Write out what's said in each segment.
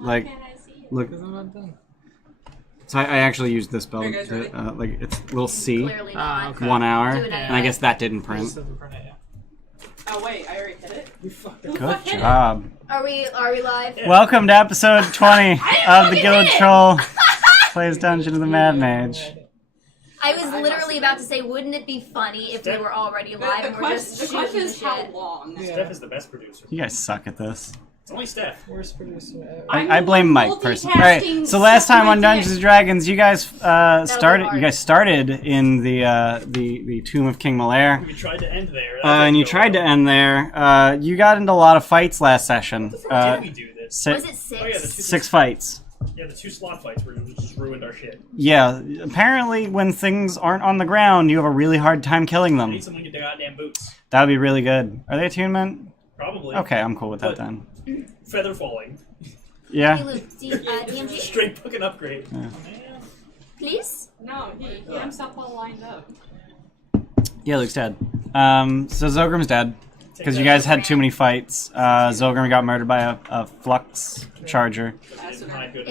Like, look. So I actually used this spell. Like it's little C. Clearly not. Okay. 1 hour, Do it anyway. and I guess that didn't print. Oh wait, I already hit it. You fucking Good job. Are we live? Welcome to episode 20 of the Gilded Troll plays Dungeon of the Mad Mage. I was literally about to say, wouldn't it be funny if we were already live and we're just The shooting question the is how shit? long. Yeah. Steph is the best producer. You guys suck at this. It's only Steph. Worst producer ever. I blame Mike personally. Alright, so last time on Dungeons and Dragons, you guys started in the Tomb of King Malair. We tried to end there. And you tried to end there. You got into a lot of fights last session. How did we do this? Was it 6? Oh, yeah, 6 fights. Yeah, the 2 slot fights where we just ruined our shit. Yeah, apparently when things aren't on the ground, you have a really hard time killing I them. need someone to get their goddamn boots. That would be really good. Are they attunement? Probably. Okay, I'm cool with that then. Feather falling. Hey, Yeah? Luke, DMG, Straight fucking upgrade. Yeah. please? No, he himself all lined up. Yeah, Luke's dead. So Zilgram's dead. Because you guys had too many fights. Zilgram got murdered by a flux charger. Is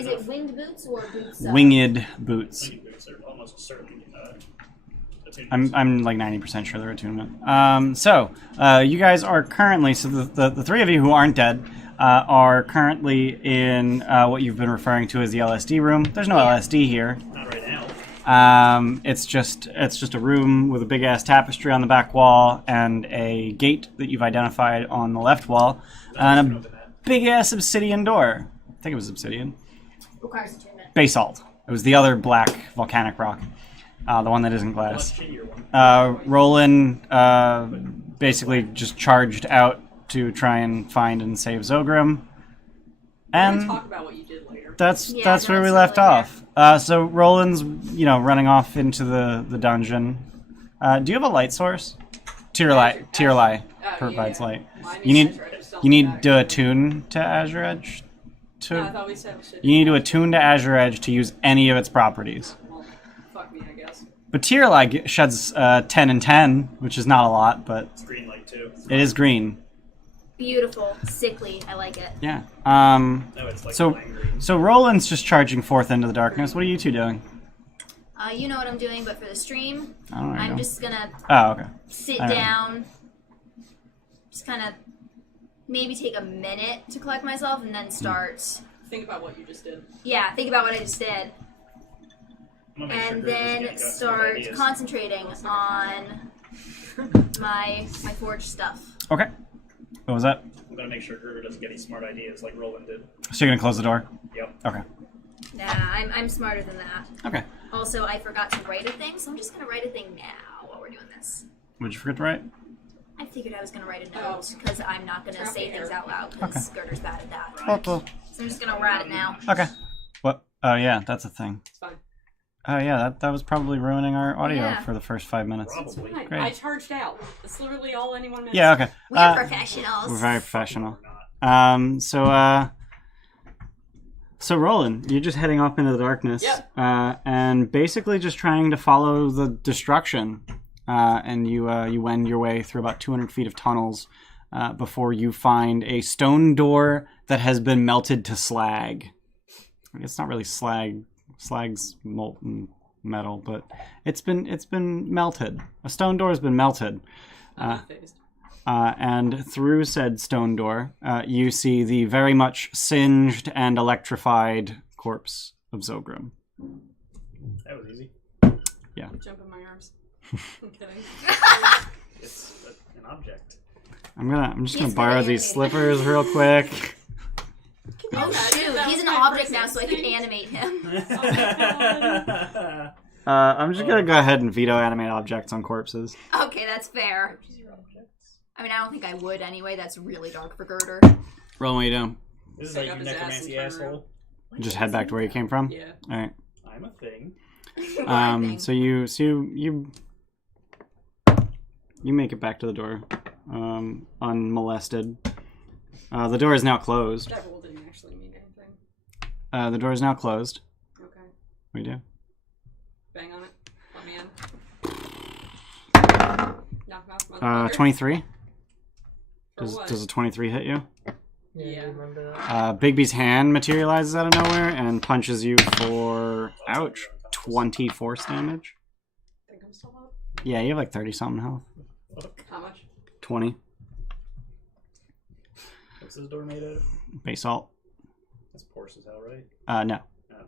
it winged boots or boots? Winged boots. Winged boots are almost certainly I'm like 90% sure they're attunement. So you guys are currently, so the 3 of you who aren't dead are currently in what you've been referring to as the LSD room. There's no LSD here. Not right now. It's just a room with a big ass tapestry on the back wall and a gate that you've identified on the left wall, and a big ass obsidian door. I think it was obsidian. Requires attunement. Basalt. It was the other black volcanic rock, the one that isn't glass. Much shittier one. Roland basically just charged out to try and find and save Zilgram, We're and gonna talk about what you did later. that's Yeah, where we that's left really off. So Roland's, running off into the dungeon. Do you have a light source? Tier light provides light. You need to attune to Azure Edge. No, I thought we said we should. You need to attune to Azure Edge to use any of its properties. Well, fuck me, I guess. But Tier light sheds 10 and 10, which is not a lot, but It's green light too. it is green. Beautiful. Sickly. I like it. Yeah. No, it's like So lime green. so Roland's just charging forth into the darkness. What are you two doing? You know what I'm doing, but for the stream, I don't know. I'm just gonna Oh, okay. sit All right. down, just kind of maybe take a minute to collect myself, and then start. Think about what you just did. Yeah, think about what I just did, I'm gonna make sure and Gertrude's then getting some start ideas. concentrating on my forged stuff. Okay. What was that? I'm gonna make sure Gertrude doesn't get any smart ideas like Roland did. So you're gonna close the door? Yep. Okay. Nah, I'm smarter than that. Okay. Also, I forgot to write a thing, so I'm just gonna write a thing now while we're doing this. What'd you forget to write? I figured I was gonna write a note because I'm not gonna say things out loud because Gerder's bad at that. Cool. So I'm just gonna write it now. Okay. What? Oh yeah, that's a thing. It's fine. Oh yeah, that was probably ruining our audio Yeah. for the first 5 minutes. Probably. Fine. Great. I charged out. That's literally all anyone meant. Yeah. Okay. We're professionals. We're very professional. Or not. So Roland, you're just heading off into the darkness, Yep. and basically just trying to follow the destruction. And you wend your way through about 200 feet of tunnels before you find a stone door that has been melted to slag. It's not really slag. Slag's molten metal, but it's been melted. A stone door has been melted. I'm not phased. And through said stone door, you see the very much singed and electrified corpse of Zilgram. That was easy. Jump in my arms. I'm kidding. It's an object. I'm just gonna He's borrow gonna these animate slippers real quick. Oh shoot, That he's was an my object first now, so I can instinct. animate him. I'm just gonna go ahead and veto animate objects on corpses. Okay, that's fair. I mean, I don't think I would anyway. That's really dark for Girder. Roll what you do. This is Pick like up you his ass and necromancy turn asshole. Just head back to where you came from. Yeah. All right. I'm a thing. So you make it back to the door, unmolested. The door is now closed. That rule didn't actually mean anything. The door is now closed. Okay. What do you do? Bang on it. Let me in. Knock off, motherfucker. 23. For what? Does a 23 hit you? Yeah, Yeah. I remember that. Bigby's hand materializes out of nowhere and punches you for, ouch, 20 force damage. I think I'm still up. Yeah, you have like 30-something health. Fuck. How much? 20. What's this door made out of? Basalt. That's porous as hell, right? No. Oh.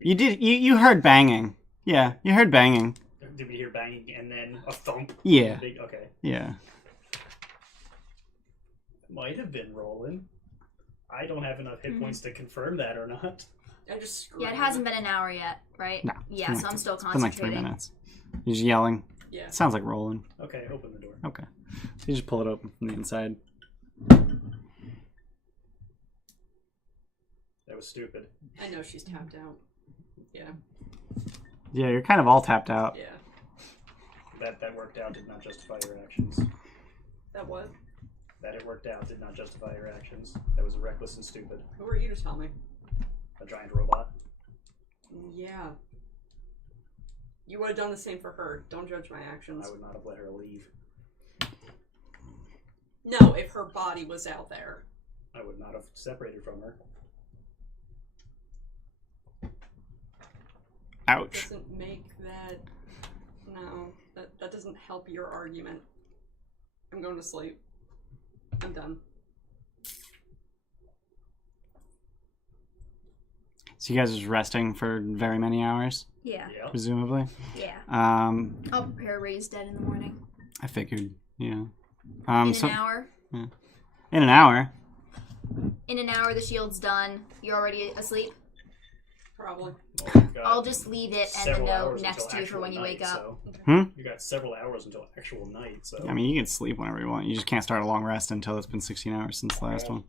You heard banging. Yeah, you heard banging. Did we hear banging and then a thump? Yeah. Okay. Yeah. Might have been rolling. I don't have enough hit points to confirm that or not. I just screamed. Yeah, it hasn't been an hour yet, right? No. Yeah, so I'm still It's been like 3 concentrating. minutes. You're just yelling. Yeah. It sounds like rolling. Okay, open the door. Okay. So you just pull it open from the inside. That was stupid. I know she's tapped out. Yeah. Yeah, you're kind of all tapped out. Yeah. That worked out did not justify your actions. That what? That it worked out did not justify your actions. That was reckless and stupid. Who are you to tell me? A giant robot. Yeah. You would have done the same for her. Don't judge my actions. I would not have let her leave. No, if her body was out there. I would not have separated from her. Ouch. Doesn't make that... No, that doesn't help your argument. I'm going to sleep. I'm done. So you guys are just resting for very many hours, Yeah. Yeah. presumably? Yeah. I'll prepare Raised Dead in the morning. I figured, yeah. In So an hour. in an hour. In an hour, the shield's done. You're already asleep. Probably. Well, you've got I'll just leave it and the several note hours next until to you for when you actual wake night, up. So. You got several hours until actual night, so. I mean, you can sleep whenever you want. You just can't start a long rest until it's been 16 hours since the last one.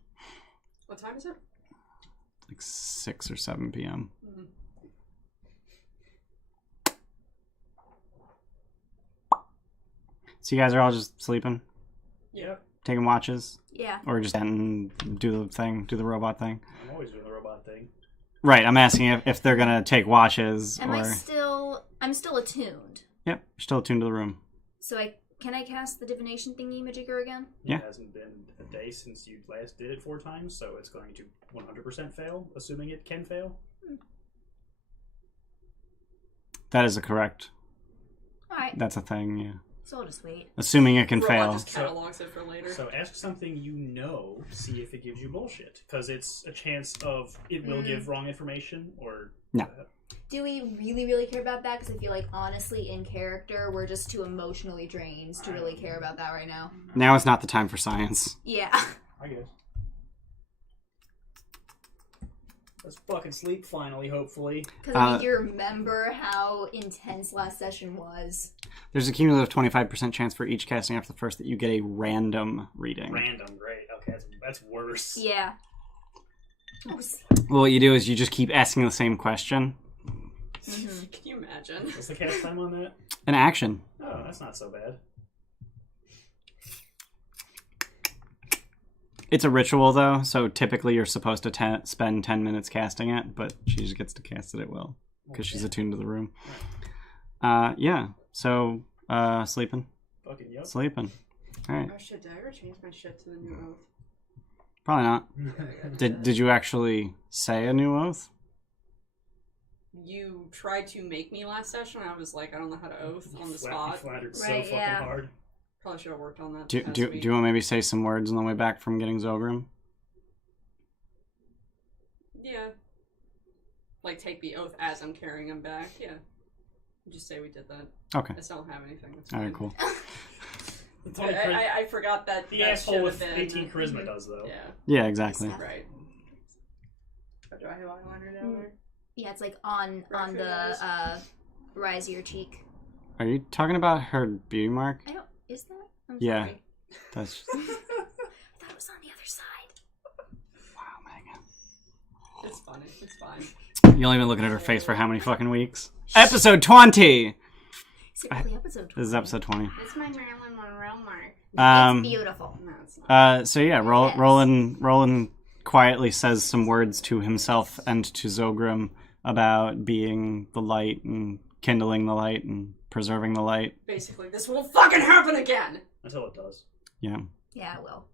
What time is it? Like 6 or 7 p.m. Mm-hmm. So you guys are all just sleeping, Yeah. taking watches, Yeah. or just do the robot thing. I'm always doing the robot thing. Right. I'm asking if they're gonna take watches Am or. I still... I'm still attuned. Yep. You're still attuned to the room. So can I cast the divination thingy majigger again? Yeah. It hasn't been a day since you last did it 4 times, so it's going to 100% fail, assuming it can fail. That is a correct. Alright, That's a thing. Yeah. so I'll just wait. Assuming it can Robot fail. just catalogs it for later. So ask something you know, see if it gives you bullshit. Because it's a chance of it will give wrong information, or... No. Do we really, really care about that? Because I feel like, honestly, in character, we're just too emotionally drained to really care about that right now. Now is not the time for science. Yeah. I guess. Let's fucking sleep finally, hopefully. Because I need to remember how intense last session was. There's a cumulative 25% chance for each casting after the first that you get a random reading. Random, great. Okay, that's worse. Yeah. Well, what you do is you just keep asking the same question. Can you imagine? What's the cast time on that? An action. Oh, that's not so bad. It's a ritual, though, so typically you're supposed to spend 10 minutes casting it, but she just gets to cast it at will, because she's attuned to the room. Yeah, so, sleeping. Fucking yup. Sleeping. Alright. Oh shit, did I ever change my shit to the new oath? Probably not. Did you actually say a new oath? You tried to make me last session, and I was like, I don't know how to oath on the spot. Flattered so Right, fucking yeah. hard. Probably should have worked on that. Do past you week. want to maybe say some words on the way back from getting Zilgram? Yeah. Like, take the oath as I'm carrying him back. Yeah. Just say we did that. Okay. I still don't have anything. That's Alright, fine. cool. It's only chari- I forgot that. the that asshole should with have been- 18 charisma does, though. Yeah. Yeah, exactly. Right. Oh, do I have eyeliner down there? Yeah, it's like on the rise of your cheek. Are you talking about her beauty mark? I don't... Is that? I'm Yeah. sorry. That's... I thought it was on the other side. Wow, Megan. It's funny. It's fine. You only been looking at her face for how many fucking weeks? Episode 20! Is it really episode 20? This is episode 20. It's my Marilyn Monroe mark. It's beautiful. No, it's not. So yeah, Yes. Roland quietly says some words to himself and to Zilgram about being the light and kindling the light and preserving the light. Basically, this won't fucking happen again! Until it does. Yeah. Yeah, it will.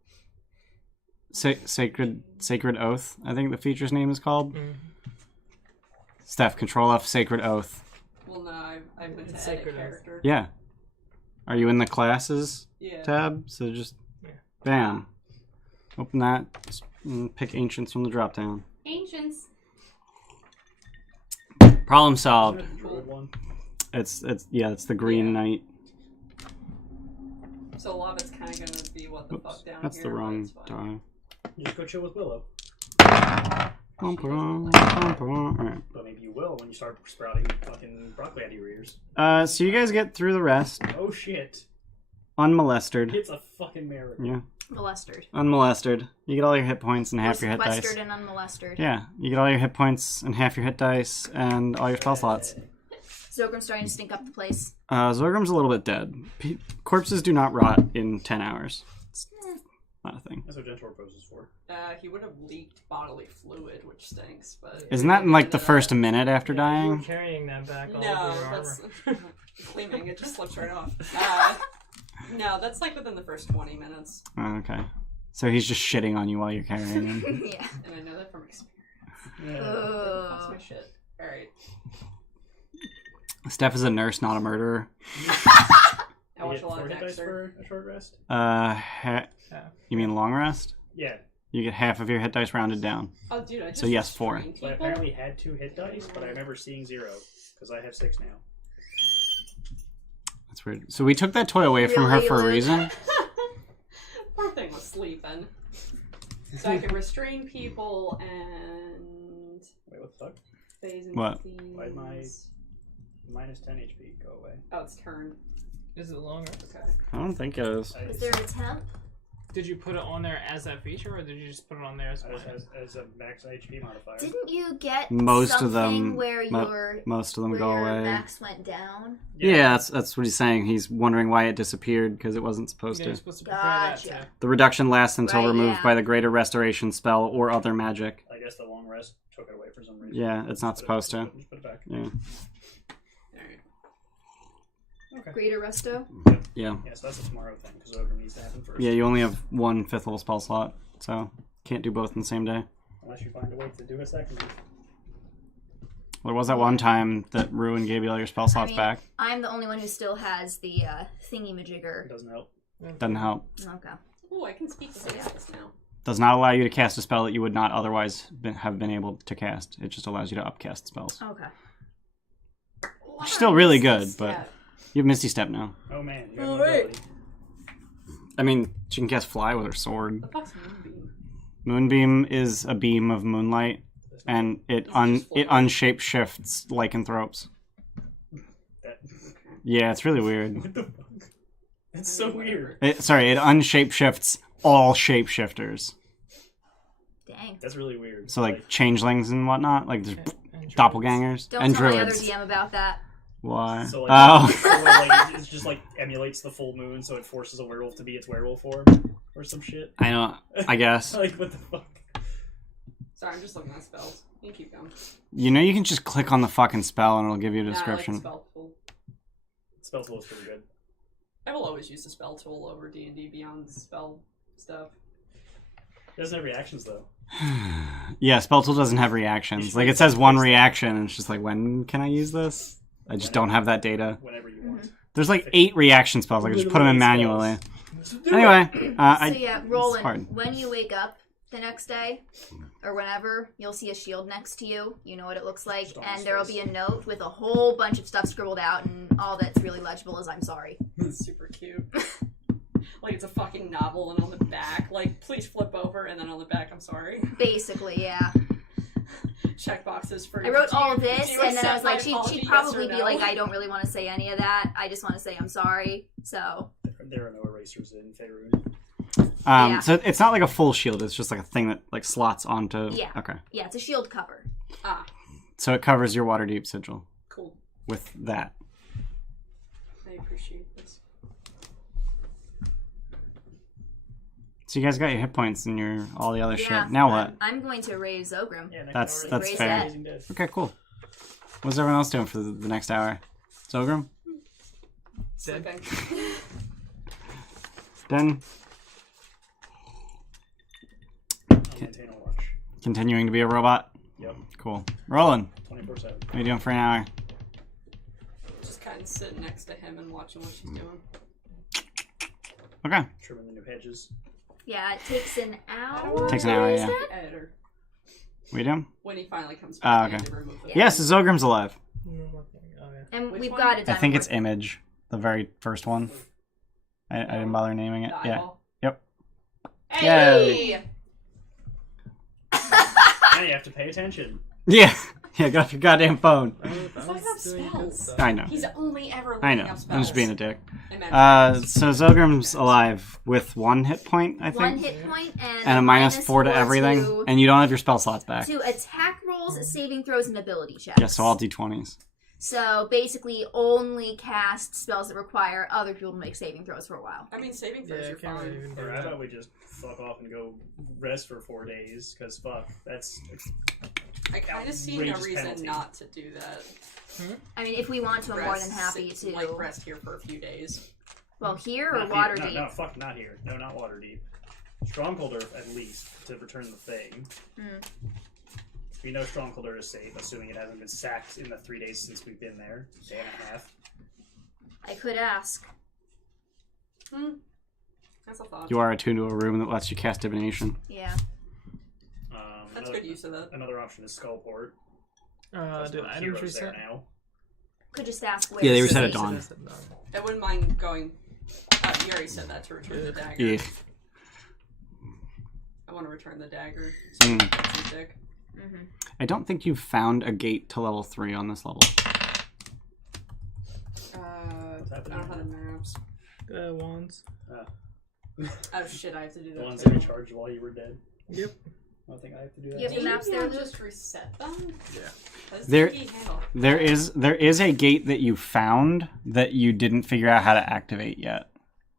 Sacred Oath, I think the feature's name is called. Mm. Steph, Control F, Sacred Oath. Well, no, I've been to It's edit Sacred Oath. character. Yeah. Are you in the classes Yeah. tab? So just, Yeah. bam. Open that, pick Ancients from the drop down. Ancients. Problem solved. Isn't it the Druid one? It's the Green Yeah. Knight. So a lot of it's kind of going to be what the Oops, fuck down that's here. the but wrong it's fine. die. You just go chill with Willow. Alright. But maybe you will when you start sprouting fucking broccoli out of your ears. So you guys get through the rest Oh shit. unmolested. It's a fucking miracle. Yeah, Molested. unmolested. You get all your hit points and half your hit dice. Sequestered and unmolested. Yeah, you get all your hit points and half your hit dice and all your spell slots. Zilgram's starting to stink up the place. Zilgram's a little bit dead. Corpses do not rot in 10 hours. It's not a thing. That's what Gentle Repose is for. He would have leaked bodily fluid, which stinks, but... Isn't that in like the first minute after You're dying? carrying that back all No, over your that's... armor. Gleaming, it just slips right off. No, that's like within the first 20 minutes. Oh, okay. So he's just shitting on you while you're carrying him. Yeah. And I know that from experience. Fucks my shit. Alright. Steph is a nurse, not a murderer. I You watch get a lot 4 of hit dice Dexter. for a short rest? You mean long rest? Yeah. You get half of your hit dice rounded down. Oh, dude, I just So yes, 4. restrained So I people. apparently had 2 hit dice, but I remember seeing 0. Because I have 6 now. That's weird. So we took that toy away from her Really, for a Luke? reason. Poor thing was sleeping. So I can restrain people and Wait, what the fuck? phase and What? Why'd my minus 10 HP go away? Oh, it's turned. Is it longer? Okay. I don't think it is. Is there a temp? Did you put it on there as that feature, or did you just put it on there as As a max HP modifier. Didn't you get Most something of them- where your Most of them where go your away. max went down? Yeah, that's what he's saying. He's wondering why it disappeared because it wasn't supposed Yeah, to. you're supposed to prepare that Gotcha. too. The reduction lasts until Right, removed yeah. by the Greater Restoration spell or other magic. I guess the long rest took it away for some reason. Yeah, it's not Just supposed to. Just put it back. Yeah, Alright. Okay. Greater resto? yeah, Yeah, so that's a tomorrow thing, because Ogre needs to happen first. yeah. You only have 1 5th level spell slot, so can't do both in the same day. Unless you find a way to do a second. There was that one time that Ruin gave you all your spell slots mean- back. I'm the only one who still has the thingy It majigger. doesn't help. Doesn't help. Okay. Oh, I can speak to spells now. Does not allow you to cast a spell that you would not otherwise have been able to cast. It just allows you to upcast spells. Okay. Which is still really good, but Yeah. you have Misty Step now. Oh man, you have Oh, no wait. ability. I mean, she can cast Fly with her sword. The fuck's Moonbeam? Moonbeam is a beam of moonlight, and it unshape shifts lycanthropes. That, Yeah, it's really weird. what the fuck? It's so weird. It unshape shifts all shapeshifters. Dang. That's really weird. So like changelings and whatnot, like there's And doppelgangers Don't and tell my other druids. DM about that. Why? So Oh, like, it's just like emulates the full moon, so it forces a werewolf to be its werewolf form, or some shit. I know. I guess. Like what the fuck? Sorry, I'm just looking at spells. You can keep going. You know you can just click on the fucking spell and it'll give you a Nah, I like description. the spell tool. Spell tool is pretty good. I will always use the spell tool over D&D beyond spell stuff. It doesn't have reactions though. Yeah, spell tool doesn't have reactions. Like it says one reaction, and it's just like, when can I use this? I just don't have that data. Whenever you want. There's like 8 reaction spells. I can just put them in manually. Do Anyway, So I yeah, it's Roland, hard. when you wake up the next day, or whenever, you'll see a shield next to you. You know what it looks like. Just on And his there'll face. be a note with a whole bunch of stuff scribbled out, and all that's really legible is I'm sorry. It's super cute. Like it's a fucking novel, and on the back, like, please flip over, and then on the back, I'm sorry. Basically, yeah. Check boxes for. I wrote do all you- of this, do you and then I was accept my like, apology, she'd yes probably or be no? like, I don't really want to say any of that. I just want to say I'm sorry. So, There are no erasers in Faerun. Yeah. So it's not like a full shield. It's just like a thing that like slots onto. Yeah. Okay. yeah, it's a shield cover. Ah, So it covers your Waterdeep sigil cool. with that. I appreciate this. So you guys got your hit points and your all the other Yeah. shit. Now what? I'm going to raise Zilgram. Yeah, That's Raise fair. that. Amazing Dead. Okay, cool. What's everyone else doing for the next hour? Zilgram? Sleeping. Den? maintain a watch. Continuing to be a robot? Yep. Cool. Rolling. 24/7. What are you doing for an hour? Just kind of sitting next to him and watching what she's doing. Okay. Trimming the new hedges. Yeah, it takes an hour. Takes an hour, is yeah. that? Editor. What are you doing? When he finally comes Oh, back, okay. I need to remove the Yes, Zilgram's alive. And Which we've one? got a I diamond think it's work. Image. The very first one. I didn't bother naming it. The Yeah. eyeball. Yep. Hey! Now you have to pay attention. Yeah. Yeah, get off your goddamn phone. He's looking up spells. I know. He's only ever I looking know. up spells. I'm just being a dick. Imagine. So Zilgram's alive with 1 hit point, I think. 1 hit point And a -4 to everything. to And you don't have your spell slots back. attack rolls, saving throws, and ability checks. Yeah, so all d20s. So basically, only cast spells that require other people to make saving throws for a while. I mean, saving throws, Yeah, I you're can't fine. really even do Or how that. about we just fuck off and go rest for 4 days? Because fuck, that's I kind of see no outrageous reason penalty. not to do that. I mean, if we want to, I'm more than happy Rest- to. Like, rest here for a few days. Well, here or not water here. deep? No, fuck, not here. No, not water deep. Strongholder at least to return the thing. We know Strongholder is safe, assuming it hasn't been sacked in the 3 days since we've been there. Day and a half. I could ask. That's a thought. You are attuned to a room that lets you cast Divination. Yeah. That's good use of that. Another option is Skullport. Did We're items heroes there reset? now. Could just ask where. Yeah, they it's reset at safe. dawn. I wouldn't mind going. You already said that to return the dagger. Yeah. I want to return the dagger. So that's some dick. I don't think you've found a gate to level 3 on this level. I don't have the maps. Wands. Oh shit, I have to do that. The ones too. that recharged while you were dead. Yep. I don't think I have to do that. You have the maps there, Luke? Just reset them. Yeah. How does There- the key handle? There is a gate that you found that you didn't figure out how to activate yet.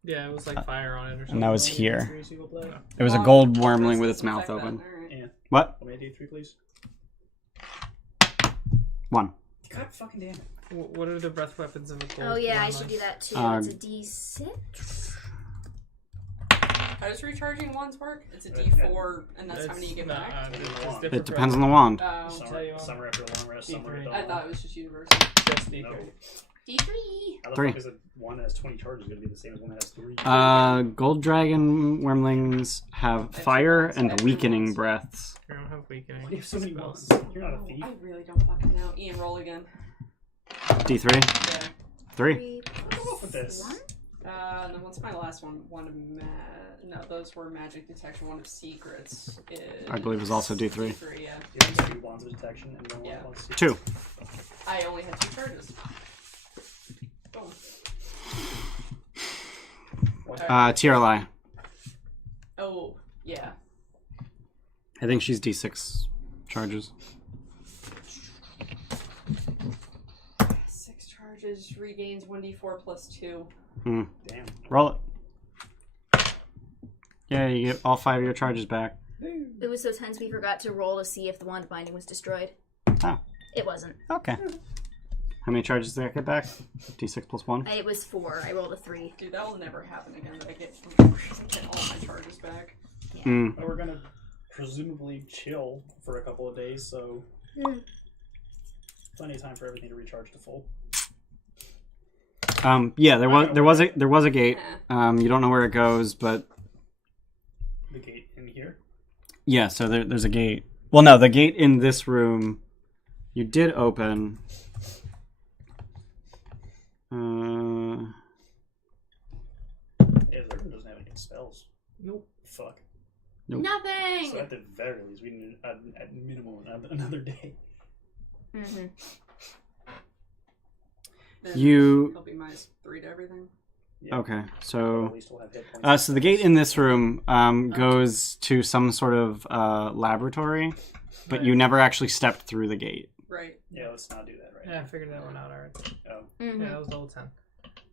Yeah, it was like fire on it or something. And that was Only here. 3 single play? It was a Oh, gold wormling with let's its mouth affect that. open. Alright. Yeah. What? Let me do 3, please. 1. God fucking damn it. What are the breath weapons of a gold? Oh yeah, I wormling? should do that too. Uh, It's a D6. How does recharging wands work? It's a D4, and that's how many you get Nah, back? it's It different It depends on the wand. Oh, tell you Summer, all. summer after a long rest, summer at D3. dawn. I thought it was just universal. Just the No. D3. How the 3. fuck is a one that has 20 charges going to be the same as one that has 3? Gold dragon wormlings have fire and weakening breaths. You don't have weakening. Why do you have so many spells. ones? You're not a Oh, thief. I really don't fucking know. Ian, roll again. D3? Yeah. 3. Come up with this. No, what's my last one? One of no, those were magic detection. One of secrets is... I believe it was also D3. D3, yeah. Yeah, it's 2 wands of detection and 1 Yeah. wand of 2. I only had 2 charges. Boom. TRLI. Oh, yeah. I think she's D6 charges. 6 charges, regains 1d4 plus 2. Damn. Roll it. Yeah, you get all 5 of your charges back. It was those times we forgot to roll to see if the wand binding was destroyed. Oh, It wasn't. okay. How many charges did I get back? D6 plus 1? It was 4. I rolled a 3. Dude, that will never happen again. That I get all my charges back. Mm. But we're going to presumably chill for a couple of days, so plenty of time for everything to recharge to full. Yeah, there was a gate. You don't know where it goes, but The gate in here. yeah, so there's a gate. Well, no, the gate in this room you did open. Yeah, the room doesn't have any spells. Nope. Fuck. Nope. Nothing! So at the very least, we need at minimum another day. Mm-hmm. Then You- He'll be minus 3 to everything. Yeah. Okay, At so least we'll have hit points. so the gate in this room goes to some sort of laboratory, but you never actually stepped through the gate. Right. Yeah, let's not do that right Yeah, I figured that one out already. now. Oh, Mm-hmm. Yeah, that was level 10.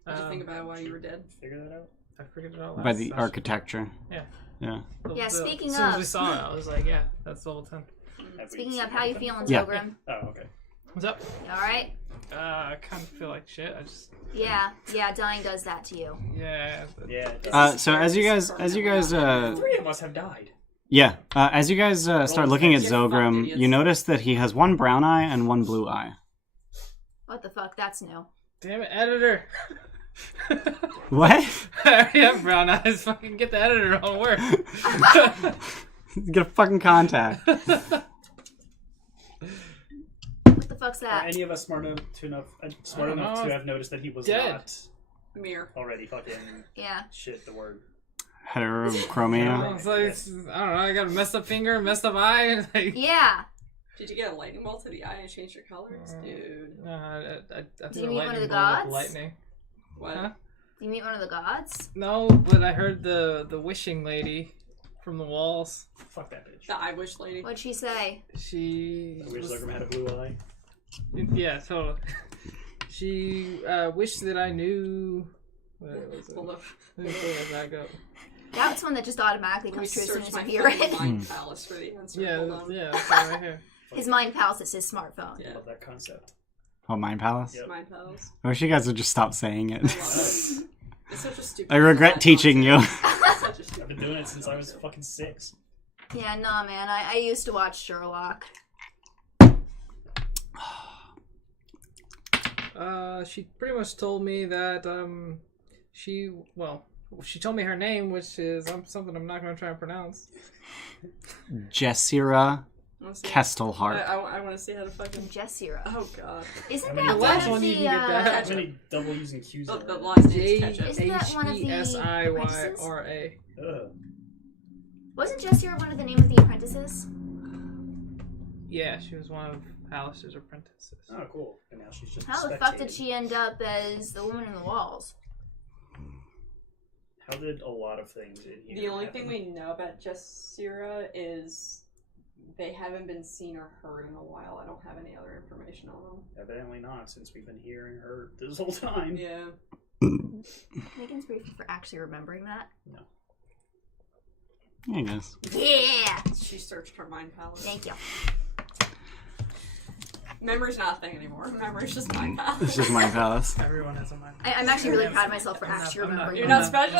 Did you think about why you were dead? figure that out. I figured it out last By the session. architecture. Yeah. Yeah. Yeah, speaking as soon as of- we saw it, I was like, yeah, that's level 10. Have we Speaking seen of, how you anything? feeling, Yeah. Zilgram? Oh, okay. What's up? All right. I kind of feel like shit. I just, Yeah, dying does that to you. yeah. Yeah. it does. So as you guys 3 of us have died. Yeah. As you guys start looking at Yeah, Zilgram, fuck idiots. you notice that he has one brown eye and one blue eye. What the fuck? That's new. Damn it, editor. What? I already have brown eyes. Fucking get the editor on work. Get a fucking contact. What the fuck's Are that? any of us smart enough don't know. to have noticed that he was Dead. not Mirror. already fucking Yeah. shit the word? Heterochromia. It's like, I don't know, I got a messed up finger, messed up eye. Like, Yeah. Did you get a lightning bolt to the eye and change your colors? Dude. I Did threw you a meet one of lightning the bolt with gods? lightning. What? Huh? Do you meet one of the gods? No, but I heard the wishing lady from the walls. Fuck that bitch. The I wish lady. What'd she say? She I wish was- Zilgram had a blue eye. yeah, totally. She wished that I knew. What was it? Hold up. Where does that go? That's one that just automatically Let me comes true as soon search as my you hear fucking it. mind palace for the answer. Yeah, Hold on. yeah, that's right here. His mind palace is his smartphone. Yeah. I love that concept. Oh, Mind Palace? Yep. Mind palace. I wish you guys would just stop saying I it. love it. It's such a stupid. I regret teaching you. It's such a stupid. I've been doing it since I was fucking 6. Yeah, nah, man. I used to watch Sherlock. She pretty much told me that she told me her name, which is something I'm not going to try and pronounce. Jessira I wanna see- Kestelharp. I want to see how to fucking. Jessira. Oh god. Isn't I that mean, one the last of one you the, can get that. How many double using Q's The, are the there? last name J is ketchup. Isn't that one of the Hesiyra. Ugh. Wasn't Jessira one of the name of the apprentices? Yeah, she was one of Alistair's apprentices. Oh, cool. And now she's just How the fuck did spectating. she end up as the woman in the walls? How did a lot of things in here The only happen? thing we know about Jessira is they haven't been seen or heard in a while. I don't have any other information on them. Evidently not, since we've been hearing her this whole time. Yeah. Megan's brief for actually remembering that. I guess. Yeah! She searched her mind palace. Thank you. Memory's not a thing anymore. Memory's just mind It's palace. just Mind Palace. Everyone has a mind. I'm actually really proud of myself for I'm not- actually I'm not- remembering You're that. not special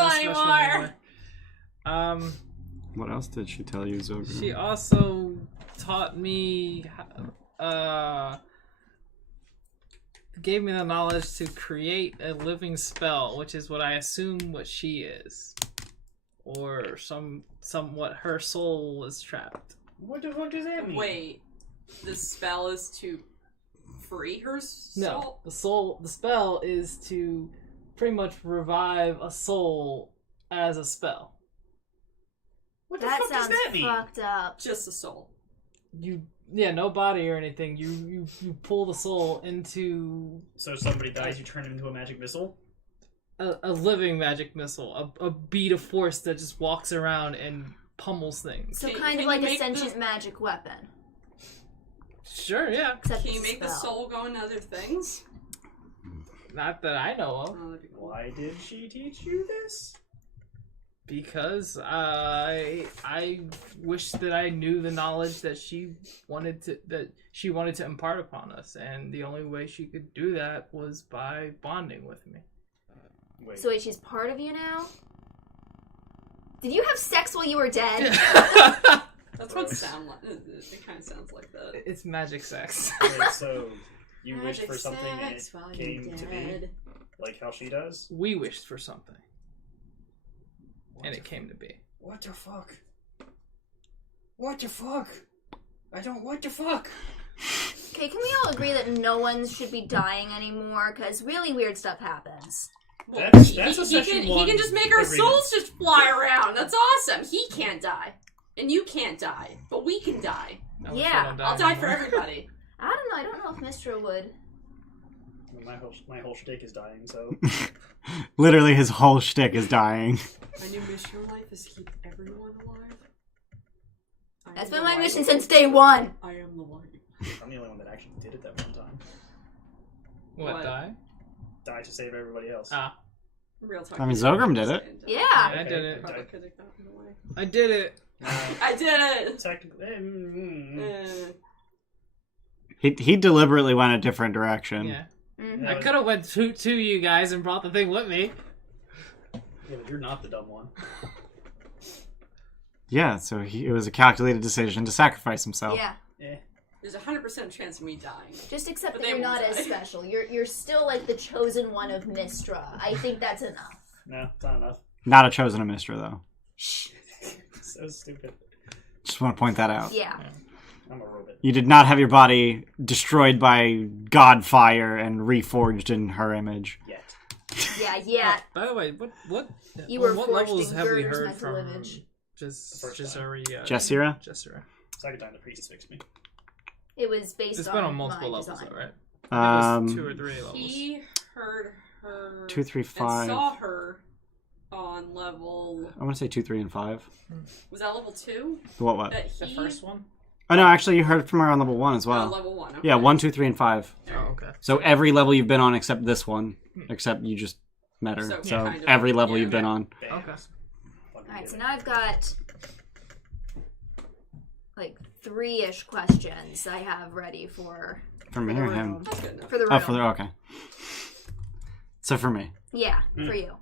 anymore. What else did she tell you, Zilgram? She also taught me, gave me the knowledge to create a living spell, which is what I assume what she is, or somewhat her soul is trapped. What the fuck does that mean? Wait, the spell is to free her soul? No, the spell is to pretty much revive a soul as a spell. What the That fuck does sounds that mean? fucked up. Just a soul. No body or anything. You pull the soul into So if somebody dies, you turn him into a magic missile? a living magic missile, a bead of force that just walks around and pummels things. So Can- kind can of like you a make sentient magic weapon. Sure, yeah. Except Can you it's a make the spell. soul go into other things? Not that I know of. Oh, that'd be cool. Why did she teach you this? Because I wish that I knew the knowledge that she wanted to impart upon us, and the only way she could do that was by bonding with me. Wait. So wait, she's part of you now? Did you have sex while you were dead? That's what it sound like. It kind of sounds like that. It's magic sex. Wait, so you wished Magic for something and sex it while came you're to be? dead. Like how she does? We wished for something, What and the it came to be. What the fuck? What the fuck? What the fuck? Okay, can we all agree that no one should be dying anymore? Because really weird stuff happens. Well, That's he a session he one can just make our agreement. souls just fly around. That's awesome. He can't die. And you can't die. But we can die. I wish Yeah, I don't I'll die for anymore. everybody. I don't know. I don't know if Mistra would. My whole shtick is dying, so Literally, his whole shtick is dying. My new mission in life is to keep everyone alive. I That's am been the my light. mission since day one. I am the light. I'm the only one that actually did it that one time. What, What? die? Die to save everybody else. Ah, Real talk. I mean, Zilgram did it. Yeah. I did it. Probably could have gotten away. I did it. I did it! Technically, He deliberately went a different direction. Yeah. Mhm. I could have went to you guys and brought the thing with me. Yeah, but you're not the dumb one. Yeah, so it was a calculated decision to sacrifice himself. Yeah. Eh. There's a 100% chance of me dying. Just accept But that they you're won't not as die. special. You're still like the chosen one of Mistra. I think that's enough. No, it's not enough. Not a chosen of Mistra, though. So stupid. Just want to point that out. Yeah. I'm a robot. You did not have your body destroyed by god fire and reforged in her image. Yet. Yeah. By the way, what You were what forged levels in have we girders heard meant to from livage. Jessira? Jessira? Jessira. Second time the priest fixed me. It was based It's on been on multiple my levels, design. though, right? I think it was 2 or 3 levels. He heard her 2, 3, and 5. saw her on level. I want to say 2, 3, and 5. Was that level 2? What? That The he. first one? Oh, no, actually, you heard from her on level 1 as Oh, well. level 1. Okay. Yeah, 1, 2, 3, and 5. Oh, okay. So every level you've been on except this one. Except you just met her. So, So kind of, every level yeah. you've been on. Bam. Okay. Fucking Alright, did so it. now I've got like 3-ish questions I have ready for For me or him? That's good enough. the room. Oh, for the... Okay. So for me. Yeah, for you.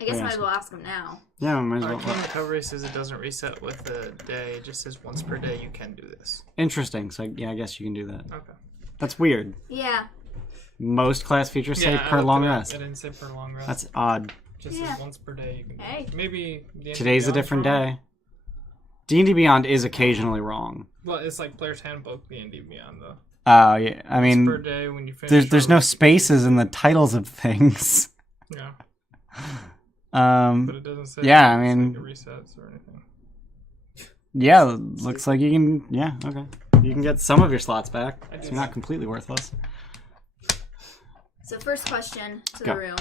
I guess I might as well ask him now. Yeah, might as well. Arcane Recovery says it doesn't reset with the day. It just says once per day you can do this. Interesting. So, yeah, I guess you can do that. Okay. That's weird. Yeah. Most class features say I per looked long it up. rest. It didn't say per long rest. That's odd. Just Yeah. says once per day you can do Hey. it. Maybe D&D Today's a Beyond's different wrong. day. D&D Beyond is occasionally wrong. Well, it's like Player's Handbook D&D Beyond, though. Yeah, I Once mean, per day when you finish. there's no spaces in the titles of things. Yeah, but it doesn't say. Yeah, I it's mean- like it resets or anything. Yeah, looks like you can. Yeah, okay. You can get some of your slots back. I So do. you're not completely worthless. So first question to Go. the room,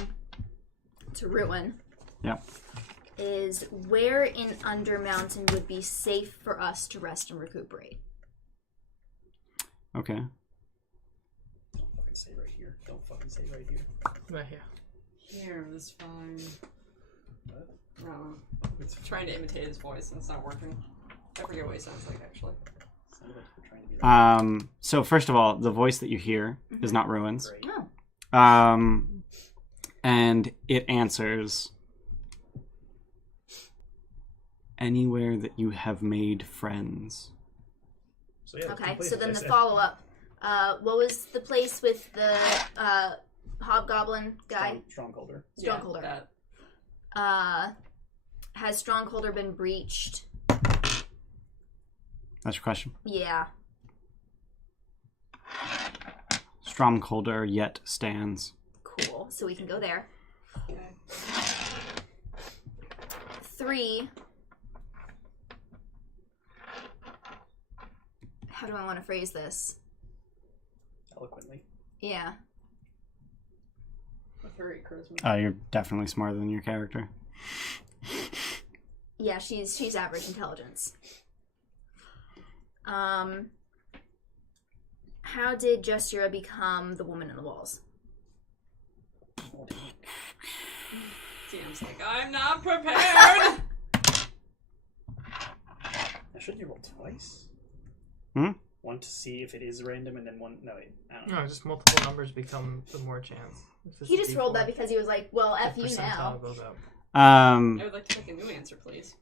to Ruin, Yep. is where in Undermountain would be safe for us to rest and recuperate? Okay. Don't fucking say right here. Don't fucking say right here. Right here. Here, that's fine. What? No. It's Trying to imitate his voice and it's not working. I forget what he sounds like, actually. sounded like you're trying to be right. So first of all, the voice that you hear is not Ruins. Great. Oh. And it answers anywhere that you have made friends. So, yeah, Okay, two so places, then I the said. follow-up. What was the place with the hobgoblin guy? Strongholder. Strongholder. Yeah, that. Has Strongholder been breached? That's your question. Yeah. Strongholder yet stands. Cool. So we can go there. Okay. 3. How do I want to phrase this? Eloquently. Yeah. A 3 charisma. You're definitely smarter than your character. Yeah, she's average intelligence. How did Justira become the woman in the walls? DM's like, I'm not prepared! Now, shouldn't you roll twice? Hmm? One to see if it is random, and then one. No, wait. I don't know. No, just multiple numbers become the more chance. If it's He a just rolled D4, that because he was like, well, the F you percentile now. goes up. I would like to take a new answer, please.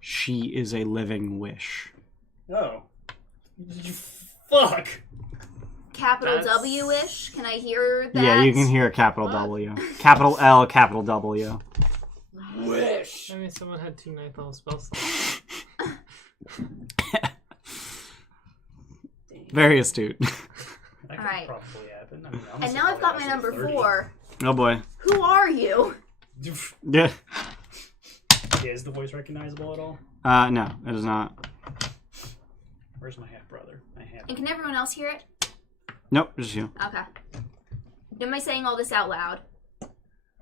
She is a living wish. Oh. You fuck! Capital That's- W-ish? Can I hear that? Yeah, you can hear a capital W. Capital L, capital W. Wish! I mean, someone had 2 9th level spell slots. Very astute. That could Alright. probably happen. I mean, And honestly, now I've got my probably number also 30. 4. Oh boy. Who are you? Yeah. Yeah, is the voice recognizable at all? No, it is not. Where's my half brother? My half. And can everyone else hear it? Nope, just you. Okay. Am I saying all this out loud?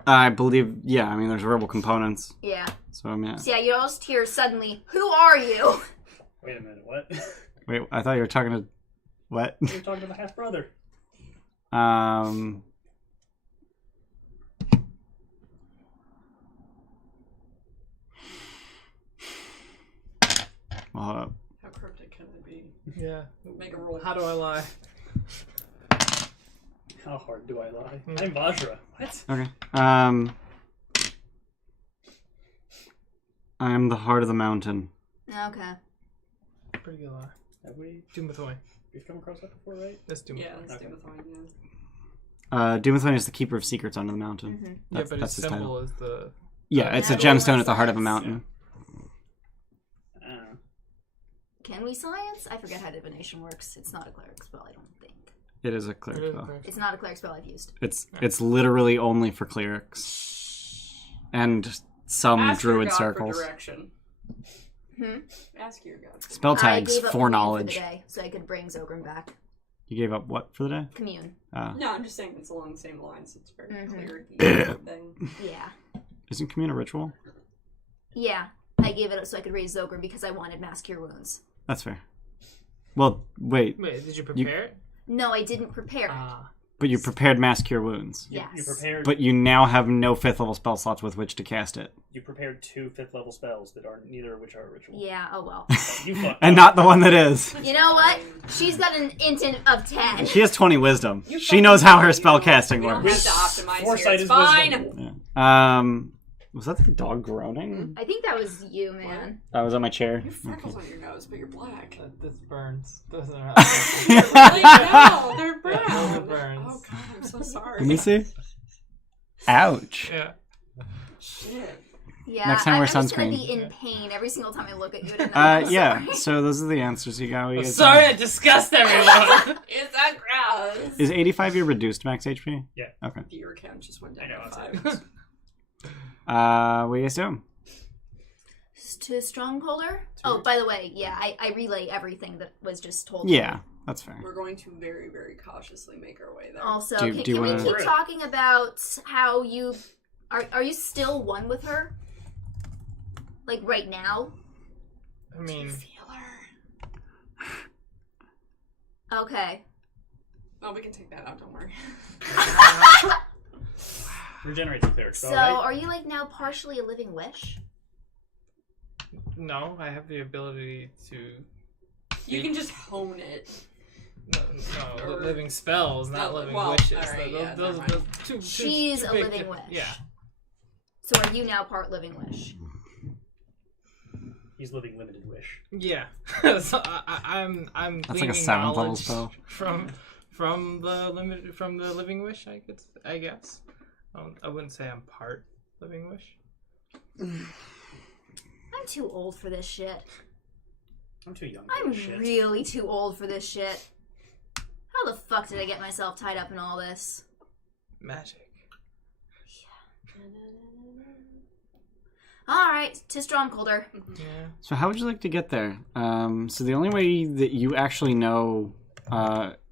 I believe, yeah, I mean, there's verbal components. Yeah. So, I mean, So yeah, you all just hear suddenly, who are you? Wait a minute, what? wait, I thought you were talking to, what? You're talking to the half brother. Well, hold up. How cryptic can it be? Yeah. Make a roll. How do I lie? How hard do I lie? Hmm. I'm Vajra. What? Okay. I am the heart of the mountain. Okay. Pretty good lie. Have we? Doomithoi. We've come across that before, right? That's Doomithoi. Yeah, let's Okay. do the fine, yeah. Doomithoi is the keeper of secrets under the mountain. Mm-hmm. Yeah, but that's its his symbol title. is the... Yeah, it's a Yeah. gemstone at the heart of a Science. mountain. Can we science? I forget how divination works. It's not a cleric spell, I don't think. It is a cleric spell. It's not a cleric spell I've used. It's literally only for clerics and some Ask your druid god circles. For direction. Hmm? Ask your god. Spell I tags gave up for commune knowledge. for the day, so I could bring Zilgram back. You gave up what for the day? Commune. No, I'm just saying it's along the same lines. It's very Mhm. clear thing. Yeah. Isn't commune a ritual? Yeah. I gave it up so I could raise Zilgram because I wanted Mass Cure Wounds. That's fair. Well, wait, Wait, did you prepare it? No, I didn't prepare it. but you prepared Mass Cure Wounds. You Yes. prepared. But you now have no 5th level spell slots with which to cast it. You prepared 2 5th level spells that aren't neither of which are a ritual. Yeah, oh well. You fucked And up. not the one that is. You know what? She's got an int of 10. She has 20 wisdom. You She knows how her fucking spell know. casting We don't works. have to optimize Foresight here. It's is fine. wisdom. Yeah. Was that the dog groaning? I think that was you, man. I was on my chair. You have freckles on your nose, but you're black. This burns. Doesn't Really? No, they're brown. Yeah, it burns. Oh god, I'm so sorry. Let me see. Ouch. Yeah. Shit. Yeah, Next time wear I'm just gonna sunscreen. be in pain every single time I look at you. And I'm Yeah. sorry. So those are the answers you got. What you guys Sorry got? to disgust everyone. It's so gross. Is 85 your reduced max HP? Yeah. Okay. Viewer count just went I down know. by It's 5. What are you guys doing? To Strongholder? Oh, by the way, yeah, I relay everything that was just told. Yeah, that's fair. We're going to very, very cautiously make our way there. Also, Do you can we wanna- keep talking about how you are you still one with her? Like right now? I mean, Feel her. Okay. Oh, we can take that out. Don't worry. Regenerates the cleric So, spell, right? are you like now partially a living wish? no, I have the ability to. You can just hone it. No, Or- living spells, not No, living well, wishes. alright, those, yeah, those, never those mind. two She's a big living different- wish. Yeah. So are you now part living wish? He's living limited wish. Yeah. So I'm That's like a gleaning 7th level knowledge spell. from the living wish. I guess. I wouldn't say I'm part living wish. I'm too old for this shit. I'm too young for I'm this shit. really too old for this shit. How the fuck did I get myself tied up in all this? Magic. Alright, to Strongholder. Yeah. So how would you like to get there? So the only way that you actually know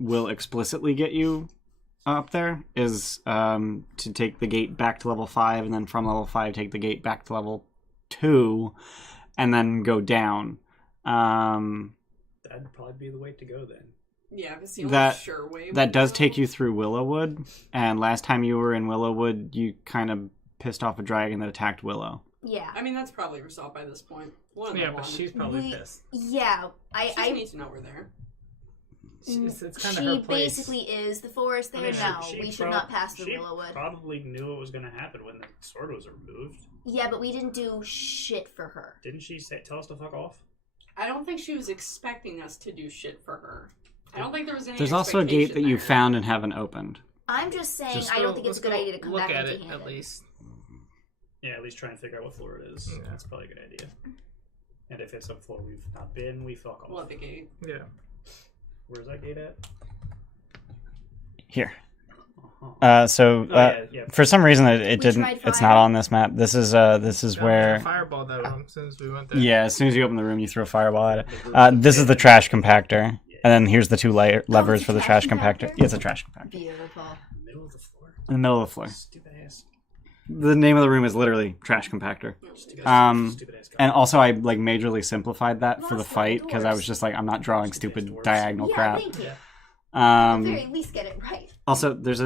will explicitly get you up there is to take the gate back to level 5, and then from level 5 take the gate back to level 2, and then go down. That'd probably be the way to go then. Yeah, it's the only That- sure way. That we does go. take you through Willowwood, and last time you were in Willowwood, you kind of pissed off a dragon that attacked Willow. Yeah. I mean, that's probably resolved by this point. One of Yeah, them but won. she's probably We- pissed. Yeah. She doesn't I need to know we're there. It's kind of she her place. basically is the forest there. I mean, No, she we should prob- not pass the she Willowwood. probably knew what was going to happen when the sword was removed. Yeah, but we didn't do shit for her. Didn't she tell us to fuck off? I don't think she was expecting us to do shit for her. I don't think there was any. There's also a gate that you expectation found and haven't opened. I'm just saying Just I don't think it's a let's good go idea to come look back at it empty-handed. at least. Yeah, at least try and figure out what floor it is. Yeah. That's probably a good idea. And if it's a floor we've not been, we fuck off. Well, the gate. Yeah. Where's that gate at? Here. Uh-huh. Yeah. For some reason it We didn't. tried It's fire. not on this map. This is where. Fireball that room since we went there. Yeah, as soon as you open the room, you throw a fireball at it. This is the trash compactor, and then here's the two levers it's a for the trash trash compactor. compactor? Yeah, it's a trash compactor Beautiful. Middle of the floor. in the middle of the floor. Stupid ass. The name of the room is literally trash compactor. Stupid And ass. also, I like majorly simplified that for the Lost fight because I doors. was just like, I'm not drawing stupid diagonal Yeah, crap. thank you. At the very Um, least get it right. also, there's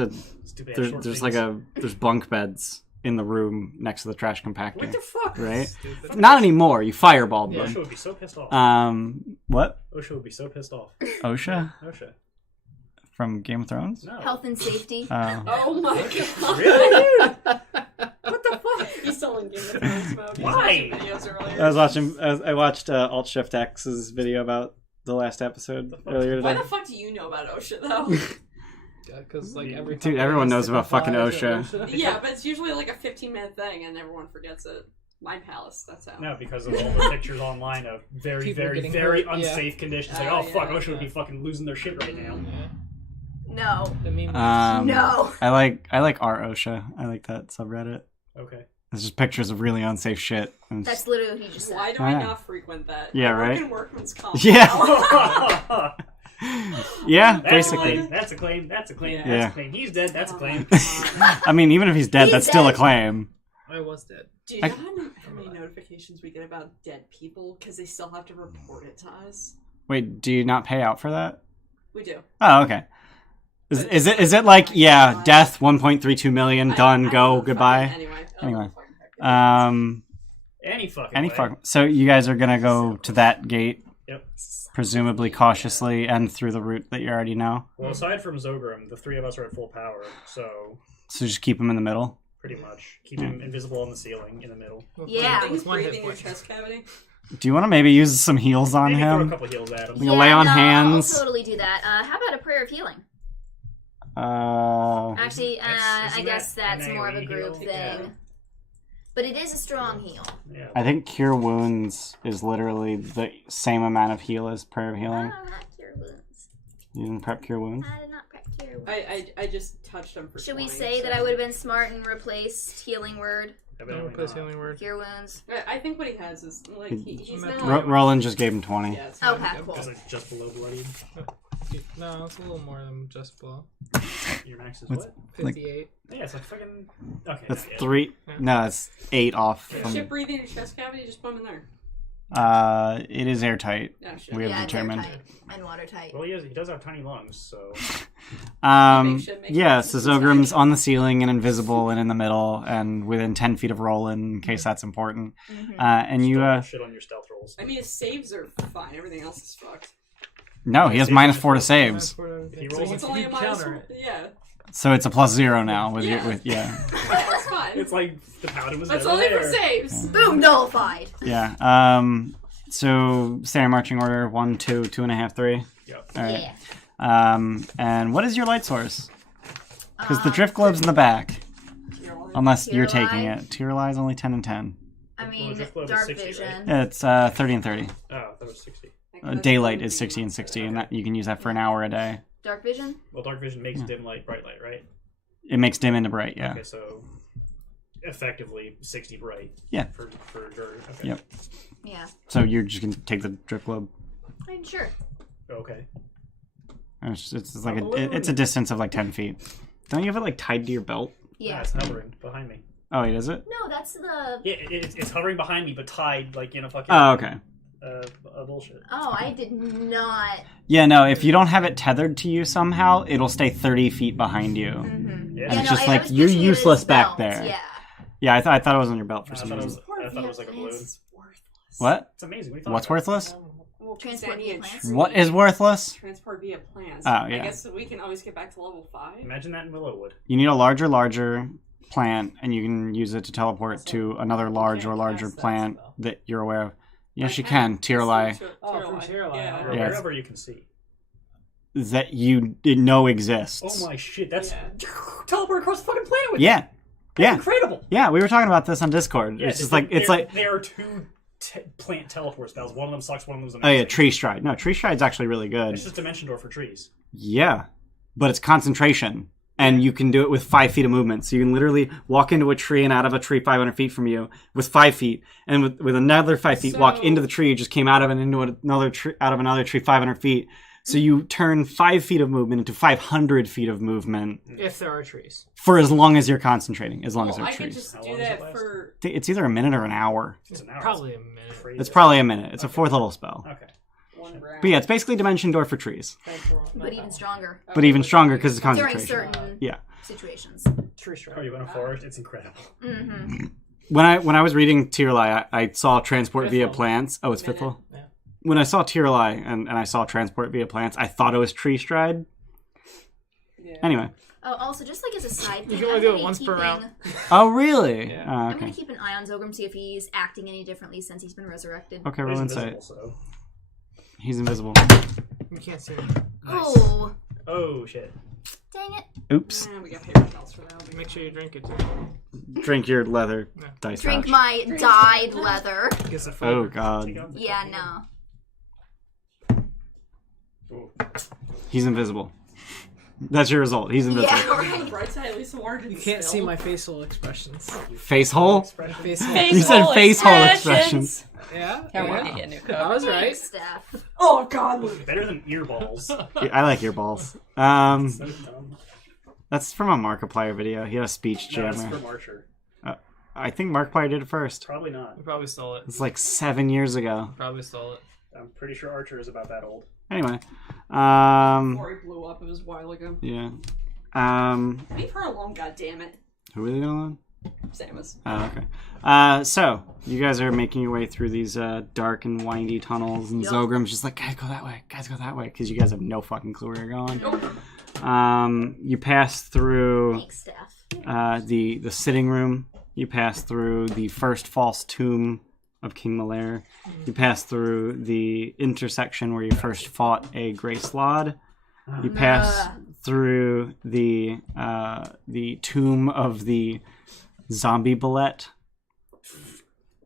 Stupid ass short there's things. like there's bunk beds in the room next to the trash compactor. What the fuck? Right? Stupid. Not anymore. You fireballed Osha them. would be so pissed off. What? Osha would be so pissed off. OSHA Osha. from Game of Thrones? No. Health and safety. Oh. Oh my god. Really? What the fuck? He's still in Game of Thrones mode. He was Why? watching videos earlier. I watched Alt Shift X's video about the last episode earlier Why today. the fuck do you know about OSHA though? Because like every Dude, everyone knows about fucking OSHA. Yeah, but it's usually like a 15-minute thing and everyone forgets it. My palace, that's how. No, because of all the pictures online of very, People very, getting very hurt, yeah. unsafe conditions. Like, Oh, oh fuck, yeah, OSHA would yeah. be fucking losing their shit right now. No. The meme. No. I like our OSHA. I like that subreddit. Okay. It's just pictures of really unsafe shit. And That's literally what he just said. Why do Oh, I yeah. not frequent that? Yeah, I work right? in workman's comp. Yeah. now. Yeah, That's basically. a claim. That's a claim. That's a claim. Yeah. That's a claim. He's dead. That's a claim. I mean, even if he's dead, He's that's still a dead. claim. I was dead. Do you know how many notifications we get about dead people because they still have to report it to us? Wait, do you not pay out for that? We do. Oh, okay. Is it like, yeah, death, 1.32 million, done, I go, don't goodbye? fucking- Anyway. Anyway. Um, Any fucking Any way. fuck. So you guys are gonna go to that gate, Yep. presumably cautiously, and through the route that you already know. Well, aside from Zilgram, the three of us are at full power, so So just keep him in the middle. pretty much keep him invisible on the ceiling in the middle. Yeah. Things With one breathing hit in your point. chest cavity. Do you want to maybe use some heals on Maybe throw a him? couple heals at him. You lay on no, hands. I'll totally do that. How about a prayer of healing? Actually, I guess that's an more of a AoE group heal? thing. Yeah. But it is a strong heal. Yeah. I think Cure Wounds is literally the same amount of heal as Prayer of I Healing. don't have cure wounds. You didn't prep Cure Wounds? I did not prep cure wounds. I just touched him for Should we 20, say so- that I would have been smart and replaced healing word, No, Evidently replace not. healing word. cure wounds? I think what he has is like he's Ro- now. Roland just gave him 20. Yeah, it's Okay, cool. Because it's just below bloodied. No, it's a little more than just below. Your max is What's- what? 58. Yeah, it's like fucking. Okay. That's yeah. 3. No, it's 8 off. Yeah. From, Shit breathing in your chest cavity, just put him in there. it is airtight. No shit. We have Yeah, it's determined. airtight and watertight. Well, he does have tiny lungs, so. Make Yeah, sure- so Zilgram's on the ceiling and invisible and in the middle and within 10 feet of Roland in case that's important. Mm-hmm. And you, Still shit on your stealth rolls. I mean, his saves are fine. Everything else is fucked. no, he has Saves minus are 4 to just- saves. He So rolls you It's only a can minus. counter it. Yeah. So it's a +0 now with Yeah. yeah. That's fine. It's like the paladin was That's never only there. for saves. Boom, nullified. Yeah. So standard marching order 1, 2, 2.5, 3. Yep. All right. Yeah. And what is your light source? Because the drift globe's in the back, unless you're Tier taking lie? it. Tier lie is only 10 and 10. I Well, mean, Drift Globe is dark 60, vision. right? It's 30 and 30. Oh, that was 60. Daylight is 60 and 60, and that you can use that for an hour a day. Dark vision? Well, dark vision makes dim light, bright light, right? It makes dim into bright. Yeah. Okay, so effectively 60 bright. Yeah. For Gerd. Okay. Yep. Yeah. So you're just gonna take the drift globe. I mean, sure. Okay. It's like balloon. it's a distance of like 10 feet. Don't you have it like tied to your belt? Yeah. It's hovering behind me. Oh, wait, is it? No, that's the. Yeah, it's hovering behind me, but tied like in a fucking. Oh, okay. Bullshit. Oh, I did not. Yeah, no. If you don't have it tethered to you somehow, it'll stay 30 feet behind you. Mm-hmm. Yeah. And it's no, just I like was you're picturing it as useless back belt, there. Yeah. Yeah, I thought it was on your belt for I some thought it reason. was like a balloon. What? It's amazing. What are you talking What's about? worthless? Well, Transport Sandy via and plants? What is worthless? Transport via plants. Oh, I yeah. guess we can always get back to level 5. Imagine that in Willowwood. You need a larger plant, and you can use it to teleport to another large or larger cast that plant spell. that you're aware of. Yes, I you can. Tier lie. Oh, from Tier Lie. Yeah. Or Yeah. wherever you can see. That you know exists. Oh my shit! That's Yeah. teleport across the fucking planet with Yeah. you. Yeah. Incredible. Yeah, we were talking about this on Discord. Yeah, it's just like there are two plant teleport spells. One of them sucks. One of them's oh amazing. yeah, tree stride. No, tree stride's actually really good. It's just dimension door for trees. Yeah, but it's concentration, and you can do it with 5 feet of movement. So you can literally walk into a tree and out of a tree 500 feet from you with 5 feet, and with another 5 feet, walk So- into the tree. You just came out of it into another tree, out of another tree 500 feet. So you turn 5 feet of movement into 500 feet of movement If there are trees. for as long as you're concentrating. As long as Well, there I are could trees. just How do long does it that last? for It's either a minute or an hour. It's an hour. Probably a minute. Crazy. It's probably a minute. It's a 4th level spell. Okay. 1 round. But yeah, it's basically dimension door for trees, But even stronger but even stronger because it's during concentration. certain Yeah. situations. Tree Oh, strike. you went in a forest? It's incredible. Mm-hmm. When I was reading Tier Lie, I saw transport Fifth via level. plants. Oh, it's fifth Minute. level. Yeah. When I saw Tier Lie and I saw transport via plants, I thought it was tree stride. Yeah. Anyway, Oh, also, just like as a side thing, You can only I'm do gonna it be once per round. Oh, really? Yeah. Oh, I'm okay. gonna keep an eye on Zilgram, see if he's acting any differently since he's been resurrected. Okay, He's roll invisible, insight. so. He's invisible. You can't see me. Oh, Oh shit. dang it! Oops. We got paper towels for that. Make sure you drink it too. Drink your leather Yeah. dice Drink pouch. my dyed leather. Gives a Oh flavor. god. Take off the Yeah, fucking- no. Ooh. He's invisible. That's your result. He's invisible. Yeah, right. Bright side, at least the water You didn't can't see spill. my facial expressions. Face hole? Expression. Face You said face hole expressions. Yeah. I want yeah. to get a new I cover. was right. Thanks, Steph. Oh god! Better than earballs. Yeah, I like your balls. So dumb. That's from a Markiplier video. He had a speech No, it's jammer. from Archer. I think Markiplier did it first. Probably not. You probably stole it. It's like 7 years ago. Probably stole it. I'm pretty sure Archer is about that old. Anyway, Before he blew up, it was a while ago. yeah. Leave her alone, goddammit. Who are they going on? Samus. Oh, okay. So you guys are making your way through these dark and windy tunnels, and Yup. Zilgram's just like, guys, go that way, guys, go that way, because you guys have no fucking clue where you're going. Nope. You pass through Thanks, Steph. the sitting room. You pass through the first false tomb of King Malair. You pass through the intersection where you first fought a Grace Lord. You pass through the tomb of the zombie bullet.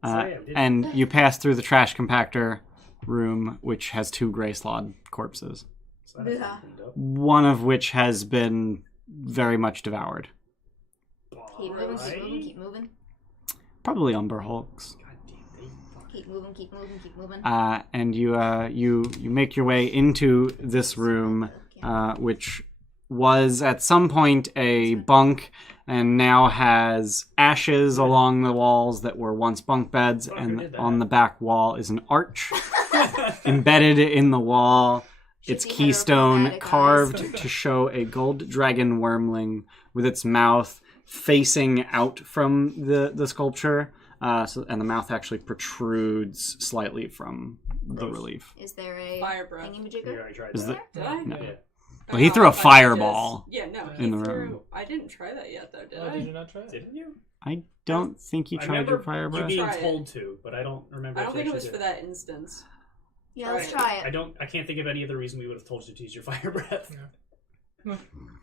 And you pass through the trash compactor room, which has 2 Grace Lord corpses, So that's Yeah. fucking dope. one of which has been very much devoured. Keep moving, keep Alright. moving, keep moving. Probably Umber Hulks. God damn, they fucking- Keep moving, keep moving, keep moving. And you make your way into this room, which was at some point a bunk and now has ashes along the walls that were once bunk beds, Fucker and did that. on the back wall is an arch embedded in the wall. Its Should be keystone heterochromatic carved to show a gold dragon wormling with its mouth facing out from the sculpture. And the mouth actually protrudes slightly from the Gross. relief. Is there a Fire breath. You thingamajigger? already tried Is that. Did I? No. Yeah. Well, he threw a fireball Yeah, no. in He the threw. room. I didn't try that yet, though, did Oh, I? did you not try it? Didn't you? I don't think you I tried your remember fire you breath. being Try it. told to, but I don't remember. I if don't you think it was actually for did. that instance. Yeah, let's Try try it. I can't think of any other reason we would have told you to use your fire breath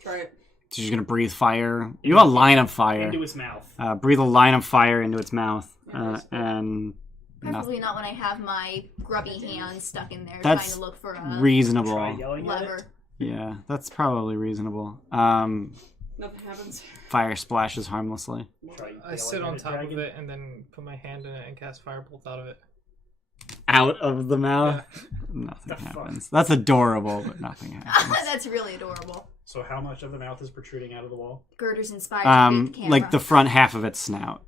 Try it. So you're gonna breathe fire. You have a line of fire. into his mouth. Breathe a line of fire into its mouth, Yeah, that's good. and Preferably not when I have my grubby hand stuck in there That's trying to look for a Try reasonable. yelling at lever. it. Yeah, that's probably reasonable. Nothing happens. Fire splashes harmlessly. Try I yelling sit at on it, top dragon. of it and then put my hand in it and cast firebolt out of it. Out of the mouth. Nothing The fuck? happens. That's adorable, but nothing happens. That's really adorable. So how much of the mouth is protruding out of the wall? Girders inspired to create the camera. Like the front half of its snout.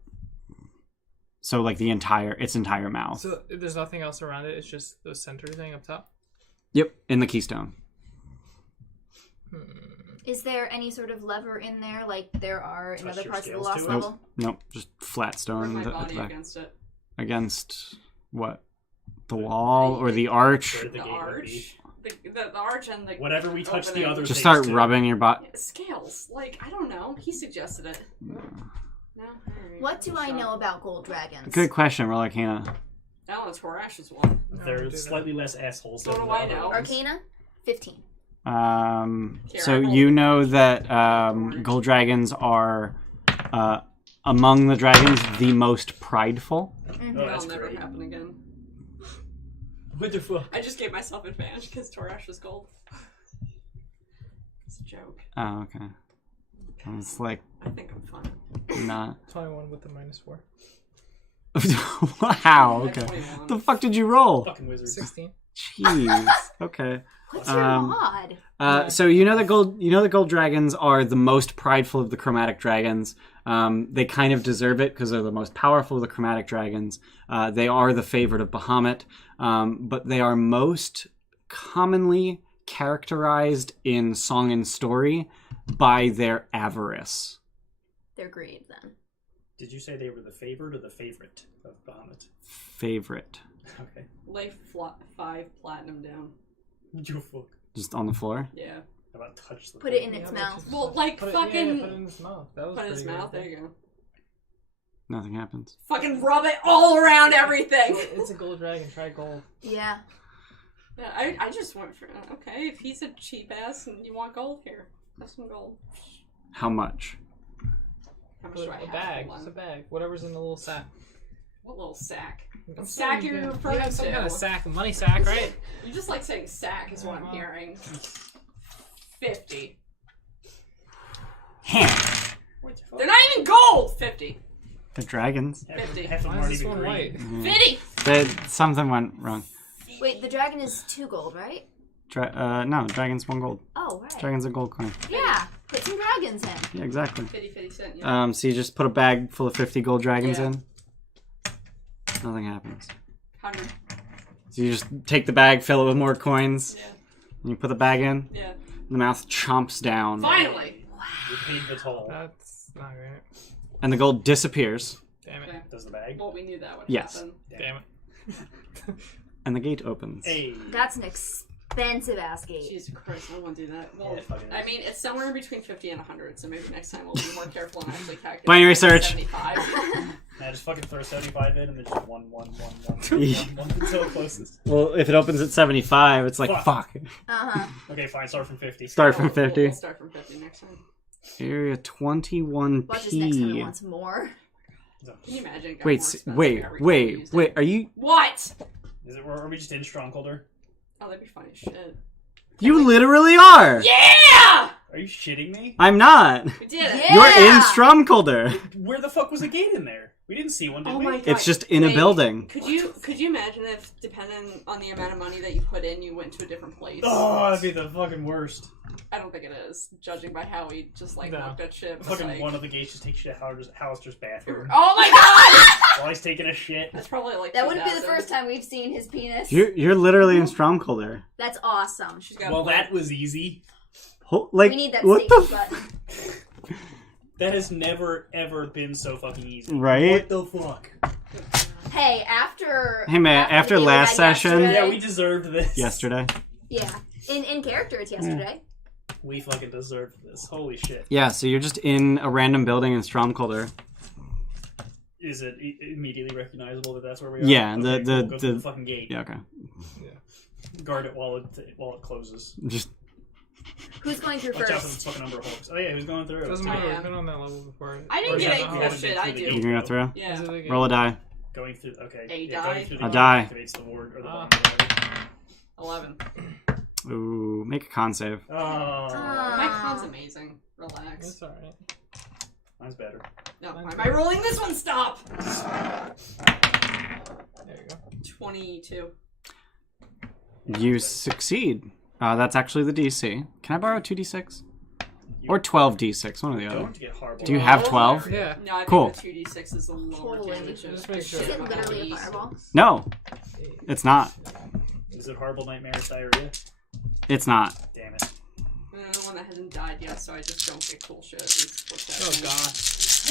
So like its entire mouth. So there's nothing else around it. It's just the center thing up top. Yep, in the keystone. Is there any sort of lever in there like there are in Touch other your parts of the scales lost to it? level? Nope, just flat Bring stone my at the body back. against it. Against what? The wall or the arch? Where the The gate would arch. be. The arch and the Whatever we touch the opening. other Just things start to. rubbing your butt. Scales. Like, I don't know. He suggested it. No? Alright. What do I Shot. know about gold dragons? Good question, roll Arcana. That one's Horash's one. No, They're do that. slightly less assholes. So than do the I other know. ones. Arcana? 15. So you know that gold dragons are among the dragons the most prideful. Oh, That'll that's never great. happen again. What the fuck? I just gave myself advantage because Torash was gold. It's a joke. Oh, okay. It's like I think I'm fine. not. 21 with the -4. Wow. I'm Okay. 21. The fuck did you roll? Fucking wizards. 16. Jeez. Okay. What's your mod? So you know that gold dragons are the most prideful of the chromatic dragons. They kind of deserve it because they're the most powerful of the chromatic dragons. They are the favorite of Bahamut, but they are most commonly characterized in song and story by their avarice. Their greed, then. Did you say they were the favorite or the favorite of Bahamut? Favorite. Okay. Lay 5 platinum down. You fuck. Just on the floor. Yeah. How about touch the Put it thing? in its mouth. Well, like, put fucking... it in his mouth. That was Put it in his pretty mouth, good. there you go. Nothing happens. Fucking rub it all around everything! It's a gold dragon. Try gold. Yeah. Yeah, I just went for... Okay, if he's a cheap ass and you want gold, here. Have some gold. How much? How much Put do I a have? bag. Hold It's a on. bag. Whatever's in the little sack. What little sack? I'm Sack saying you you're got- referring You have some to. kind of sack, a money sack, right? You just like saying sack is what I'm hearing. 50. They're not even gold! 50. The dragons. Half 50. of them Why aren't is this even one green. white? 50! Something went wrong. Wait, the dragon is 2 gold, right? No, dragon's 1 gold. Oh, right. Dragon's a gold coin. Yeah. Put some dragons in. Yeah, exactly. 50 cent, yeah. So you just put a bag full of 50 gold dragons Yeah. in. Nothing happens. 100. So you just take the bag, fill it with more coins, Yeah. and you put the bag in. Yeah. And the mouth chomps down, Finally! You paid the toll. That's not great. and the gold disappears, Damn it. Okay. Does the bag? Well, we knew that would Yes. happen. Damn it. and the gate opens. Hey. That's an expensive ass gate. Jesus Christ, I don't want to do that. Well, Yeah, it fucking is. I mean, it's somewhere between 50 and 100, so maybe next time we'll be more careful and actually calculate. Binary search. 75. Nah, just fucking throw 75 in and then just 1, 1, 1, 1 until it closes. Well, if it opens at 75, it's like, Fuck. fuck. Uh-huh. Okay, fine, start from 50. Start from We'll 50. start from 50 next time. Area Watch this next time it 21P. wants more. Can you imagine? It got Wait, more s- expensive wait, every time we wait, used wait, it? are you... What? Is it, are we just in Strongholder? Oh, that'd be funny as shit. You literally are! Yeah! Are you shitting me? I'm not! We did it. Yeah! You're in Stromcolder! Where the fuck was the gate in there? We didn't see one, did Oh we? my god. It's just in a Wait, building. Could you imagine if, depending on the amount of money that you put in, you went to a different place? Oh, that'd be the fucking worst. I don't think it is, judging by how we just like No. looked at shit. It's Fucking like, one of the gates just takes shit out of Hallister's bathroom oh my god! while he's taking a shit. That's probably like That wouldn't be the 2000. first time we've seen his penis. You're literally in Stromcolder. That's awesome. She's got Well, a that was easy. Like, We need that what safety the button. That has never, ever been so fucking easy. Right? What the fuck? Hey, after... Hey, man, after the game we last had session- yesterday- Yeah, we deserved this. Yesterday. Yeah. In character, it's yesterday. We fucking deserved this. Holy shit. Yeah, so you're just in a random building in Stromcolder. Is it immediately recognizable that that's where we are? Yeah, Okay, the- cool. Go the- through the fucking gate. Yeah, okay. Guard it while it closes. Just Who's going through Watch out for first? the fucking number of hooks. Oh yeah, who's going through? Doesn't It's matter. Yeah. We've been on that level before. I didn't Or get is any that cool not- haven't shit. been I through the do. gate. you're gonna throw. Yeah. Is it the game? Roll a die. Going through. Okay. A yeah, die? Going through the A gate die. activates the ward or the Ah. bomb. Whatever. 11. Ooh, make a con save. Oh, My con's amazing. Relax. It's alright. mine's better. No, why am I rolling this one? Stop! There you go. 22. You succeed. That's actually the DC. Can I borrow 2d6? You Or 12d6, one or the other. don't get horrible. Do you have 12? Yeah. No, I think Cool. the 2d6 is the lower Totally. damage. Just make sure. Is it literally a fireball? No, it's not. Is it horrible nightmarish diarrhea? It's not. Damn it. The one that hasn't died yet, so I just don't get cool shit. Is what's Oh happening. god.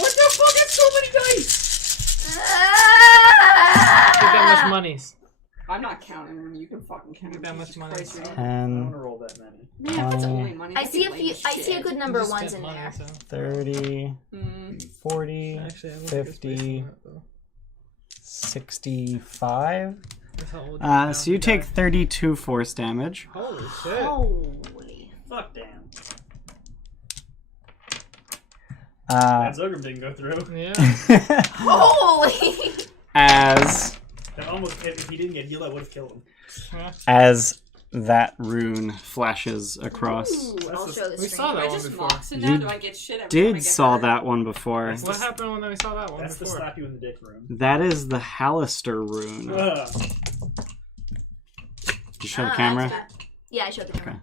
What the fuck? That's so many dice. Get that much monies. I'm not counting when you can fucking count. Get that much Jesus money. Christ, you're- I don't want 10, to roll that many. Man, if it's only money. I that'd see be a lame few. as I see a shit. good You number of just ones spent in money, there. so. 30, Mm. 40, Actually, I don't think it's based on 50, that, though. 65. That's how old you are So you now. take 32 force damage. Holy shit. Holy. Fuck damn. That Zilgram didn't go through. Yeah. Holy. as That almost, if he didn't get healed, I would have killed him. as that rune flashes across. Ooh, I'll show the We screen. saw Do that I one just before. mox it now? You Do I get shit every time I Did get saw hurt? that one before. What happened when we saw that one That's the before? slap you in the dick room. That is the Hallister rune. Ugh. Did you show the Ah, camera? that's bad. Yeah, I showed the camera.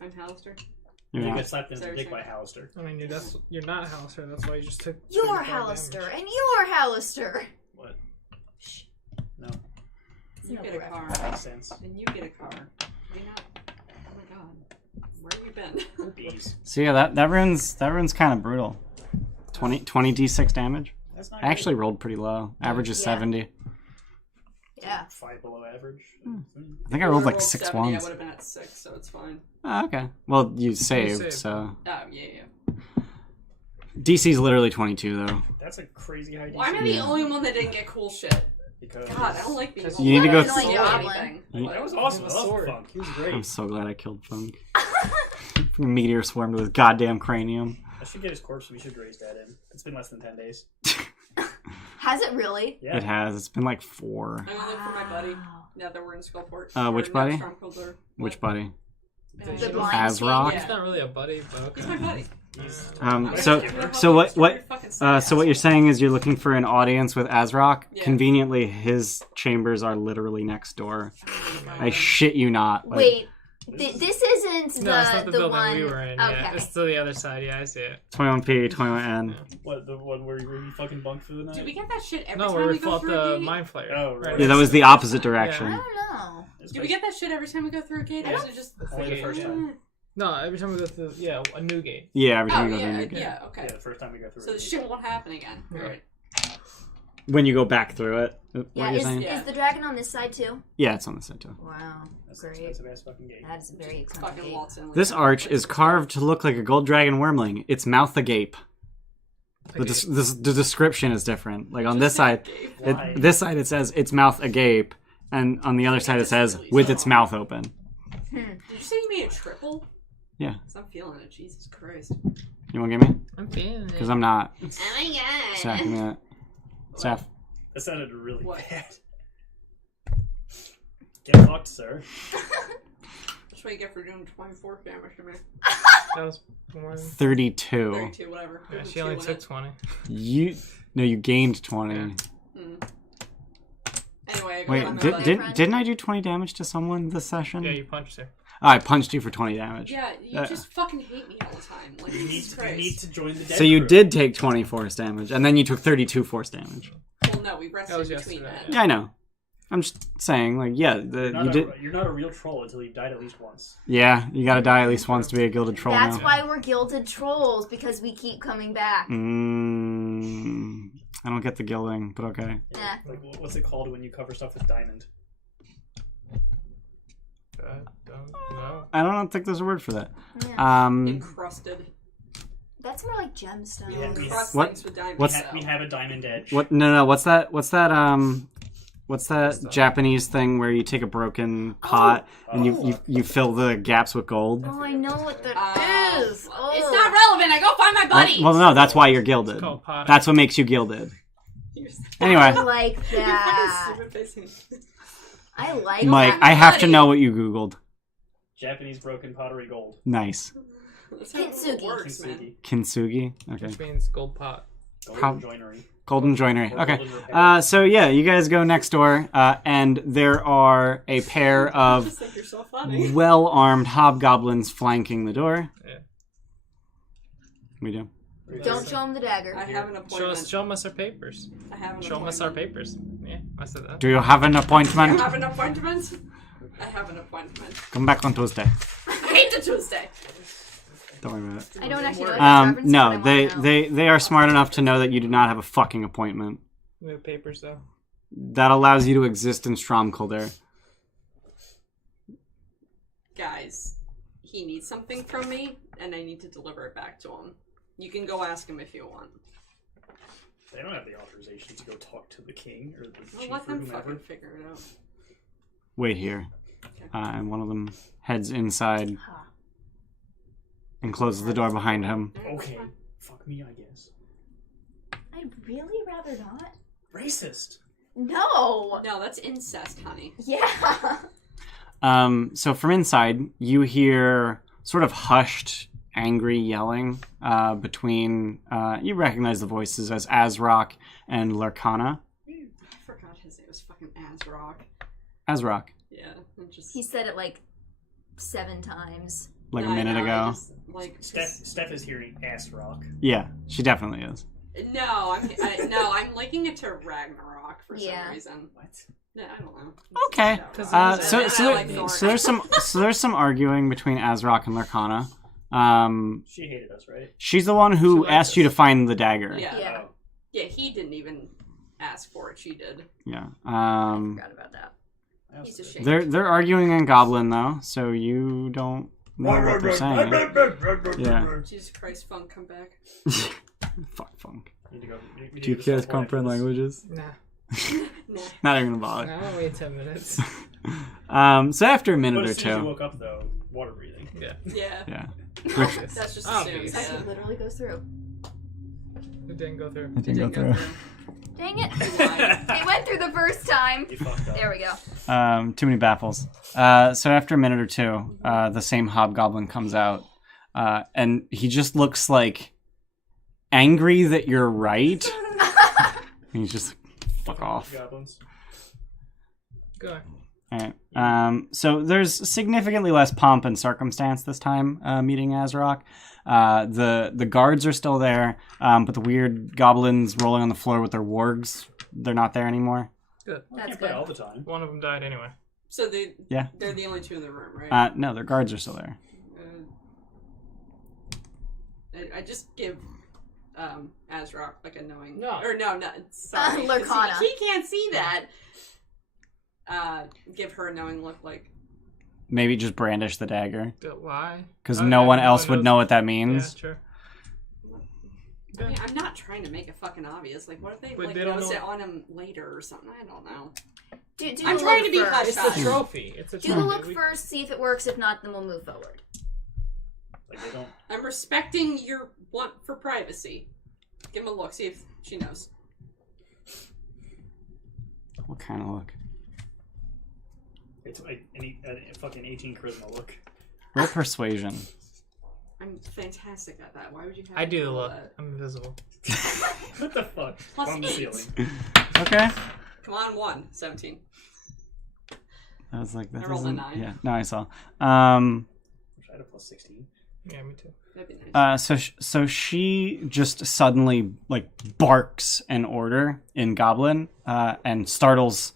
I'm Hallister. You Yeah. get slapped in the Sorry, dick sorry. by Hallister. I mean, you're not Hallister. That's why you just took. You're 35 Hallister, damage. and you're Hallister. What? No. You No get a ref. car. Makes sense. And you get a car. You not. Oh my god. Where have you been? Bees. So yeah, that rune's kind of brutal. 20 d6 damage. That's not I actually rolled pretty low. Average is Yeah. 70. Yeah. Yeah. 5 below average. I think I rolled like 6 70, ones. I would have been at 6, so it's fine. Oh, okay. Well, you saved, saved. so. Yeah. DC's literally 22, though. That's a crazy high DC. Why am I the only one that didn't get cool shit? Because God, I don't like being. You need to go- Annoying goblin. That was awesome. I love Funk. He was great. I'm so glad I killed Funk. Meteor swarmed with his goddamn cranium. I should get his corpse. We should raise that in. It's been less than 10 days. Has it really? Yeah. It has. It's been like 4. I'm gonna look for my buddy. Wow. Now that we're in Skullport. Which Or buddy? Strongholder. Which buddy? The blind Asrock? king. He's not really a buddy, but okay. He's my buddy. So what you're saying is you're looking for an audience with Asrock. Yeah. Conveniently, his chambers are literally next door. I shit you not. Like, Wait, this isn't No, it's not the the building one. we were in. Okay. Yeah, it's to the other side. Yeah, I see it. 21P, 21N. What, the one where you fucking bunked for the night? Do we get that shit every No, time where we we go fought through a the gate? mind flayer. Oh, right. Yeah, that was the opposite I direction. don't know. Do we get that shit every time we go through a gate? Or is it just Only the first time. No, every time we go through, a new gate. Yeah, every time Oh you go yeah, through. yeah, okay. Yeah, the first time we go through So it. the shit won't happen again. Yeah. Right. When you go back through it. What Yeah, you're saying? Yeah. is the dragon on this side too? Yeah, it's on the side too. Wow, That's an great. expensive ass fucking gate. That is a very expensive Fucking gate. waltz in like This that. arch is carved to look like a gold dragon wormling. Its mouth agape. The description is different. Like on this side, Why? this side it says its mouth agape, and on the other side it says with its mouth open. Did you say you made a triple? Yeah. 'Cause I'm feeling it. Jesus Christ. You want to give me? I'm feeling it. Because I'm not. Oh my god. Steph, give me that. Steph. That sounded really What? bad. Get fucked, sir. That's what you get for doing 24 damage to me. That was more. 32. 32, whatever. Yeah, she only took 20. You gained 20. Yeah. Anyway, I go Wait, on my did, buddy. didn't I do 20 damage to someone this session? Yeah, you punched her. Oh, I punched you for 20 damage. Yeah, you just fucking hate me all the time. Like, Jesus You need Christ. to join the dead So you crew. did take 20 force damage, and then you took 32 force damage. Well, no, we That rested was between yesterday, that. Yeah, I know. I'm just saying, like, yeah, You're not a real troll until you've died at least once. Yeah, you gotta die at least once to be a gilded troll That's now. why we're gilded trolls, because we keep coming back. I don't get the gilding, but okay. Yeah. Like, what's it called when you cover stuff with diamond? I don't know. I don't think there's a word for that. Yeah. Encrusted. That's more like gemstone. Yeah, We we- encrust What- things with diamonds. what's- We have a diamond edge. What? No. What's that? What's that Japanese thing where you take a broken pot and you fill the gaps with gold? Oh, I know what that is. Oh. It's not relevant. I go find my buddy. Well, no, that's why you're gilded. called potting. That's what makes you gilded. I Anyway, like You're that. fucking stupid facing. I like Mike, that. I have to buddy. know what you googled. Japanese broken pottery gold. Nice. That's how it Kintsugi. works, man. Kintsugi. Okay. Which means gold pot. Golden How- joinery. Golden joinery. Or Okay. golden repair. So yeah, you guys go next door, and there are a pair You of just think you're so funny. well-armed hobgoblins flanking the door. Yeah. We do. Don't show him the dagger. I have an appointment. Show us our papers. I have an Show appointment. us our papers. Yeah, I said that. Do you have an I appointment? have an appointment. I have an appointment. Come back on Tuesday. I hate the Tuesday. Don't worry about it. I don't actually know what this reference is, but I No, wanna know. they are smart enough to know that you do not have a fucking appointment. We have papers though. That allows you to exist in Strongholder. Guys, he needs something from me, and I need to deliver it back to him. You can go ask him if you want. They don't have the authorization to go talk to the king or the I'll chief let or them whomever. fucking figure it out. Wait here. And one of them heads inside Huh. and closes the door behind him. Okay. Fuck me, I guess. I'd really rather not. Racist. No. No, that's incest, honey. Yeah. So from inside, you hear sort of hushed, angry yelling between. You recognize the voices as Asrock and Lurkana. I forgot his name was fucking Asrock. Asrock, Yeah, I'm just. He said it like 7 times. like a I minute know, I ago. just, like, Steph is hearing ass rock. Yeah, she definitely is. No, I'm linking it to Ragnarok for Yeah. some reason. What? No, I don't know. Okay. And So there's some arguing between Asrock and Lurkana. She hated us, right? She's the one who She liked asked you to us. find the dagger. Yeah. Yeah. Oh. Yeah, he didn't even ask for it. She did. Yeah. I forgot about that. house. Piece of today. shit. They're arguing in Goblin though, so you don't know what they're saying. Yeah. Jesus Christ, Funk, come back. Fuck funk. Need to go. Do you guys comprehend languages? Nah. Nah. Not even gonna bother. No, I'll wait 10 minutes. So after a minute But or as soon as you two, woke up, though, water breathing. Yeah. Yeah. yeah, That's just Obvious. assumed. That literally goes through. It didn't go through. it didn't go through. Dang it! It went through the first time. You fucked up. There we go. Too many baffles. So after a minute or two, the same hobgoblin comes out, and he just looks like angry that you're right. And he's just fuck off. Goblins. Go. Alright. So there's significantly less pomp and circumstance this time, meeting Asrock. The guards are still there, but the weird goblins rolling on the floor with their wargs, they're not there anymore. Good. Well, That's can't play good. all the time. One of them died anyway. So Yeah. they're the only two in the room, right? No, their guards are still there. I just give Asrock like a knowing. No. Or no, sorry. 'cause Lurkana. He can't see that. Give her a knowing look like. Maybe just brandish the dagger, Why? because Oh, no yeah, one no else one would knows. know what that Yeah, means. sure. I mean, I'm not trying to make it fucking obvious. Like, what if they But like they don't notice know- it on him later or something? I don't know. Do I'm the trying look to be first. hush It's hush. a trophy. It's a Do trophy. the look first, see if it works. If not, then we'll move forward. Like, they don't. I'm respecting your want for privacy. Give him a look. See if she knows. What kind of look? It's like a fucking 18 charisma look. Roll persuasion. I'm fantastic at that. Why would you have I me do the roll look. that? I'm invisible. What the fuck? Plus On the 8. ceiling. Okay. Come on, 17. I was like, that I rolled a doesn't. 9. Yeah. No, I saw. Wish I had a plus 16. Yeah, me too. That'd be nice. So she just suddenly like barks an order in Goblin, and startles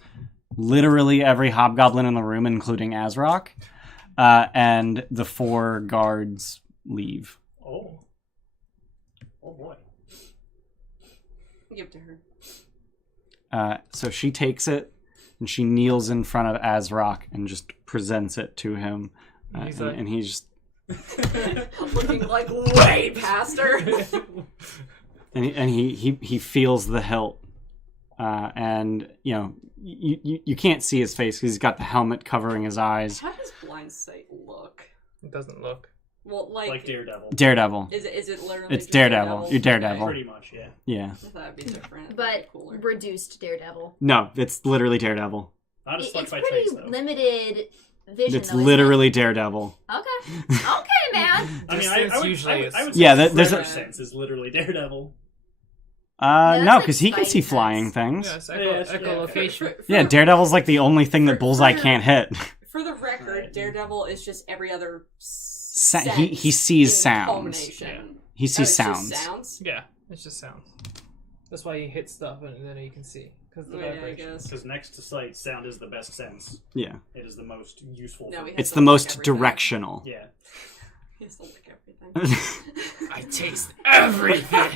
literally every hobgoblin in the room, including Asrock, and the 4 guards leave. Oh. Oh boy. Give it to her. So she takes it and she kneels in front of Asrock and just presents it to him, He's and, like- and he just Looking like way past her. and he feels the hilt, and you know you can't see his face because he's got the helmet covering his eyes. How does blind sight look? It doesn't look. Well, Like Daredevil. Daredevil. Is it literally? It's just Daredevil. You're Daredevil. Pretty much, yeah. Yeah. I thought it'd be different. It'd But be cooler. reduced Daredevil. No, it's literally Daredevil. Not as fucked It's by pretty traits, though. limited vision. It's though, isn't literally Daredevil. it? Okay. Okay, man. I mean, Distance I would usually I would is- say Yeah, there's their a- sense is literally Daredevil. that's No, like because he can see Spidey flying sense. things. Yes, Yeah, echolocation. Yeah, Daredevil's like the only thing that for- Bullseye for- can't hit. For the record, Right. Daredevil is just every other. He sees in sounds. culmination. He Oh, sees it's just sounds. sounds. Yeah, it's just sounds. That's why he hits stuff and then he can see. Because the Oh, yeah, I vibration. guess. Because next to sight, sound is the best sense. Yeah, It is the most useful. No, thing. we have it's to the lick most everything. directional. Yeah. He has to lick everything. I taste everything.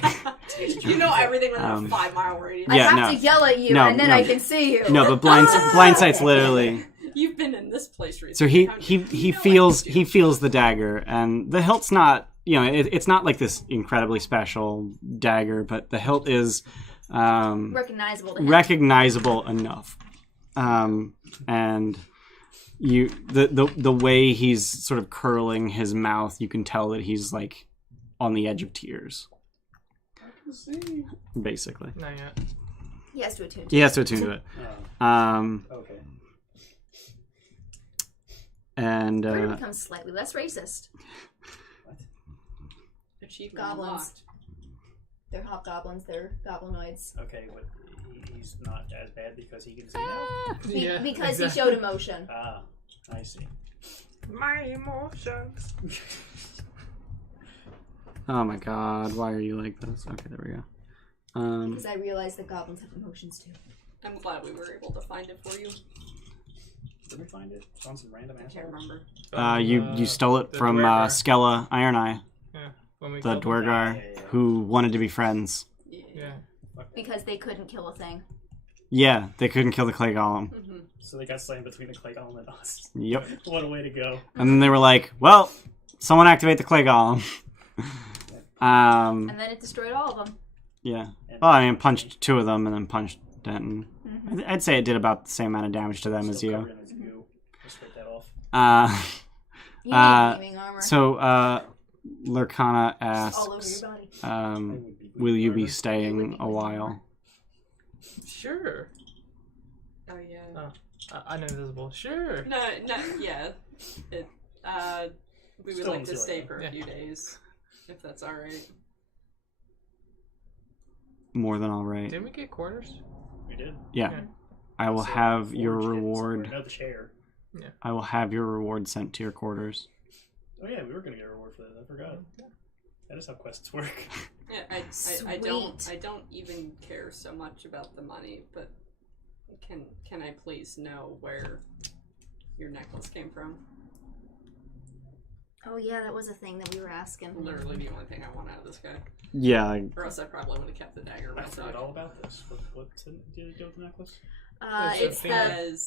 You know everything within a Um, 5-mile radius. I Yeah, have no. to yell at you, No, and then no. I can see you. No, but blindsight's literally. You've been in this place recently. So he How do he you he know I feels can he do? feels the dagger, and the hilt's not, you know, it's not like this incredibly special dagger, but the hilt is Recognizable to him. recognizable enough, and the way he's sort of curling his mouth, you can tell that he's like on the edge of tears, basically. Not yet. He has to attune to He has to attune to it. Okay. And We're gonna become slightly less racist. Achievement Goblins. unlocked. They're hobgoblins, they're goblinoids. Okay, but he's not as bad because he can see now? Because exactly. he showed emotion. Ah, I see. My emotions. oh my god, why are you like this? Okay, there we go. Because I realized that goblins have emotions too. I'm glad we were able to find it for you. Did we find it? It's on some random I ass. can't remember. You stole it the from Dwergar. Skella Iron Eye, Yeah, when we the killed him. Dwergar, Yeah. who wanted to be friends. Yeah. Yeah. Because they couldn't kill a thing. Yeah, they couldn't kill the clay golem. Mm-hmm. So they got slammed between the clay golem and us. Yep. What a way to go. And then they were like, well, someone activate the clay golem. And then it destroyed all of them. Yeah. Well, I mean, punched 2 of them and then punched Denton. I'd say it did about the same amount of damage to them as you. Covered in his goo. Just rip that off. You need gaming armor. So, Lurkana all over asks, your body. will you be staying a while? Sure. Oh yeah. Uninvisible. Sure. No, yeah. It, we would Still like to in stay Zilgram. for a few days, if that's all right. More than all right. Didn't we get quarters? We did. Yeah. Okay. I will So, have your forged in reward. somewhere. No, the chair. I will have your reward sent to your quarters. Oh yeah, we were gonna get a reward for that. I forgot. That is how quests work. Yeah, I don't even care so much about the money, but can I please know where your necklace came from? Oh yeah, that was a thing that we were asking. Literally the only thing I want out of this guy. Yeah. Or else I probably would have kept the dagger I myself. forgot all about this. What did you do with the necklace? It's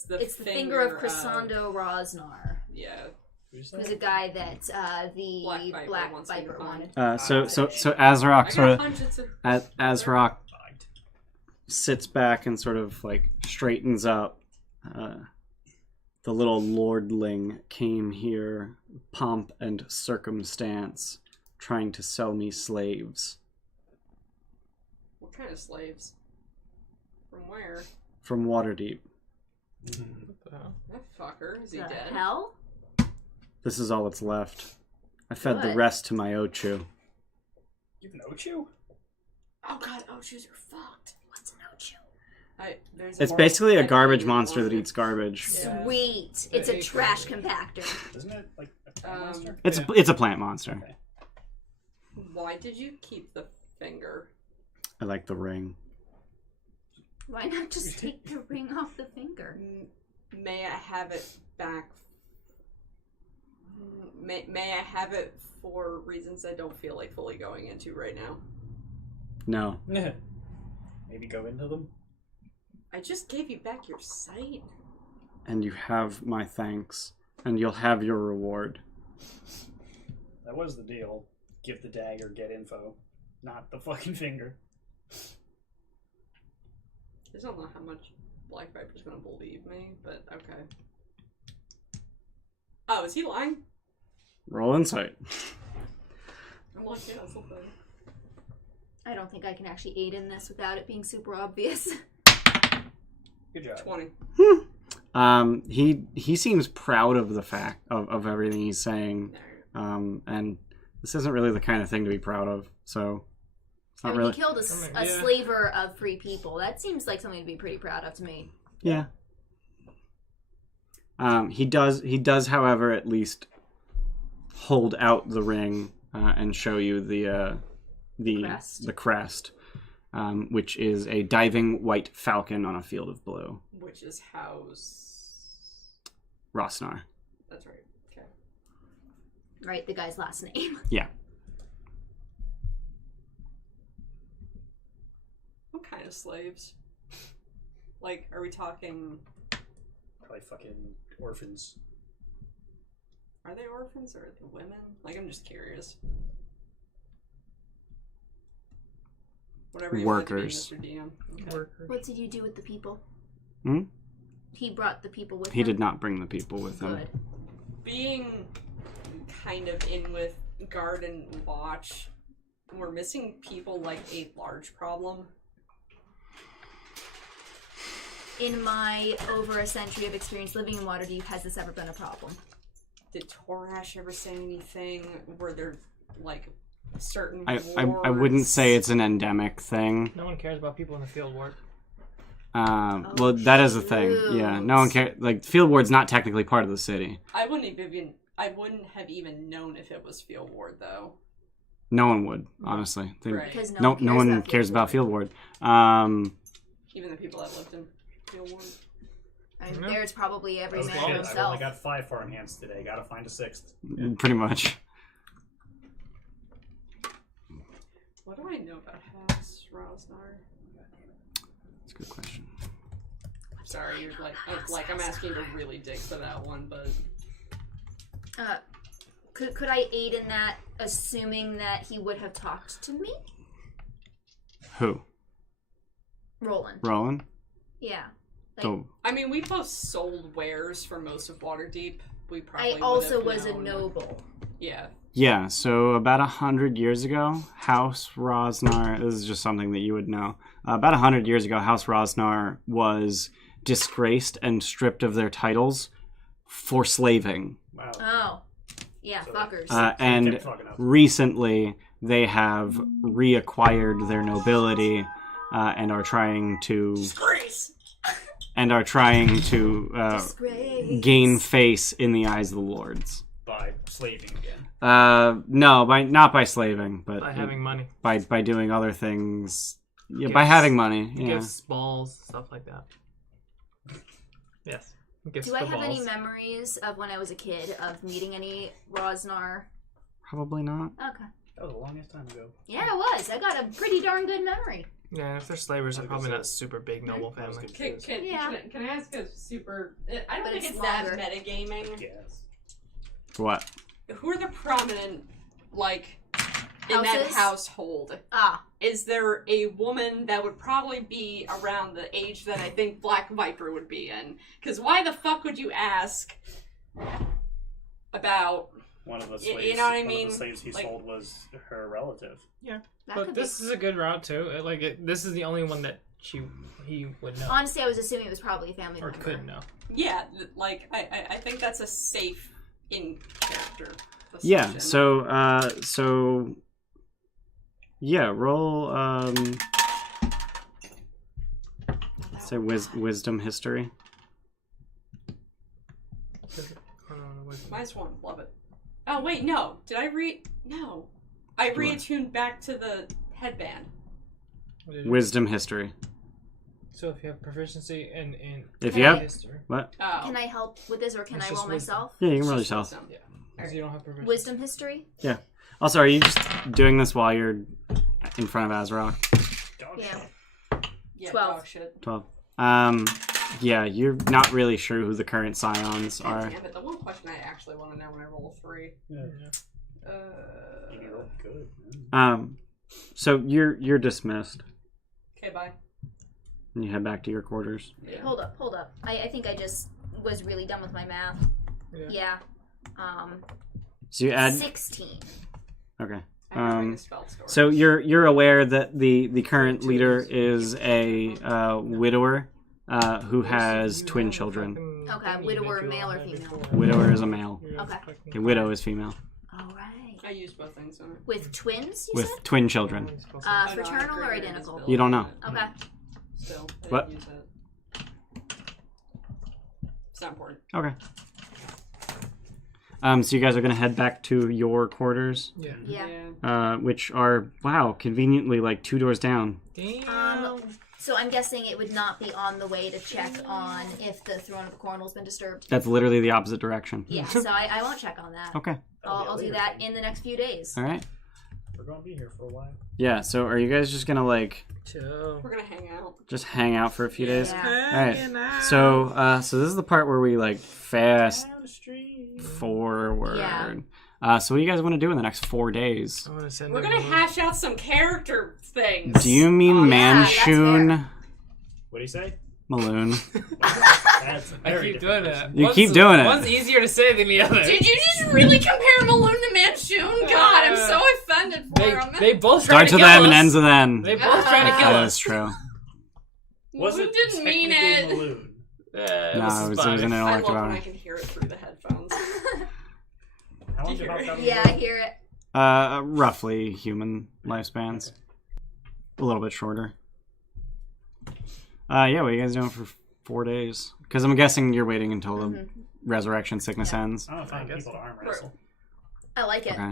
the It's finger of Chrysando Rosnar. Yeah. Who's that? Who's a guy that the Black Black Viper wants me to Viper find. wanted. So Asrock I sort got of hundreds of... Asrock sits back and sort of like straightens up. The little lordling came here, pomp and circumstance, trying to sell me slaves. What kind of slaves? From where? From Waterdeep. What the hell? That fucker. Is he The dead? hell? This is all that's left. I fed the Good. rest to my Ochu. You have an Ochu? Oh god, Ochus are fucked. What's an Ochu? There's It's more basically a than garbage one. monster that eats garbage. Yeah. Sweet. It's a trash compactor. Isn't it like a plant monster? It's a plant monster. Okay. Why did you keep the finger? I like the ring. Why not just take the ring off the finger? May I have it back? May I have it for reasons I don't feel like fully going into right now? No. Maybe go into them? I just gave you back your sight. And you have my thanks. And you'll have your reward. That was the deal. Give the dagger, get info. Not the fucking finger. I don't know how much Black Viper's gonna believe me, but okay. Oh, is he lying? Roll insight. I'm like, yeah, something. I don't think I can actually aid in this without it being super obvious. Good job. 20. He seems proud of the fact of everything he's saying. And this isn't really the kind of thing to be proud of, so it's I not mean, really. he killed a slaver of free people. That seems like something to be pretty proud of to me. Yeah. He does, however, at least hold out the ring and show you the crest, which is a diving white falcon on a field of blue. Which is house. Rosnar. That's right. Okay. Right, the guy's last name. Yeah. What kind of slaves? Like, are we talking? Probably fucking orphans. Are they orphans or are they women? Like, I'm just curious. Whatever you Workers. want to be, Mr. DM. Okay. Workers. What did you do with the people? Hmm? He brought the people with him. He did not bring the people with him. Good. Being kind of in with guard and watch, we're missing people like a large problem. In my over a century of experience living in Waterdeep, has this ever been a problem? Did Torash ever say anything? Were there like certain I wouldn't say it's an endemic thing. No one cares about people in the field work. Well, that is the thing. Yeah, no one cares. Like, Field Ward's not technically part of the city. I wouldn't have even known if it was Field Ward though. No one would, honestly. Right. Because No one cares about Field Ward. Even the people that lived in Field Ward. I mean, there's probably every Oh, man shit, I've himself. only got 5 farm hands today. Gotta find a 6th. Pretty much. What do I know about House Rosnar? That's a good question. Sorry, you're like I'm asking you to really dig for that one, but could I aid in that, assuming that he would have talked to me? Who? Roland. Roland? Yeah. Like, So, I mean, we both sold wares for most of Waterdeep. We probably I also would have was a known. noble. Yeah. yeah, so about 100 years ago, House Rosnar, this is just something that you would know. About 100 years ago, House Rosnar was disgraced and stripped of their titles for slaving. Wow. Oh. Yeah, So- fuckers. And Kept fucking up. recently, they have reacquired their nobility and are trying to Disgrace. gain face in the eyes of the lords. By slaving again. No, not by slaving, but By having money. by doing other things. Yeah, Gifts. by having money. Yeah. Gifts, balls, stuff like that. Yes. Gifts Do I for have any balls. memories of when I was a kid of meeting any Rosnar? Probably not. Okay. That was the longest time ago. Yeah, it was. I got a pretty darn good memory. Yeah, if they're slavers, they're probably not super big noble That was family. good. Can I ask a super... I don't But think it's it's that longer. metagaming. Yes. What? Who are the prominent, like, in that Houses? household? Ah, Is there a woman that would probably be around the age that I think Black Viper would be in? Because why the fuck would you ask about... One of the You slaves, know what I one mean? of the slaves he Like- sold was her relative. that But could this be. is a good route too. This is the only one that he would know Honestly, I was assuming it was probably a family or member. could know. Yeah, like, I think that's a safe in-character Yeah. assumption. So yeah. Roll. Say wisdom history. Minus one, love it. Oh, wait, no. Did I No. I What? reattuned back to the headband. Wisdom history. So if you have proficiency in If you have history, what? Oh. Can I help with this, or can It's I just roll wisdom. myself? Yeah, you can roll It's just yourself. wisdom. because you don't have proficiency. Wisdom history? Also, are you just doing this while you're in front of Asrock? Dog Yeah. shit. Yeah, 12. dog shit. 12. Yeah, you're not really sure who the current scions God are. damn it, the one question I actually want to know when I roll a 3. You rolled good. So you're dismissed. Okay, bye. And you head back to your quarters. Yeah. Hold up. I think I just was really done with my math. Yeah. Yeah. So you add 16. okay. I have to make a spell story. So you're aware that the current leader is a widower who has twin children. Okay, widower, male or female? Widower is a male. Okay. A widow is female All right. I used both things on it. With twins, you with said? twin children. I know, I Fraternal or created identical? this You don't know. build. Okay. Still, I What? didn't use it. It's not important. Okay. So you guys are gonna head back to your quarters, Yeah. Yeah. which are conveniently like 2 doors down. Damn. So I'm guessing it would not be on the way to check on if the throne of the cornel's been disturbed. That's literally the opposite direction. Yeah, so I won't check on that. Okay. I'll do that in the next few days. All right. We're gonna be here for a while. Yeah. So are you guys just gonna Chill. We're gonna hang out. just hang out for a few days? Yeah. Alright. So this is the part where we fast Down the street. forward. Yeah. So what do you guys want to do in the next 4 days? I'm gonna send We're them gonna a- hash out some character things. Do you mean Oh, yeah, that's Manshoon? What do you say? Maloon. That's I very keep doing different. it. You keep doing it. One's easier to say than the other. Did you just really compare Maloon to Manshoon? God, I'm so offended for him. They both try Starts to with kill M us. and ends with N. They both try to kill That us. is true. Was Maloon it didn't mean technically it. Maloon? No, it was an I intellect love when about I it. can hear it through the headphones. How long Do you did hear that Yeah, I hear it. Roughly human lifespans. A little bit shorter. Yeah, what are you guys doing for 4 days? Because I'm guessing you're waiting until the resurrection sickness ends. I don't know if I I guess people to arm wrestle. I like it. Okay.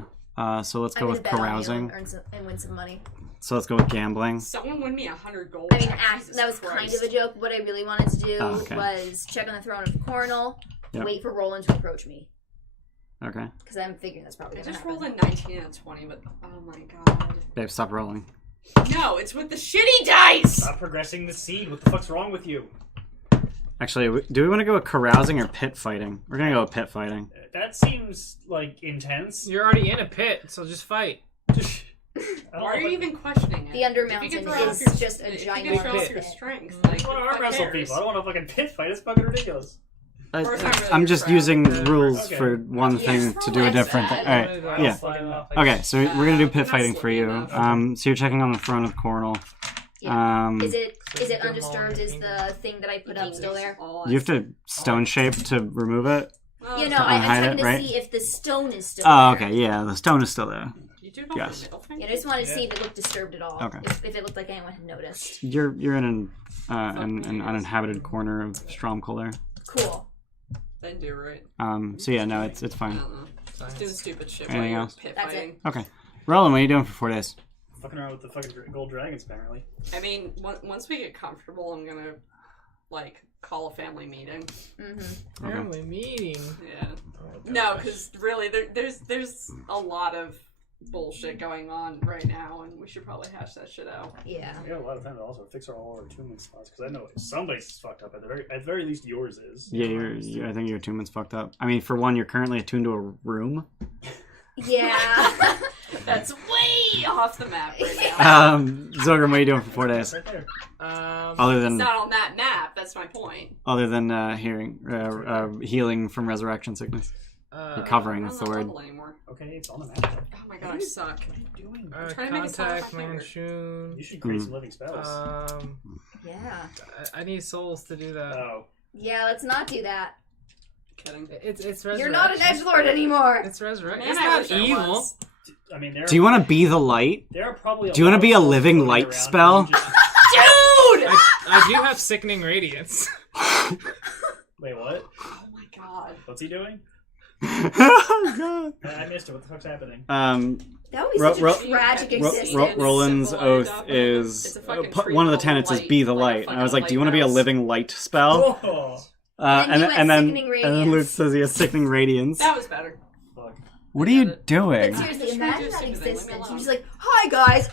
So let's I'm go gonna with bet on you carousing. and win some money. So let's go with gambling. Someone win me 100 gold. I mean, Jesus that was Christ. kind of a joke. What I really wanted to do Oh, okay. was check on the throne of the Cornel, Yep. wait for Roland to approach me. Okay. Because I'm figuring that's probably I going to just happen. rolled a 19 and a 20, but oh my god. Babe, stop rolling. No, it's with the shitty dice! Stop progressing the seed. What the fuck's wrong with you? Actually, do we want to go with carousing or pit fighting? We're gonna go with pit fighting. That seems like intense. You're already in a pit, so just fight. Why are you even questioning it? The Undermountain is just a If you giant can throw off pit. your strength, I like, want to who arm wrestle cares? people. I don't want to fucking pit fight. It's fucking ridiculous. First time really I'm just proud. using rules Okay. for one thing to do a different thing. All right. Yeah. Okay, so we're gonna do pit fighting for you. So you're checking on the throne of Cornel. Yeah. Is it undisturbed? Is the thing that I put up still there? You have to stone shape to remove it. You know, To I'm unhide checking it, to right? see if the stone is still Oh, there. okay, yeah, the stone is still there. You do Yes. Yeah, I just wanted to see if it looked disturbed at all. Okay. If it looked like anyone had noticed. You're in an uninhabited corner of Strongholder. Cool. They do, right? So yeah, no, it's I fine. don't know. Just doing stupid shit Anything while you're else? pit That's fighting. Okay, Roland, what are you doing for 4 days? Fucking around with the fucking gold dragons, apparently. I mean, once we get comfortable, I'm gonna, like, call a family meeting. Mm-hmm. Family meeting. Yeah. No, because really, there's a lot of bullshit going on right now, and we should probably hash that shit out. Yeah. We got a lot of time to also fix all our attunement slots because I know somebody's fucked up. At the very least, yours is. Yeah, I think your attunement's fucked up. I mean, for one, you're currently attuned to a room. Yeah. That's way off the map right now. Zilgram, what are you doing for 4 days? Right there. Other It's than not on that map. That's my point. healing from resurrection sickness. Recovering, that's the I'm word. not level anymore. Okay, it's on the map. Oh my god, I suck. What are you doing? trying to make it sound like Contact my finger. Manchun. You should create some living spells. Yeah. I need souls to do that. Oh. Yeah, let's not do that. Kidding. It's resurrection. You're not an edgelord anymore. It's resurrection. Man, It's I not wish I evil. was. I mean, Do you want to be the light? There are probably. Do you want to be a lot of living souls light floating around spell? and you just- Dude! I do have sickening radiance. Wait, what? Oh my god. What's he doing? Oh, I missed it. What the fuck's happening? God. That would be Ro- such ro- a tragic Ro- existence. Roland's Symbol oath up. is It's a fucking tree one of the called tenets is light, be the like a light. And I was like, fucking do you want to be a lighthouse. living light spell? Oh, And you went sickening and then radiance. Luke says he has sickening radiance. That was better. fuck. What are you doing? But seriously, Just trying to imagine do that something. Leave me existence. alone. You're just like, hi guys.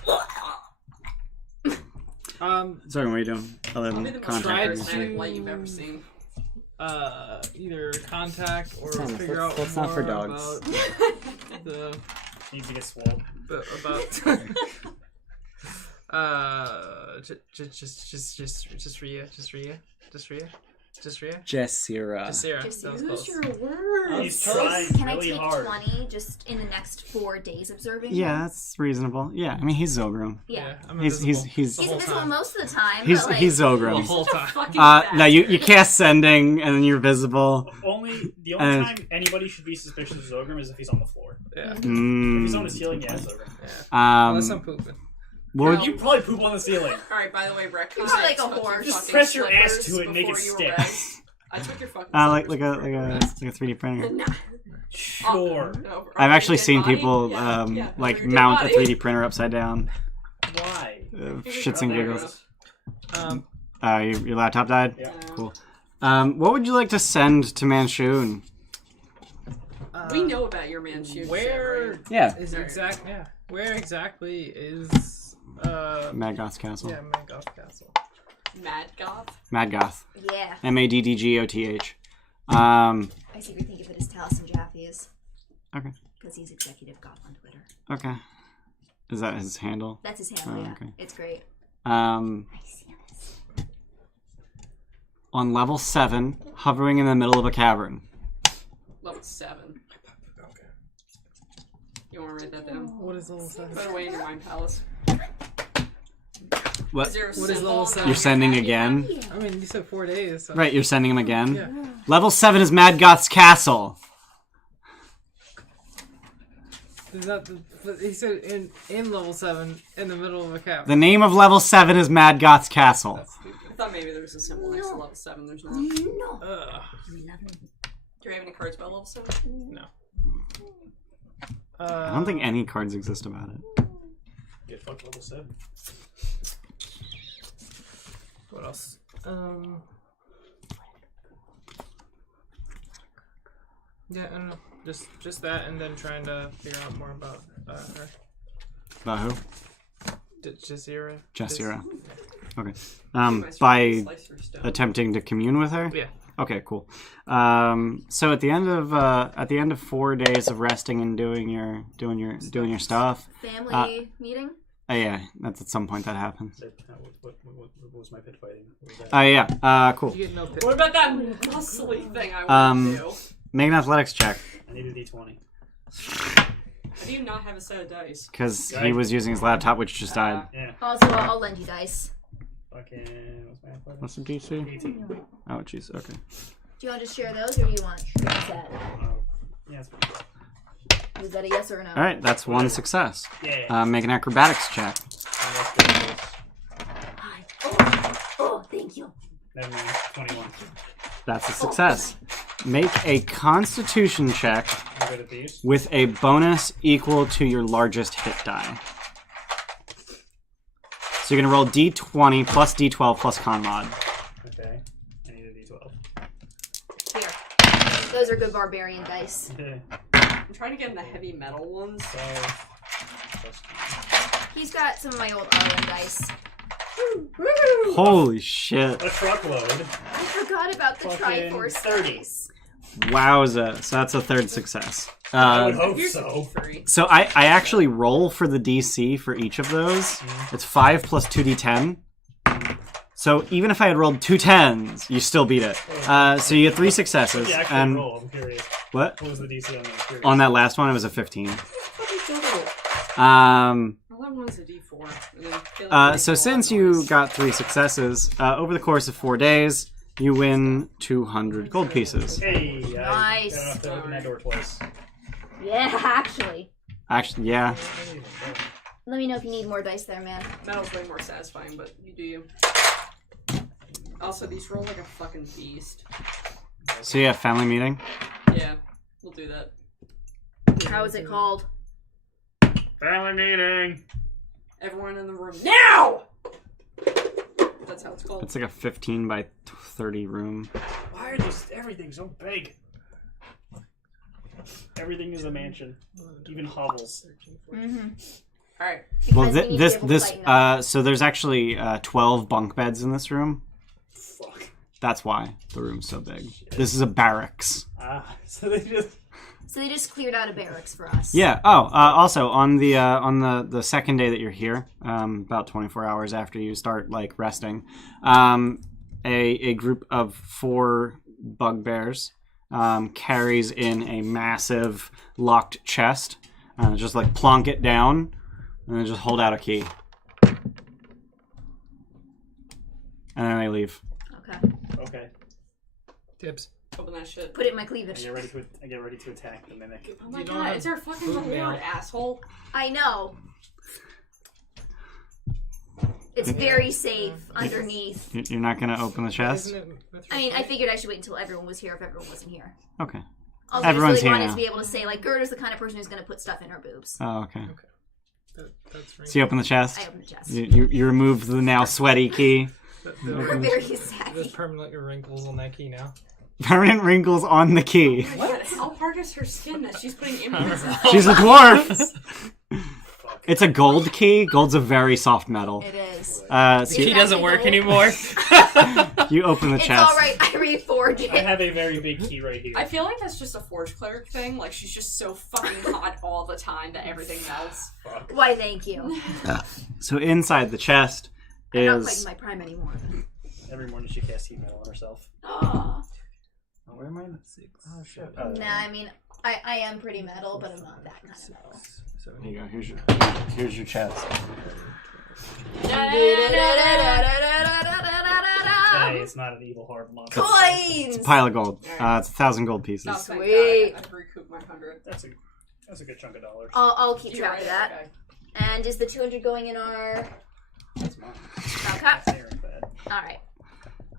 Sorry, what are you doing? Other I'll be than the most contacting charismatic me? light you've ever seen. Either contact or That's not- figure out that's more not for dogs. about the Needs to get swole. about just Rhea. Jessira. Sarah. Just That was use close. your words. He's trying Can really I take hard. 20 just in the next 4 days observing? Yeah, him? that's reasonable. Yeah, I mean he's Zilgram. Yeah. I'm He's invisible. he's the He's whole invisible time. most of the time. he's but, like, he's The Zilgram. whole Such a time. fucking No, you bastard. cast sending and then you're visible. The only And- time anybody should be suspicious of Zilgram is if he's on the floor. Yeah. If he's on Mm. his ceiling, yeah, Zilgram. Unless I'm pooping. What would You probably poop on the ceiling. Alright, by the way, Rex, You're like a horse. Just press your ass to it and make it stick. I took your fucking like slippers a before you were 3D printer? Nah. Sure. No, I've actually dead seen body? people Yeah, yeah, like your dead mount a body. 3D printer upside down. Why? Shits and Oh, there it giggles. goes. Your laptop died? Yeah. Cool. What would you like to send to Manchun? We know about your Manchu Where shit, right? Yeah. is exact? Yeah. Where exactly is Mad Goth's Castle. yeah, Mangoth Castle? Mad Goth? Mad Goth. Yeah. Maddgoth. I secretly think of it as Taliesin Jaffe's. Okay. Because he's executive goth on Twitter. Okay. Is that his handle? That's his handle, Oh, yeah. okay. It's great. On Nice. level 7, hovering in the middle of a cavern. Level 7. You want to write that down? What is level 7? Put it away in your mind palace. What? Is there a What is symbol level on 7? your You're sending hat? again? I mean, you said 4 days. So. Right, you're sending him again? Yeah. Level 7 is Mad Goth's Castle. Is that the? He said in level 7, in the middle of a cavern. The name of level 7 is Mad Goth's Castle. I thought maybe there was a symbol next to level 7. There's not. No. Ugh. Do you have any cards about level 7? No. I don't think any cards exist about it. Get fucked level 7. What else? Yeah, I don't know. Just that, and then trying to figure out more about her. About who? Jazira. Jessira. Okay. My By slice for stone. attempting to commune with her. Yeah. Okay, cool. So at the end of 4 days of resting and doing your stuff. Family meeting? Yeah, that's at some point that happens. What was my pit fighting? What was that? Yeah. Cool. You get no pit. What about that muscly thing I want to do? Make an athletics check I need a d20. How do you not have a set of dice? because he was using his laptop, which just died. Yeah. Also, I'll lend you dice. Fucking. What's my athletics? What's the DC? 18. Oh, jeez. Okay. Do you want to just share those, or do you want a set? Yeah, it's fine. Was that a yes or a no? All right, that's one success. Yeah. Make an acrobatics check. Hi. Oh, thank you. Never mind. 21. That's a success. Make a Constitution check I'm good at these. with a bonus equal to your largest hit die. So you're gonna roll D20 plus D12 plus con mod. Okay. I need a d12. Here. Those are good barbarian dice. I'm trying to get in the heavy metal ones. 12 plus He's got some of my old Arwen dice. Holy shit! a truckload. I forgot about the Fucking Triforce 30. dice. Wowza! So that's a third success. I would hope Here's so. free. So I actually roll for the DC for each of those. It's 5 plus 2d10. So even if I had rolled 2 10s, you still beat it. So you get 3 successes. Yeah, actually, And roll. I'm curious. what? What was the DC on that? I'm curious. On that last one, it was a 15. All Um. that one's a D4. And then feel like So making a since lot of you noise. got 3 successes over the course of 4 days, you win 200 gold pieces. Hey, Nice. I don't have to open that door twice. Yeah, actually. Actually, yeah. Let me know if you need more dice there, man. Metal's way more satisfying, but you do you. Also, these roll like a fucking beast. So yeah, family meeting. Yeah, we'll do that. How is it called? Family meeting. Everyone in the room now! That's how it's called. It's like a 15 by 30 room. Why are these everything so big? Everything is a mansion, even hovels. Mm-hmm. Alright. Well, so there's actually 12 bunk beds in this room. Fuck. That's why the room's so big. This is a barracks. So they just. So they just cleared out a barracks for us. Yeah. Oh, also on the second day that you're here, about 24 hours after you start like resting, a group of 4 bugbears carries in a massive locked chest. Just like plonk it down, and then just hold out a key, and then they leave. Okay. Okay. Tips. Open that shit. Put it in my I cleavage. get ready to attack the mimic. Oh my You don't god, have it's our fucking food mail. reward, asshole. I know. It's very safe underneath. You're not gonna open the chest? Isn't it with I mean, I respect? figured I should wait until everyone was here if everyone wasn't here. Okay. Also, Everyone's I just really here wanted now. to be able to say, like, Gerda's the kind of person who's going to put stuff in her boobs. Oh, okay. That's right. So you open the chest. I open the chest. You remove the now sweaty key. We're very There's saggy. permanent wrinkles on that key now. Permanent wrinkles on the key. What? How hard is her skin that she's putting images in? She's a dwarf. It's a gold key. Gold's a very soft metal. It is. So Key you, doesn't work anymore. you open the It's chest. alright, I reforged I it. have a very big key right here. I feel like that's just a Forge Cleric thing. Like, she's just so fucking hot all the time that everything melts. Fuck. Why, thank you. So inside the chest I'm not quite is. in my prime anymore. Every morning she casts heat metal on herself. Oh. Oh, where am I? Oh shit. Nah, I mean, I am pretty metal, but I'm not that kind of metal. So here you go. Here's your chest. Hey, it's not an evil hard monster. Coins! It's a pile of gold. It's 1,000 gold pieces. Oh, thank Sweet. God, I've recouped my 100. That's a good chunk of dollars. I'll keep You're track right, of that. okay. And is the 200 going in our... That's mine. Okay. Staring bad. Alright.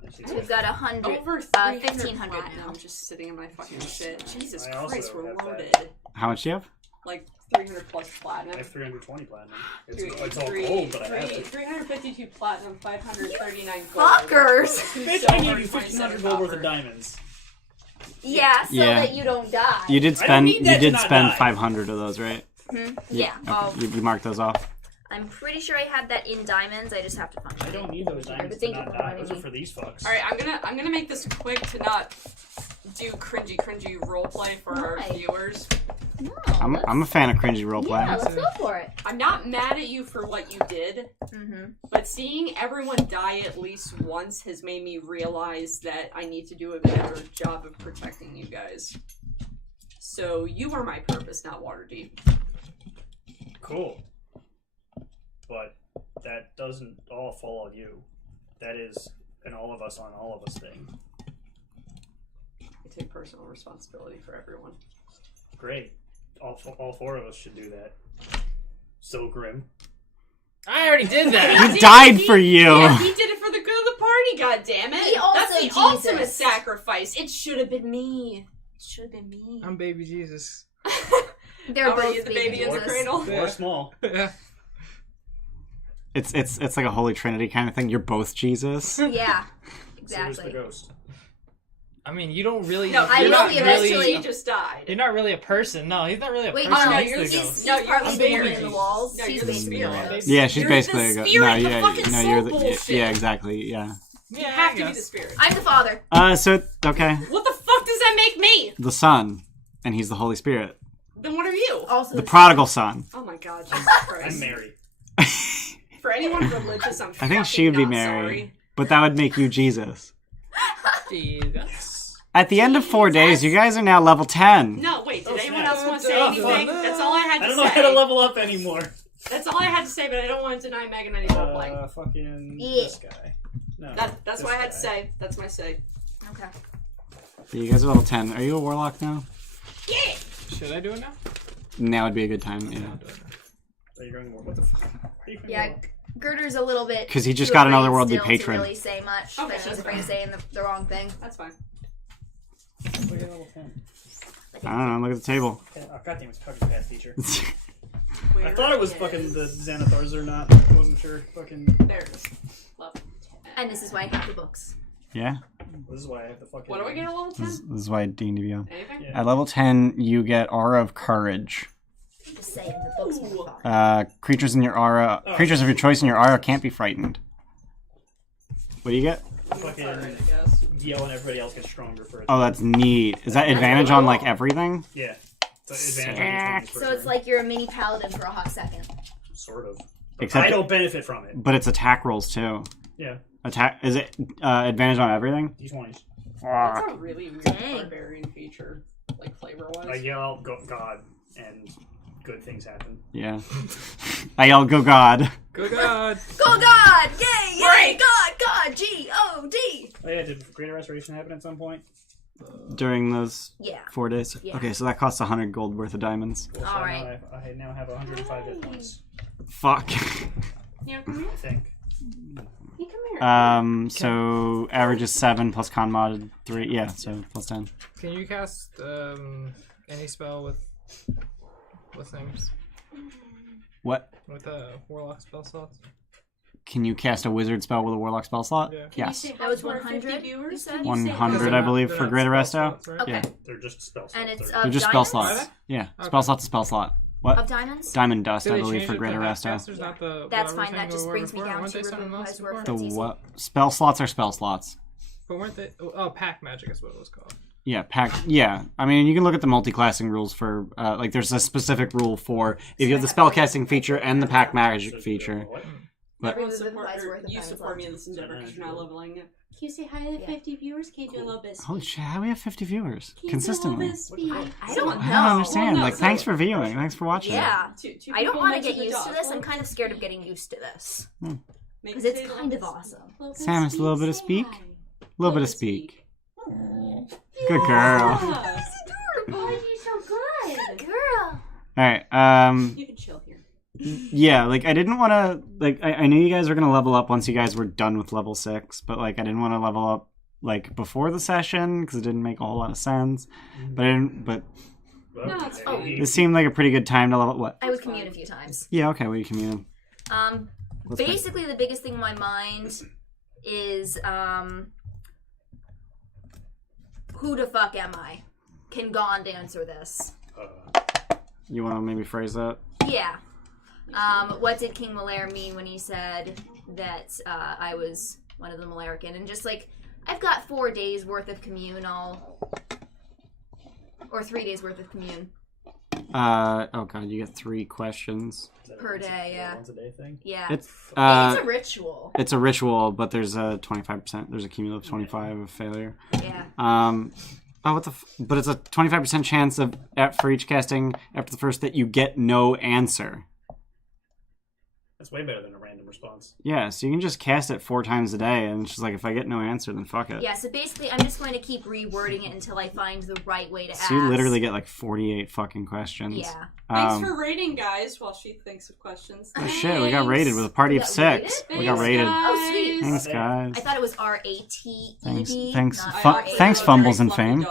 And she's So we've got 100. Over 1,500 now. platinum just sitting in my fucking shit. Jesus I also Christ, we're have that. loaded. How much do you have? Like 300 plus I platinum. have 320 platinum. Three- It's all three- gold, but I have three- it. 352 platinum, 539 gold. Fuckers! Two Bitch, silver, I gave you 27 1,500 gold worth of copper. diamonds. Yeah, so Yeah. that you don't die. You did I don't spend. need that You to did not spend die. 500 of those, right? Yeah. You marked those off. I'm pretty sure I had that in diamonds. I just have to function. I don't need those diamonds to Thank you not for die. reminding Those are me. for these fucks. All right, I'm gonna make this quick to not do cringy roleplay for our Why? viewers. No, I'm a fan of cringy roleplay. Yeah, let's go for it. I'm not mad at you for what you did, but seeing everyone die at least once has made me realize that I need to do a better job of protecting you guys. So you are my purpose, not Waterdeep. Cool. But that doesn't all fall on you. That is an all of us on all of us thing. I take personal responsibility for everyone. Great. All four of us should do that. Zilgram. I already did that. He died for you. Yeah, he did it for the good of the party, goddammit. He also That's the Jesus. ultimate sacrifice. It should have been me. It should have been me. I'm baby Jesus. They're How are both you, the baby in the Jesus. cradle? Or small. Yeah. It's like a Holy Trinity kind of thing. You're both Jesus. Yeah, So exactly. is the ghost. I mean, you don't really. No, I you're will not be really. eventually. He just died. You're not really a person. No, he's not really a Wait, person. no, he's you're the the- ghost. No, you're partly the the spirit. woman in the walls. No, She's you're the basically spirit. ghost. Yeah, she's You're basically the a ghost. spirit, No, the yeah, fucking no, soul you're the bullshit. yeah, exactly, yeah. You Yeah, have I to be the guess. spirit. I'm the father. So okay, What the fuck does that make me? the Son, and he's the Holy Spirit, Then what are you? Also, the prodigal son. Oh my god, Jesus I'm Christ. Mary. For anyone religious, I'm I think she would be not Mary, sorry. but that would make you Jesus. Jesus. At the end of 4 days, you guys are now level 10. No, wait, did Oh, anyone snap. else want to say Oh, anything? no. That's all I had to I don't say. know how to level up anymore. That's all I had to say, but I don't want to deny Megan any roleplay. Fucking Yeah. this guy. No. That's this what I had to guy. say. That's my say. Okay. You guys are level 10. Are you a warlock now? Yeah! Should I do it now? Now would be a good time, yeah. I'll do it now. Are you going more? What the fuck? Why are you going Yeah, more? Girder's a little bit 'Cause he just too got an afraid otherworldly still patron. To really say much, Okay, but she's that's afraid of saying the wrong thing. That's fine. Look at level 10. I don't know, look at the table. Oh, goddamn, it's fucking bad feature. I Where thought it was is- fucking the Xanathars or not. I wasn't sure. Fucking. There it is. Level 10. And this is why I have the books. Yeah? This is why I have the fucking. What do I get at level 10? This is why D&D Beyond. Anything? Yeah. At level 10, you get Aura of Courage. Just saying the books were Ooh. fine. Creatures in your aura, creatures of your choice in your aura can't be frightened. What do you get? Fucking Alright, I guess. yell and everybody else gets stronger for it. Oh, that's neat. Is that advantage on like everything? Yeah. It's an advantage on each So it's like you're a mini paladin for a hot second. Sort of. But Except I don't benefit from it. But it's attack rolls too. Yeah. Attack is it advantage on everything? D20s. That's a really weird Dang. barbarian feature, like flavor I wise. yell out God and good things happen. Yeah. I yell, go God. Good God. Go God! Yay! Yay! Right. God! G-O-D! Oh yeah, did Greater Restoration happen at some point? During those Yeah. 4 days. Yeah. Okay, so that costs 100 gold worth of diamonds. Well, so Alright. I now have 105 hit points. Fuck. Yeah, come here. I think. You come here. So average is 7 plus con mod 3. Yeah, so plus 10. Can you cast any spell with names? What? With warlock spell slots? Can you cast a wizard spell with a warlock spell slot? Yeah. Yes. That was 100, viewers. you said? 100, I believe, for Greater Resto. Right? Okay. Yeah. They're just spell slots. And it's They're- of They're just spell diamonds? slots. Are they? Yeah, Okay. spell slot to spell slot. What? Of diamonds? Diamond dust, Did I they believe, change for it to Greater half Resto. casters, not the That's whatever fine, that thing just we were brings me before? down Weren't to they something remove else as work. before? The That's easy. what? Spell slots are spell slots. But weren't they? Oh, pack magic is what it was called. Yeah, pack. Yeah, I mean, you can look at the multi-classing rules for like. There's a specific rule for if you have the spellcasting feature and the pack magic feature. What? But Everyone Every support, view's worth of you diamonds support me in left. this endeavor because you're not leveling it. Can you say hi to the Yeah. 50 viewers? Can you do a little bit? Holy shit, how do we have 50 viewers Can you consistently? do a little bit speed? I don't know. I don't understand. Well, no, like, so- thanks for viewing. Thanks for watching. Yeah. Two I don't people want to next get the used to dog. this. Well, I'm kind of scared of getting used to this. make Because it it's say a kind little of bit- awesome. little bit Samus, a little bit of say speak? hi. A little bit of speak. Good girl. Yeah. Oh, you're so good. Girl. All right. You can chill here. Yeah, like I didn't want to. Like I knew you guys were gonna level up once you guys were done with level 6, but like I didn't want to level up like before the session because it didn't make a whole lot of sense. But I didn't. But Well, No, it's hey, fine. it seemed like a pretty good time to level. What? I would commune a few times. Yeah. Okay. What are you communing? Let's Basically, the biggest thing in my mind is, who the fuck am I? Can Gond answer this? You want to maybe phrase that? Yeah. What did King Malaire mean when he said that I was one of the Malarican? And just like, I've got 4 days worth of commune or 3 days worth of commune. Oh god, you get 3 questions Per day, yeah. Once a day thing? Yeah. It's it's a ritual. It's a ritual, but there's a 25%. There's a cumulative 25 of failure. Yeah. Oh, what the? But it's a 25% chance of for each casting after the first that you get no answer. That's way better than a random response. Yeah, so you can just cast it 4 times a day, and it's just like, if I get no answer, then fuck it. Yeah, so basically I'm just going to keep rewording it until I find the right way to ask. So you literally get like 48 fucking questions. Yeah. Thanks for rating, guys, while she thinks of questions. Oh shit, we got rated with a party of 6. We got rated. Oh, sweet. Thanks, guys. I thought it was R-A-T-E-D. Thanks. not Thanks, R-A-T-E-D. Fumbles and Fame.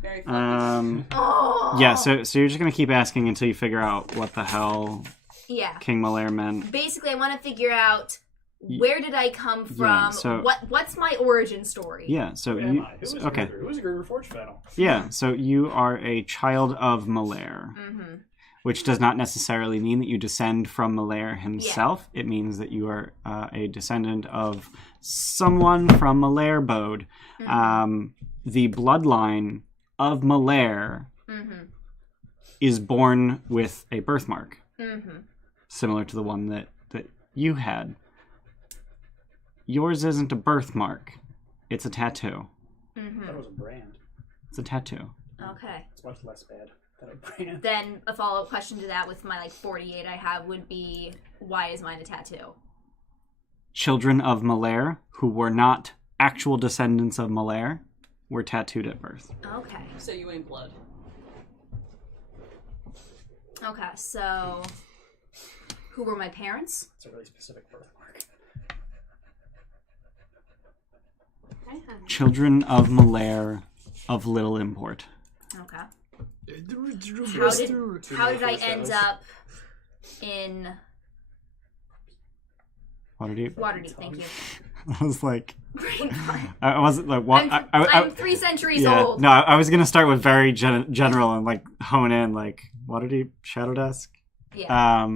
Very fluffy. Oh. Yeah, so you're just gonna keep asking until you figure out what the hell Yeah. King Malaire meant. Basically, I want to figure out where did I come from? so- What's my origin story? Yeah, so Who am you I? Who is okay. Who is a Gregor Forge panel? Yeah, so you are a child of Malaire, which does not necessarily mean that you descend from Malaire himself. It means that you are a descendant of someone from Malaire Bode. The bloodline of Malaire is born with a birthmark, similar to the one that you had. Yours isn't a birthmark; it's a tattoo. I thought it was a brand. It's a tattoo. Okay. It's much less bad than a brand. Then a follow-up question to that with my 48 I have would be, why is mine a tattoo? Children of Malaire, who were not actual descendants of Malaire, were tattooed at birth. Okay. So you ain't blood. Okay, so who were my parents? It's a really specific birthmark. Children of Malaire of little import. Okay. How did I end up in Waterdeep? Waterdeep? Thank you. I was like, Brain fart. I wasn't like, what? I'm 3 centuries yeah, old. no, I was gonna start with very general and like hone in, like Waterdeep, Shadow Desk. Yeah.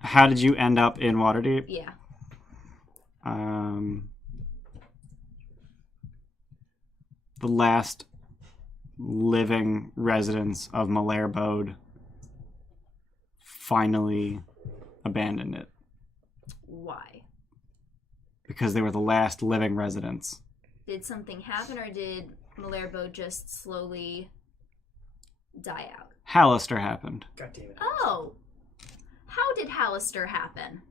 How did you end up in Waterdeep? Yeah. The last living residents of Malaire Bode finally abandoned it Why? because they were the last living residents. Did something happen, or did Malherbo just slowly die out? Hallister happened God damn it. Oh. How did Hallister happen?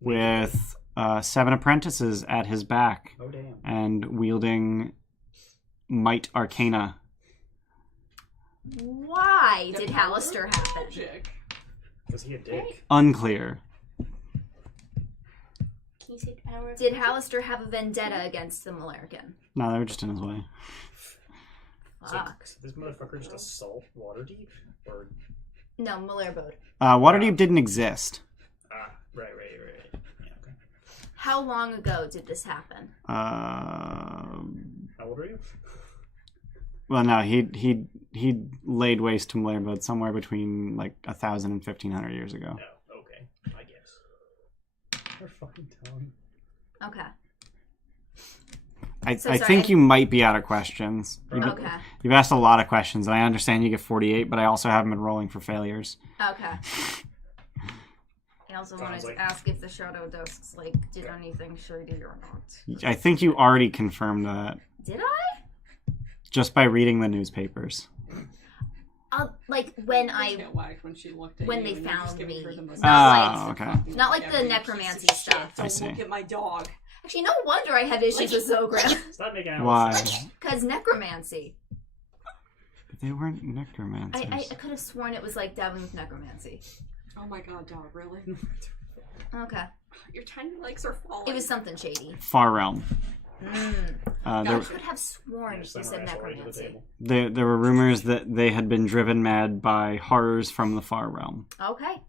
with 7 apprentices at his back Oh damn. and wielding might arcana. Why did Hallister happen? Magic. Was he a dick? Unclear. Can you say power? Did Hallister have a vendetta against the Malarican? No, they were just in his way. Fuck. So this motherfucker just assault Waterdeep? Or No, Malherbode. Waterdeep didn't exist. right. Yeah, okay. How long ago did this happen? How old are you? Well, no, he laid waste to Malaire somewhere between like 1,000 and 1,500 years ago. No, okay. I guess. You're fucking telling. Okay. I sorry, think you might be out of questions. Okay. You've asked a lot of questions, and I understand you get 48, but I also haven't been rolling for failures. Okay. I also wanted to ask if the Shadow Dusks, did anything shady or not. I think you already confirmed that Did I? just by reading the newspapers. When Get whacked when she looked at when you they and you're just found giving me. her the most Okay. Not like the every necromancy piece of stuff. shit. Don't I see. Look at my dog. Actually, no wonder I have issues with Zilgram. Stop making out. Why? Because necromancy. They weren't necromancers. I could have sworn it was like dabbling with necromancy. Oh my god, dog, really? Okay. Your tiny legs are falling. It was something shady. Far Realm. I There, could have sworn you said necromancy. there were rumors that they had been driven mad by horrors from the Far Realm. Okay.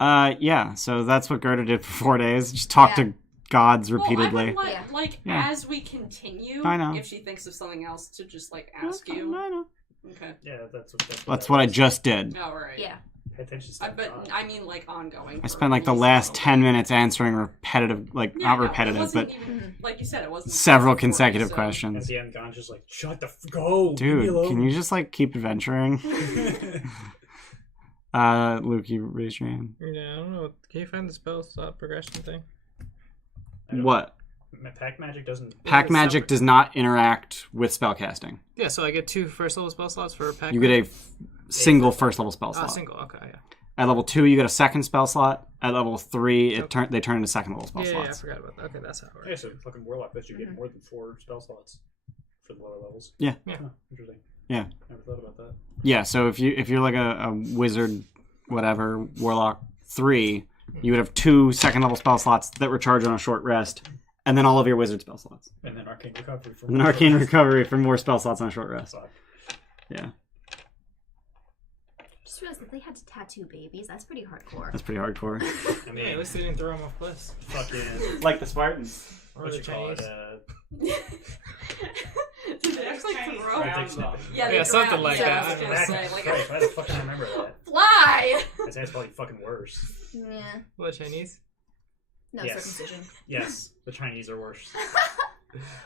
Yeah, so that's what Gerda did for 4 days. Just talk to gods repeatedly. Well, I would let, Yeah. as we continue, I know. if she thinks of something else, to just, ask you. I know. Okay. Yeah, that's That's what I just did. Alright. Yeah. Pay attention to But I mean, like, ongoing. I spent like the last 10 minutes answering repetitive, like not repetitive, but even, like you said, it wasn't several before, consecutive so. At questions. the end, Gon's just like, shut the go, Dude, can you just like keep adventuring? Luke, you raise your hand. Yeah, I don't know. Can you find the spell slot progression thing? What? Pack magic doesn't. Pack magic does not interact with spellcasting. Yeah, so I get 2 first level spell slots for pack. You get a single first level spell Oh, slot. single. Okay, yeah. At level 2, you get a second spell slot. At level 3, they turn into second level spell Yeah, I slots. forgot about that. Okay, that's how it works. Yeah, so fucking warlock lets you get more than 4 spell slots for the lower levels. Yeah. Yeah. Huh, interesting. Yeah. Never thought about that. Yeah, so if you're like a wizard, whatever, warlock 3, you would have 2 second level spell slots that recharge on a short rest, and then all of your wizard spell slots. And then arcane recovery. For And then arcane recovery for more spell slots on a short rest. Yeah, Just realized that they had to tattoo babies. That's pretty hardcore. that's pretty hardcore. I Yeah, at mean, least they didn't throw him off cliffs. fucking. Like the Spartans. Or What the you call Chinese. it? Did they actually throw? Yeah, they something drowned. like Yeah, that. I was gonna Back, say, like, Christ, why the fuck do I remember that? fly! I'd say it's probably fucking worse. Yeah. What, Chinese? No Yes. circumcision. Yes, the Chinese are worse.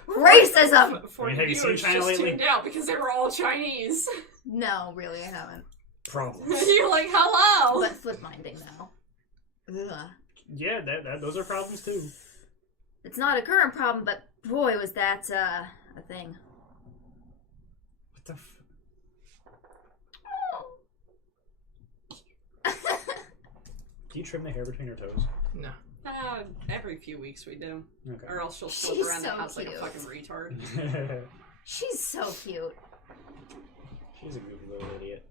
Racism! For I mean, have you seen viewers China just lately? tuned out because they were all Chinese. No, really, I haven't. Problems. You're like, hello! But flip minding though. Ugh. Yeah, those are problems too. It's not a current problem, but boy, was that a thing. What the? Do you trim the hair between your toes? No. Every few weeks we do. Okay. Or else she'll slip She's around the so house like a cute. fucking retard. She's so cute. She's a goofy little idiot.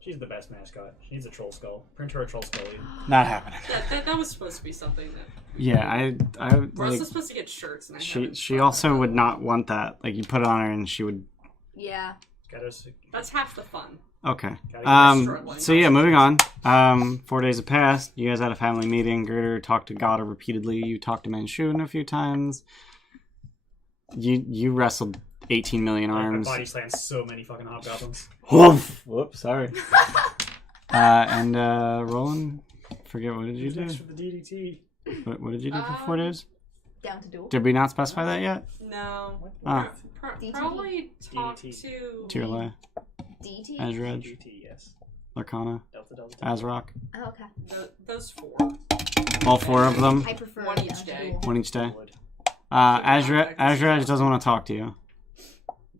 She's the best mascot. She needs a troll skull. Print her a troll skull. Not happening. That was supposed to be something that... Yeah, I We're like. also supposed to get shirts. And I haven't She thought also about would it. not want that. Like, you put it on her and she would. Yeah. That's half the fun. Okay. struggling. So yeah, moving on. 4 days have passed. You guys had a family meeting. Gerder talked to Gada repeatedly. You talked to Manchun a few times. You wrestled 18 million My arms. body slams so many fucking hobgoblins. Whoops, sorry. And Roland, forget, what did you Who's do? next for the DDT? What did you do for 4 days? Down to duel. Did we not specify that yet? No. Ah, DT. Probably talk DDT. to... Tirlai, DT? Azraj, DDT, yes. Larkana, Delta. Azrock. Oh, okay. Those 4. All 4 of them. I prefer One down each to day. duel. One each day. Would. Azraj doesn't want to talk to you.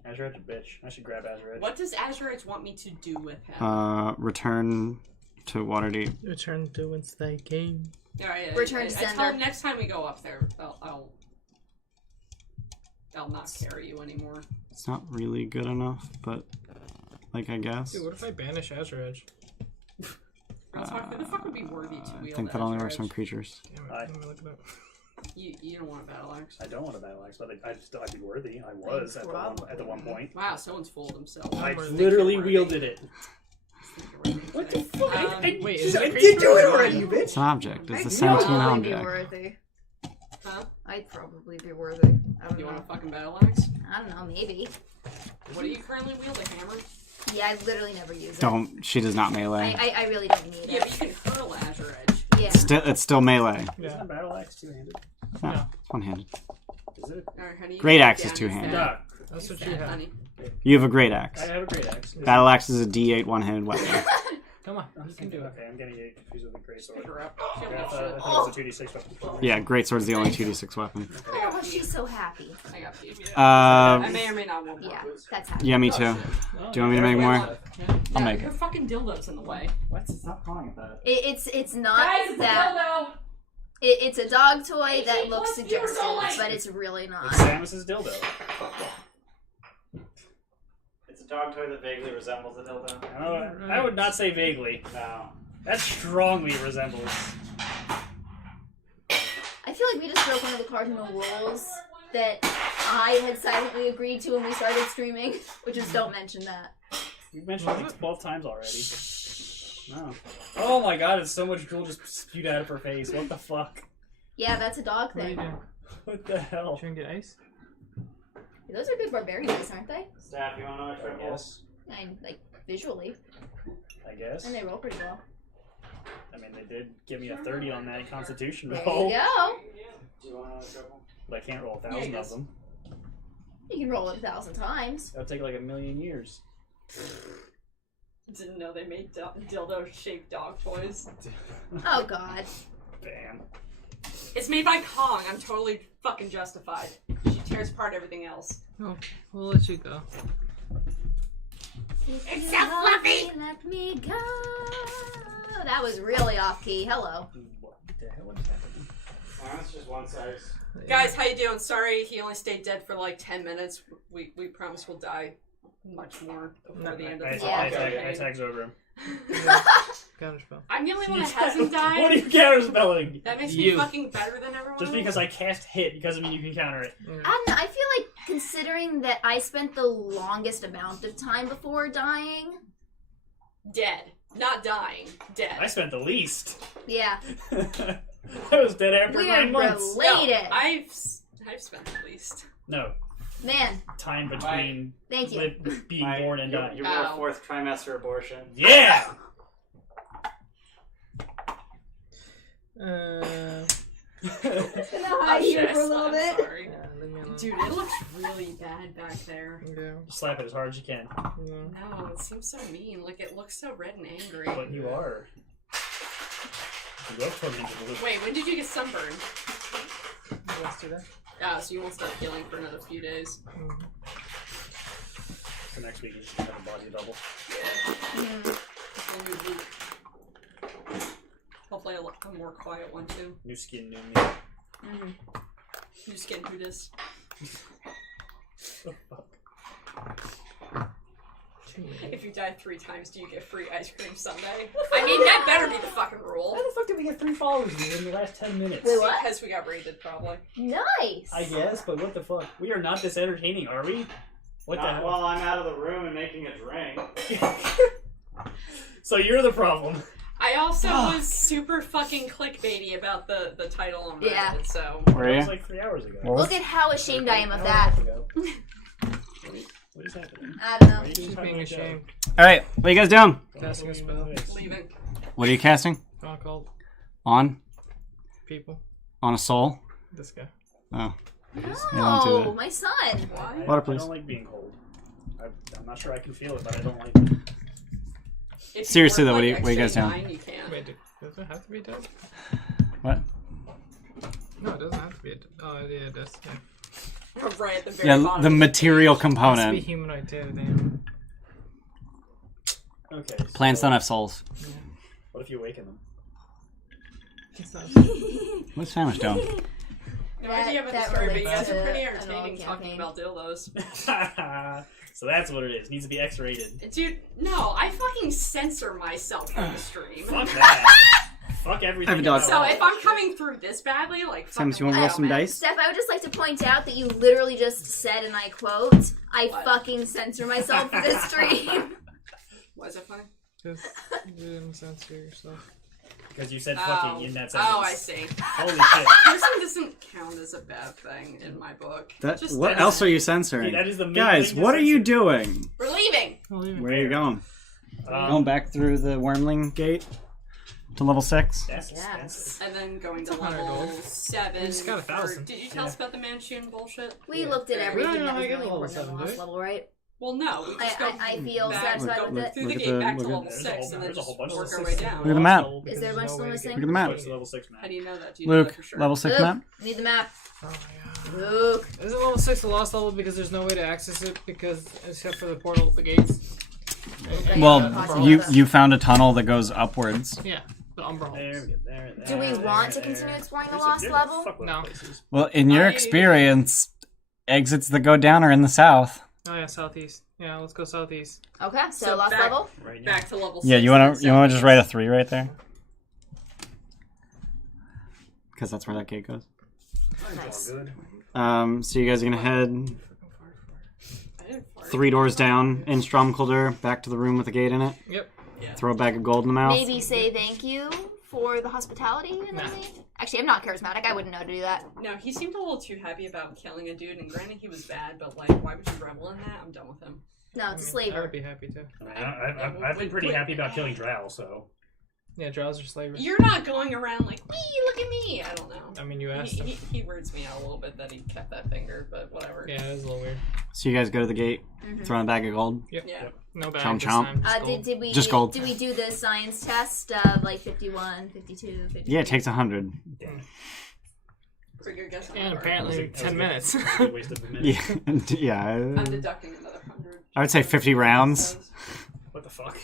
Azraj's a bitch. I should grab Azraj. What does Azurite want me to do with him? Return to Waterdeep. Return to whence they came. Alright, Return to I tell sender. him next time we go up there, I'll not carry you anymore. It's not really good enough, but like I guess. Dude, what if I banish Azuraj? Real talk, who the fuck would be worthy to I wield think that only works Azuraj? on creatures. Damn it, Aye. let me look it up. You don't want a battle axe. I don't want a battle axe, but I'd be worthy. I was at the one point. Wow, someone's fooled himself. I worthy. literally wielded it. What the fuck? Wait, is it a I creature did do it or already, you bitch! It's an object. It's a I'd sentient probably be object. worthy. Huh? I'd probably be worthy. I don't You want a know. fucking battle axe? I don't know, maybe. What do you currently wield? A hammer? Yeah, I literally never use it. Don't. She does not melee. I really don't need Yeah, it. but you can hurl Azure Edge. Yeah. It's still melee. Isn't a battle axe two-handed? No, it's one-handed. Is it? Alright, honey. Great axe is Use two-handed. that. Yeah. That's what Use you that, have. honey. You have a great axe. I have a great axe. Battle axe is a D8 one-handed weapon. Come on, you can do it. Okay, I'm getting it confused with a great sword. Pick her up. I She'll thought shit. it was a 2d6 weapon. Yeah, great sword's the only 2d6 weapon. Oh, she's so happy. I got you. I Uh, may or may not want more. Yeah, that's happy. yeah, me too. Oh, Do you want me to make more? Yeah. I'll Yeah, make your it. fucking dildo's in the way. What? Stop calling it that. It's not Guys, it's that. a dildo! It's a dog toy that 18 looks plus years suggestive, old. but it's really not. It's Samus's dildo. It's a dog toy that vaguely resembles a dildo. I would not say vaguely. No. That strongly resembles. I feel like we just broke one of the cardinal rules that I had silently agreed to when we started streaming, which is don't mention that. We've mentioned it like 12 times already. No. Oh my god, it's so much drool just spewed out of her face. What the fuck? Yeah, that's a dog What are you thing. doing? What the hell? Trying to get ice? Those are good barbarian dice, aren't they? Staff, you want to know I guess. Like visually, I guess. and they roll pretty well. I mean, they did give me a 30 on that Constitution There roll. you go. Do you want another couple? But I can't roll 1,000 Yeah, of them. You can roll it 1,000 times. That would take like 1,000,000 years. Didn't know they made dildo-shaped dog toys. Oh god. Damn. It's made by Kong. I'm totally fucking justified. She tears apart everything else. Oh, we'll let you go. It's so fluffy. Let me go. That was really off key. Hello. What the hell is happening? It's just one size. Guys, how you doing? Sorry, he only stayed dead for like 10 minutes. We promise we'll die much more before the end of the Yeah. I tags over him. Counterspell. I'm the only one that hasn't died. What are you counterspelling? That makes me You. fucking better than everyone Just else. because I cast hit doesn't mean you can counter it. I don't know. I feel like considering that I spent the longest amount of time before dying. Dead. Not dying. Dead. I spent the least. Yeah. I was dead after We're 9 months. related. No, I've spent the least. No, Man, time between thank you. being born and dying. You were a 4th trimester abortion. Yeah! Hide here for a little bit. Sorry. Yeah, leave me alone. Dude, it looks really bad back there. Yeah. Slap it as hard as you can. No, it seems so mean. Like, it looks so red and angry. But you are. You go toward me to the loop. Wait, when did you get sunburned? Yesterday. Oh, so you won't start healing for another few days. For next week, you should have a body double. We'll move Luke. Hopefully a more quiet one, too. New skin, new me. New skin through this. Oh, fuck. If you die 3 times, do you get free ice cream sundae? I mean, that better be the fucking rule. How the fuck did we get 3 followers in the last 10 minutes? Wait, what? Because we got raided, probably. Nice. I guess, but what the fuck? We are not this entertaining, are we? What the Not hell? while I'm out of the room and making a drink. So you're the problem. I also was super fucking clickbaity about the title on Reddit, Yeah. so... Were That you? was like 3 hours ago. Look at how ashamed I am of An that. hour ago. What is happening? I don't know. Why are you doing She's something being like that? ashamed. All right, what are you guys doing? Casting a spell. Leaving. What are you casting? Not called On? people. On a soul? This guy. Oh. don't do No, that. my son. Why? Water, I please. don't like being cold. I'm not sure I can feel it, but I don't like it. If you Seriously, work, though, what are like, you guys extra doing? 9, you can. Wait, does it have to be dead? What? No, it doesn't have to be dead. Oh, yeah, it does. Yeah. Right at the very Yeah, bottom. the material It has to be component. humanoid too, damn. Okay. Plants so don't have souls. What if you awaken them? It's not. What's Sandwich doing? No idea about the that story, but you relates guys are to pretty an entertaining old talking campaign. about dildos. So that's what it is. It needs to be X-rated. Dude, no, I fucking censor myself from the stream. Fuck that. Fuck everything. I have a dog. about So it. if I'm coming through this badly, like, Sims, you fucking want to roll wow, some man. dice? Steph, I would just like to point out that you literally just said, and I quote, I What? fucking censor myself for this stream. Why is that funny? Just you didn't censor yourself. Because you said fucking in that sentence. Oh, I see. Holy shit. Cursing doesn't count as a bad thing in my book. That, Just what that else is- are you censoring? that is the main Guys, thing to what are you censor. doing? We're leaving! Where are you going? Um, Going back through the Wormling gate to level 6? That's Yes. expensive. And then going to It's $100. level 7. We just got 1,000. Did you tell us about the Manchun bullshit? We looked at We everything don't know that how was to get really level important on the 7, do last we? level, right? Well, no. We just go I feel back, satisfied go with it. through the Look at gate the- back to look at- level 6 and then there's a just whole bunch of work our level way 6. down. Look at the map. Is there a bunch still missing? Look at the map. What's the level 6 map? How do you know that? Do you Luke, know that for sure? level 6 Luke, map? I need the map. Oh my god. Luke. Isn't level 6 the lost level because there's no way to access it because except for the portal, the gates? And Well, Umbra you halls. you found a tunnel that goes upwards. Yeah, the Umbra There halls. we go. There. Do we want to continue exploring the lost level? No. Well, in your I- experience, exits that go down are in the south. Oh yeah, southeast. Yeah, let's go southeast. Okay, so, So lost back- level. Right now. Back to level 6. Yeah, you want to just write a 3 right there? Because that's where that gate goes. Nice. All good. So you guys are gonna head I didn't fart. 3 doors down in Stromholder, back to the room with the gate in it. Yep. Throw a bag of gold in the mouth. Maybe say thank you for the hospitality and Nah. everything. Actually, I'm not charismatic. I wouldn't know to do that. No, he seemed a little too happy about killing a dude, and granted he was bad, but like, why would you revel in that? I'm done with him. No, it's a I would slaver. be happy too. I've been pretty happy about killing Drow, so. Yeah, draws are slavery. You're not going around like, me, look at me. I don't know. I mean, you asked him. He weirds me out a little bit that he kept that finger, but whatever. Yeah, it was a little weird. So you guys go to the gate, throw in a bag of gold. Yep. Yeah. No bag Chomp this chomp. time. Just gold. Did we Just gold. Did we do the science test of like 51, 52, 53? Yeah, it takes 100. Pretty good guess on And that part. apparently 10 minutes. Good waste of a minute. Yeah, and, yeah. I'm deducting another 100. I would say 50 rounds. What the fuck?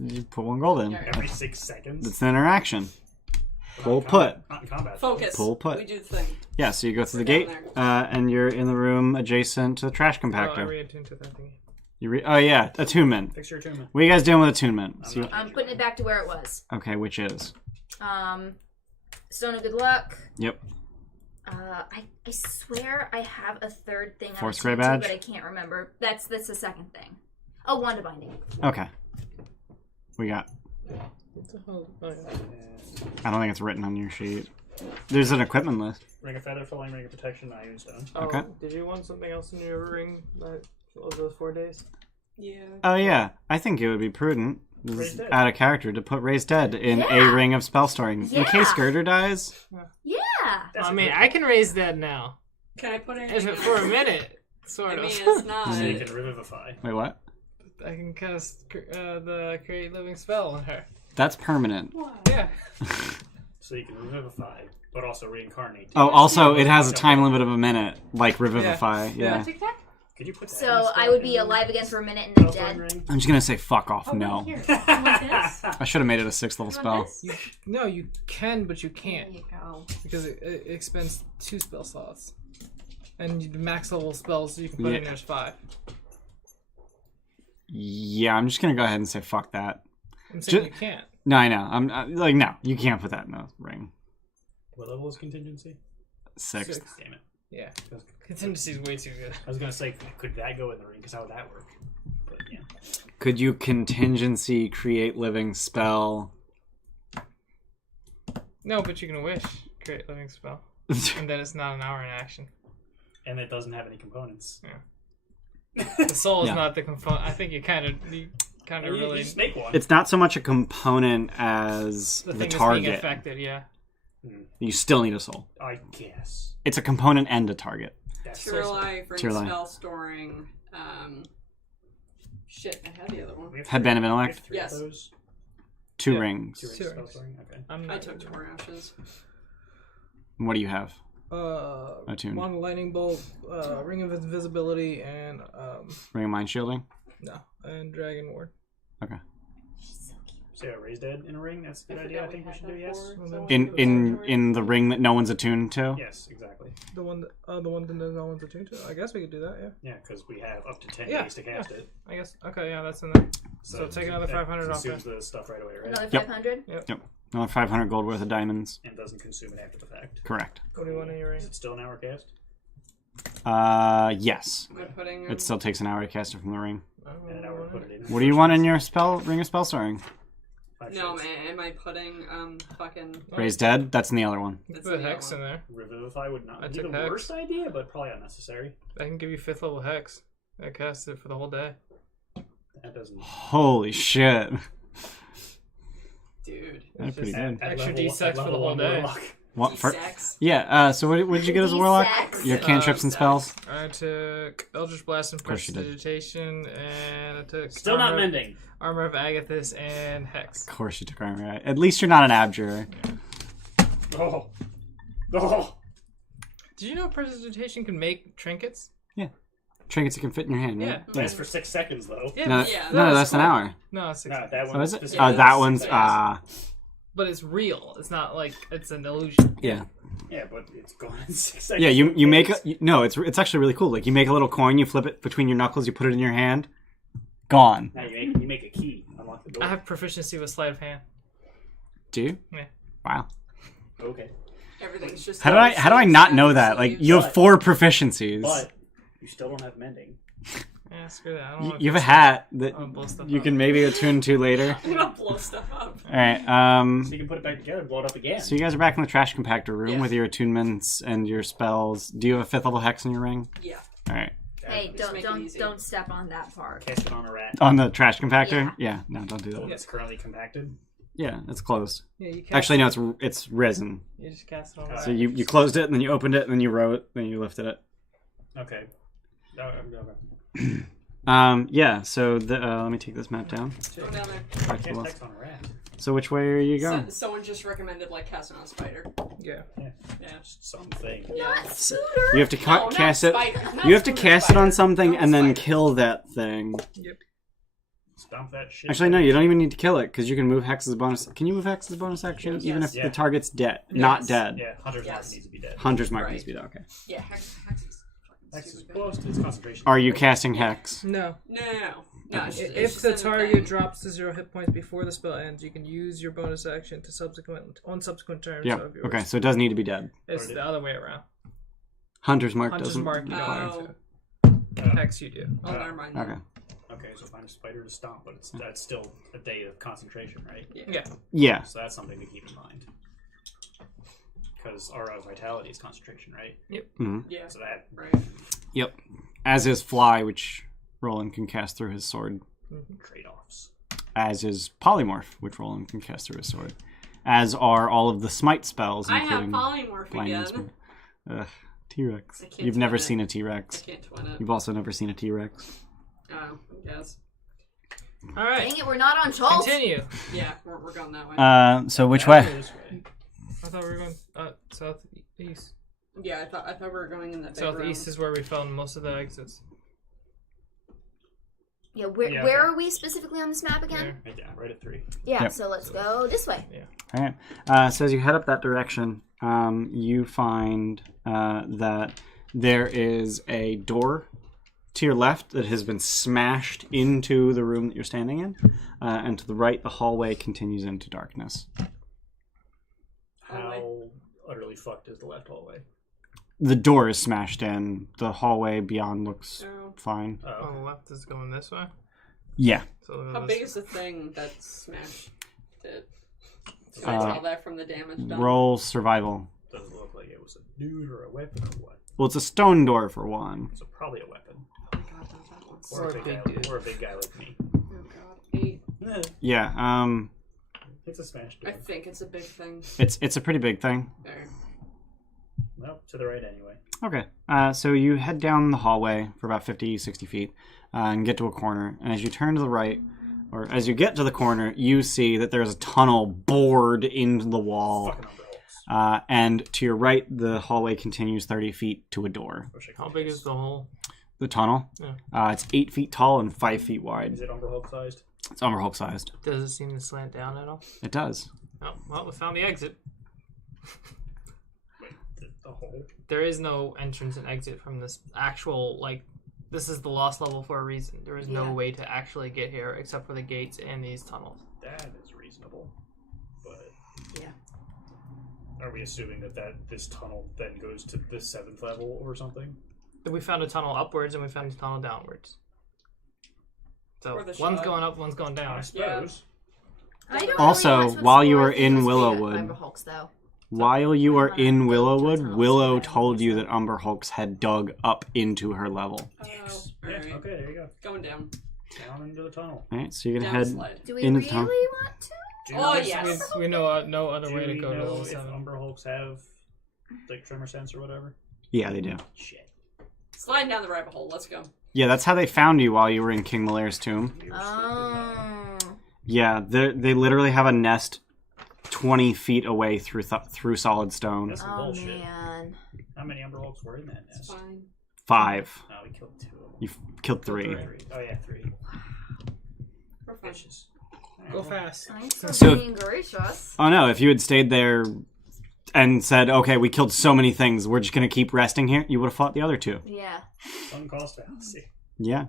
You put 1 gold in. Yeah. Every 6 seconds? It's an interaction. Not Pull in combat- put. Not in combat. Focus. Pull put. We do the thing. Yeah, so you go through the We're gate, down and you're in the room adjacent to the trash Oh, I compactor. reattuned to that thingy. Oh yeah, attunement. Fix your attunement. What are you guys doing with attunement? So you- I'm putting it back to where it was. okay, which is? Stone of Good Luck. Yep. I swear I have a third thing. Force on Grey attuned badge? to, but I can't remember. That's the second thing. Oh, Wand of Binding. Okay. We got. What the hell? Oh, yeah. I don't think it's written on your sheet. There's an equipment list. Ring of Feather, Falling Ring of Protection, Iron Stone. Oh, Okay. Did you want something else in your ring? That was those 4 days? Yeah. Oh yeah, I think it would be prudent. This Raised is Dead. out of character to put Raised Dead in Yeah. a ring of spell storing in Yeah. case Girder dies. Yeah. That's I a mean, good I can raise that now. Can I put it If it for a minute, sort I of. mean, it's not. So you can revivify. Wait, what? I can cast the Create Living spell on her. That's permanent. Yeah. So you can revivify, but also reincarnate. Oh, also it has a time limit of a minute, like Revivify. Yeah. Yeah. Could you put that So in I would be alive again for a minute and then Spell dead. ring? I'm just gonna say fuck off. Oh, No, Here. You want this? I should have made it a 6th level You spell. want this? No, you can, but you There can't you go. because it expends 2 spell slots, and the max level spells you can put in Yeah. there's 5. Yeah, I'm just gonna go ahead and say fuck that. I'm saying Ju- you can't. No, I know. I'm like, no, you can't put that in the ring. What level is contingency? 6th. Damn it. Yeah. Contingency is way too good. I was gonna say, could that go in the ring? Because how would that work? But yeah. Could you contingency create living spell? No, but you can wish Create Living spell, and then it's not an hour in action. And it doesn't have any components. The soul is Yeah. not the component. I think you kind of You really just make one. It's not so much a component as the the thing is being target. affected. Yeah. You still need a soul. I guess. It's a component and a target. That's Tier life, ring Tier life. spell storing. Shit, I had the other one. We have Headband of three- we Intellect? have 3 Yes. of those. 2 Yeah. rings. 2 rings Two spell rings. storing? Okay. I'm I not took 4 ashes. What do you have? Wand Attuned. of Lightning Bolt, Ring of Invisibility, and Ring of Mind Shielding? and Dragon Ward. Okay. So yeah, Raised Dead in a ring. That's a good idea. I think we should do. Yes. In the ring that no one's attuned to? Yes, exactly. The one that no one's attuned to. I guess we could do that. Yeah. Yeah, because we have up to 10 Yeah, days to cast it. I guess. Okay. Yeah, that's in there. So take another that 500 off consumes the stuff right away, right? Another Yep. 500. Another 500 gold worth of diamonds. And doesn't consume it after the fact. Correct. What do you want in your ring? Is it still an hour cast? Yes. Am I putting? It still takes an hour to cast it from the ring. And an hour to put it in. What do you want in your ring of spell storing? 5 No, shifts. man. Am I putting fucking? Raised Dead? That's in the other one. You That's put the Hex other in one. there. Revivify would not I be the took Hex. worst idea, but probably unnecessary. I can give you 5th level Hex. I cast it for the whole day. That doesn't. Holy shit. Dude. That's pretty just- good. Extra level- D6 at for the level whole 1 day. warlock. What for? D6. Yeah, so what did you get as a warlock? D6. Your cantrips and spells? I took Eldritch Blast and course you did. Prestidigitation, and I took Still not mending. Armor of Agathis and Hex. Of course you took armor. Right? At least you're not an abjurer. Oh. Oh. Did you know Prestidigitation can make trinkets? Trinkets you can fit in your hand, right? Yeah. Lasts for 6 seconds, though. Yeah, No, Yeah, no, was that's an cool. hour. No, it's 6 No, that one. Oh, is it? specifically Oh, that lasts one's 6 seconds. but it's real. It's not like it's an illusion. yeah. Yeah, but it's gone in 6 seconds. Yeah, you make no, it's actually really cool. Like you make a little coin, you flip it between your knuckles, you put it in your hand, gone. Now you make a key. Unlock the door. I have proficiency with sleight of hand. Do you? Yeah. Wow. Okay. Everything's just. How do I not know that? Like you have 4 proficiencies. But you still don't have mending. Yeah, screw that. I don't You have a hat that I'll blow stuff you up. can maybe attune to later. I'm gonna blow stuff up. All right. So you can put it back together and blow it up again. So you guys are back in the trash compactor room Yes. with your attunements and your spells. Do you have a 5th level hex in your ring? Yeah. All right. Hey, Just make it easy. don't step on that part. Cast it on a rat. On the trash compactor? Yeah. No, don't do The one that. that's currently compacted. Yeah, it's closed. Yeah, you cast Actually, no, it's risen. You just cast it on So you closed it, and then you opened it, and then you wrote it, then you lifted it. Okay. Okay. Yeah, so let me take this map down. Go down there. I can't text on a rat. So which way are you going? Someone just recommended like casting on a spider. Yeah. Yeah. Just something. Not Scooter. You have to No, not cast it. spider. Not You have to Scooter cast it on spider. something Not and then spider. kill that thing. Yep. Stomp that shit. Actually, no, you don't even need to kill it because you can move Hex as a bonus. Can you move Hex as a bonus action even if Yeah. the target's dead, not Yes. dead? Yeah, Hunter's Mark Yes. needs to be dead. Hunter's Mark Right. needs to be dead. Okay. Yeah, hex is Hex is stupid. close to its concentration. Are you casting Hex? No. No. It's If just the in target thing. drops to 0 hit points before the spell ends, you can use your bonus action to subsequent turns Yeah. of yours. Okay, so it does need to be dead. It's the other way around. Hunter's Mark Hunter's doesn't. Mark, you require don't Oh. have to. Hex, you do. Oh, never mind. Okay. Okay, so find a spider to stomp, but that's still a day of concentration, right? Yeah. Yeah. So that's something to keep in mind. Because our vitality is concentration, right? Mhm. Yeah. So that Right. Yep. As is Fly, which Roland can cast through his sword. trade-offs. As is Polymorph, which Roland can cast through his sword. As are all of the smite spells, I have including polymorph blindness. again. T-Rex. I can't You've never twin it. seen a I T-Rex. can't twin it. You've also never seen a T-Rex. Oh, I guess. All right. Dang it, we're not on Schultz. Continue. Yeah, we're going that way. So which way? This way. I thought we were going southeast. Yeah, I thought we were going in that big room. Southeast is where we found most of the exits. Yeah, where Yeah, where okay. are we specifically on this map again? Right down, right at 3. Yeah, Yep. so let's go this way. All right. So as you head up that direction, you find that there is a door to your left that has been smashed into the room that you're standing in, and to the right, the hallway continues into darkness. How utterly fucked is the left hallway? The door is smashed in. The hallway beyond looks Oh. fine. On the left is going this way. Yeah. So How this- big is the thing that smashed it? Can Uh, I tell that from the damage done? Roll survival. Does it look like it was a dude or a weapon or what? Well, it's a stone door for one. So probably a weapon. Oh my god, not that one. Or a big big guy, dude. or a big guy like me. Oh god. 8. Yeah. It's a smash I door. think it's a big thing. It's a pretty big thing. There. Well, to the right anyway. Okay. So you head down the hallway for about 50, 60 feet and get to a corner. And as you turn to the right, or as you get to the corner, you see that there's a tunnel bored into the wall. Fucking umbrellas. And to your right, the hallway continues 30 feet to a door. Wish I could How guess. big is the hole? The tunnel? Yeah. It's 8 feet tall and 5 feet wide. Is it umbrella sized? It's Umberhope sized. Does it seem to slant down at all? It does. Oh, well, we found the exit. Wait, the hole? There is no entrance and exit from this actual, like, this is the lost level for a reason. There is no Yeah. way to actually get here except for the gates and these tunnels. That is reasonable. But Yeah. are we assuming that this tunnel then goes to the 7th level or something? We found a tunnel upwards and we found a tunnel downwards. So Or the one's shot. going up, one's going I down. suppose. I don't Also, really know what's while you more were if in these Willowwood- Fiber Hulks, though. While you were in Willowwood, tunnels Willow and told you stuff. that Umber Hulks had dug up into her level. Oh, Yeah, alright. okay, there you go. Going down. Down into the tunnel. Alright, so you're gonna Down head. slide. Do we In the really tunnel. want to? Do Oh, we- yes. We know no other Do way to we go to know level if 7. Umber Hulks have like tremor sense or whatever? Yeah, they do. Shit. Sliding down the rabbit hole. Let's go. Yeah, that's how they found you while you were in King Malaire's tomb. We were stupid, Oh. Yeah, they literally have a nest 20 feet away through solid stone. That's some Oh, bullshit. man. How many Umber Hulks were in that It's nest? fine. 5. No, we killed 2 of them. You killed 3. 3. Oh yeah, 3. We're fine. Vicious. Go fast. Thanks for So- being gracious. Oh no, if you had stayed there and said, okay, we killed so many things, we're just gonna keep resting here, you would have fought the other 2. Yeah. Some cost fallacy. Yeah.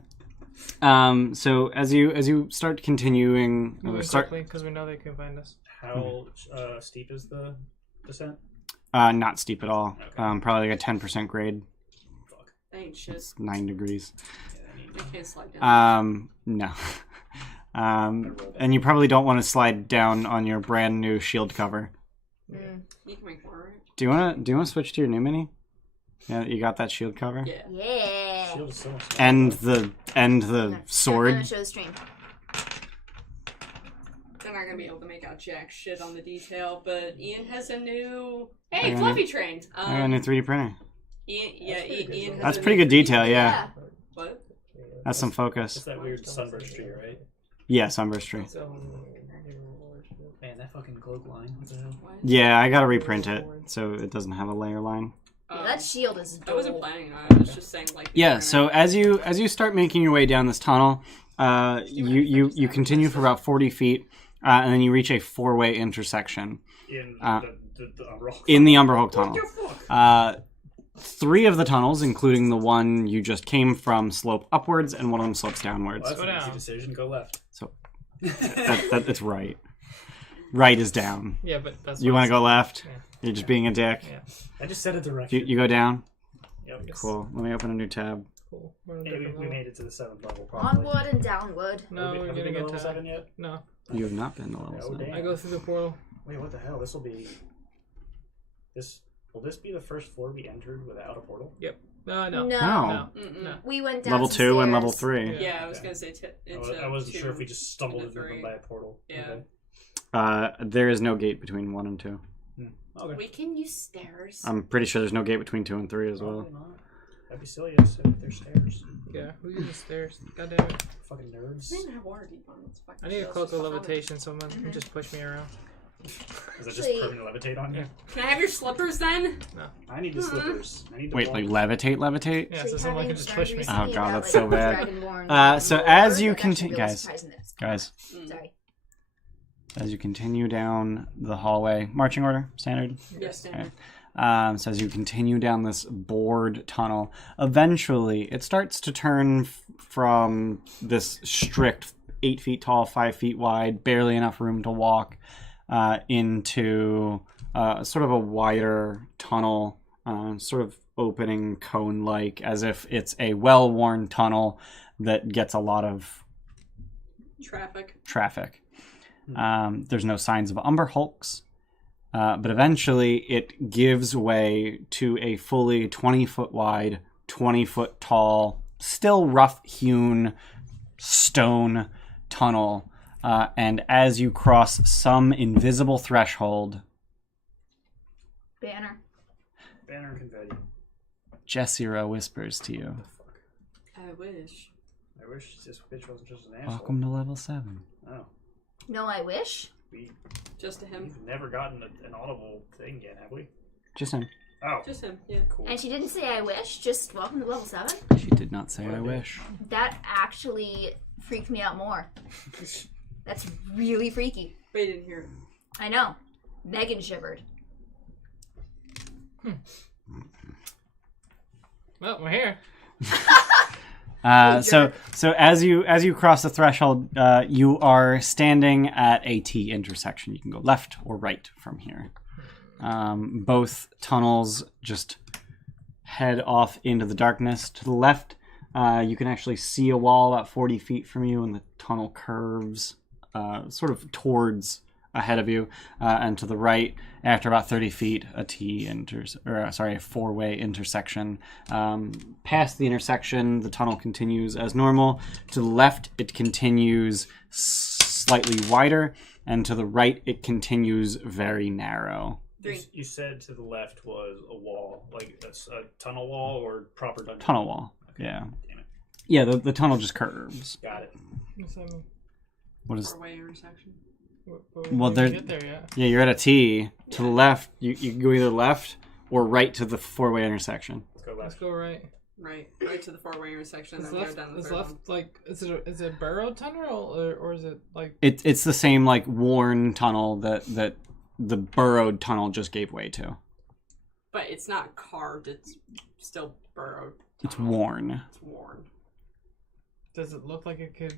So as you start continuing, Moving start quickly because we know they can find us. How steep is the descent? not steep at all. Okay. Probably like a 10% grade, Fuck. That ain't shit. 9 degrees. Yeah, I need I can't slide down. No. And you probably don't want to slide down on your brand new shield cover. Mm. You can make more, right? Do you wanna switch to your new mini? Yeah, you got that shield cover. Yeah. Yeah. Shield is so much And the Okay. I'm sword. gonna show the stream. Then I not gonna be able to make out jack shit on the detail, but Ian has a new. Hey, got Fluffy Train. I got a new 3D printer. Ian has That's a pretty new good detail, 3D yeah. What? That's some It's focus. that weird sunburst tree, right? Yeah, sunburst tree. Man, that fucking cloak line. What the hell? What? Yeah, I gotta reprint it so it doesn't have a layer line. Yeah, that shield is I wasn't dull. planning on it. I was just saying, like. Yeah, so as you start making your way down this tunnel, you continue for about 40 feet, and then you reach a 4-way intersection In the Umbrella. in the Umberhulk tunnel. What the fuck? 3 of the tunnels, including the one you just came from, slope upwards, and one of them slopes downwards. Well, that's Go an easy down. decision. Go left. So it's right. Right is down. Yeah, but that's You what want to I'm go left? Yeah. You're just being a dick. Yeah. I just set a direction. You go down? Yep. Cool. Let me open a new tab. Cool. We're on a Hey, different we level. made it to the 7th level. Probably. Onward and downward. No, Have we we're been getting to it level to 7 yet? No. You have not been to level Oh, 7. damn. I go through the portal. Wait, what the hell? This will be. Will this be the first floor we entered without a portal? No. No. No. Mm-mm. We went down Level some 2 and stairs. level 3. Yeah, I was gonna say into I wasn't 2, sure if we just stumbled into into them 3. by a portal. Yeah. There is no gate between 1 and 2. Okay. We can use stairs. I'm pretty sure there's no gate between 2 and 3 as well. Probably not. That'd be silly if there's stairs. Yeah, we use the stairs. God damn it. Fucking nerds. I didn't have water deep on this fucking I need a shit. cloak of levitation, someone can just push me around. Is that just Actually- permanent levitate on you? Yeah. Can I have your slippers then? I need the slippers. I need the Wait, walk. like levitate? Yeah, Actually, so someone having can just learned push me. recently Oh, God, about, that's so bad. Dragonborn So lore, as you that actually continue- really guys. surprising that it's- Guys, Sorry. as you continue down the hallway, marching order, standard. Yes, standard. So as you continue down this bored tunnel, eventually it starts to turn from this strict 8 feet tall, 5 feet wide, barely enough room to walk, into sort of a wider tunnel, sort of opening cone-like, as if it's a well-worn tunnel that gets a lot of Traffic. There's no signs of Umberhulks. But eventually it gives way to a fully 20-foot wide, 20-foot tall, still rough-hewn stone tunnel. And as you cross some invisible threshold, Banner. Banner and confetti. Jessira whispers to you, I wish. I wish this bitch wasn't just an asshole. "Welcome to level 7. Oh. No, I wish. Just to him. We've never gotten an audible thing yet, have we? Just him. Oh. Just him, yeah. Cool. And she didn't say I wish, just welcome to level 7. She did not say I wish. That actually freaked me out more. That's really freaky. But you didn't hear it. I know. Megan shivered. Well, we're here. So as you cross the threshold, you are standing at a T intersection. You can go left or right from here. Both tunnels just head off into the darkness. To the left, you can actually see a wall about 40 feet from you, and the tunnel curves sort of towards ahead of you. And to the right, after about 30 feet, a four-way intersection. Past the intersection, the tunnel continues as normal. To the left, it continues slightly wider, and to the right, it continues very narrow. You said to the left was a wall, like a tunnel wall or proper dungeon? Tunnel wall, Okay. yeah. Damn it. Yeah, the tunnel just curves. Got it. What is... Four-way intersection. Well, there. there- Get there, yeah. Yeah, you're at a T. To the left, you can go either left or right to the four-way intersection. Let's go Let's left. go right. Right to the four-way intersection, Is then go left, down the is third left one. like is it a burrow tunnel or is it like It's the same like worn tunnel that the burrowed tunnel just gave way to. But it's not carved, it's still burrowed. It's worn. It's worn. does it look like it could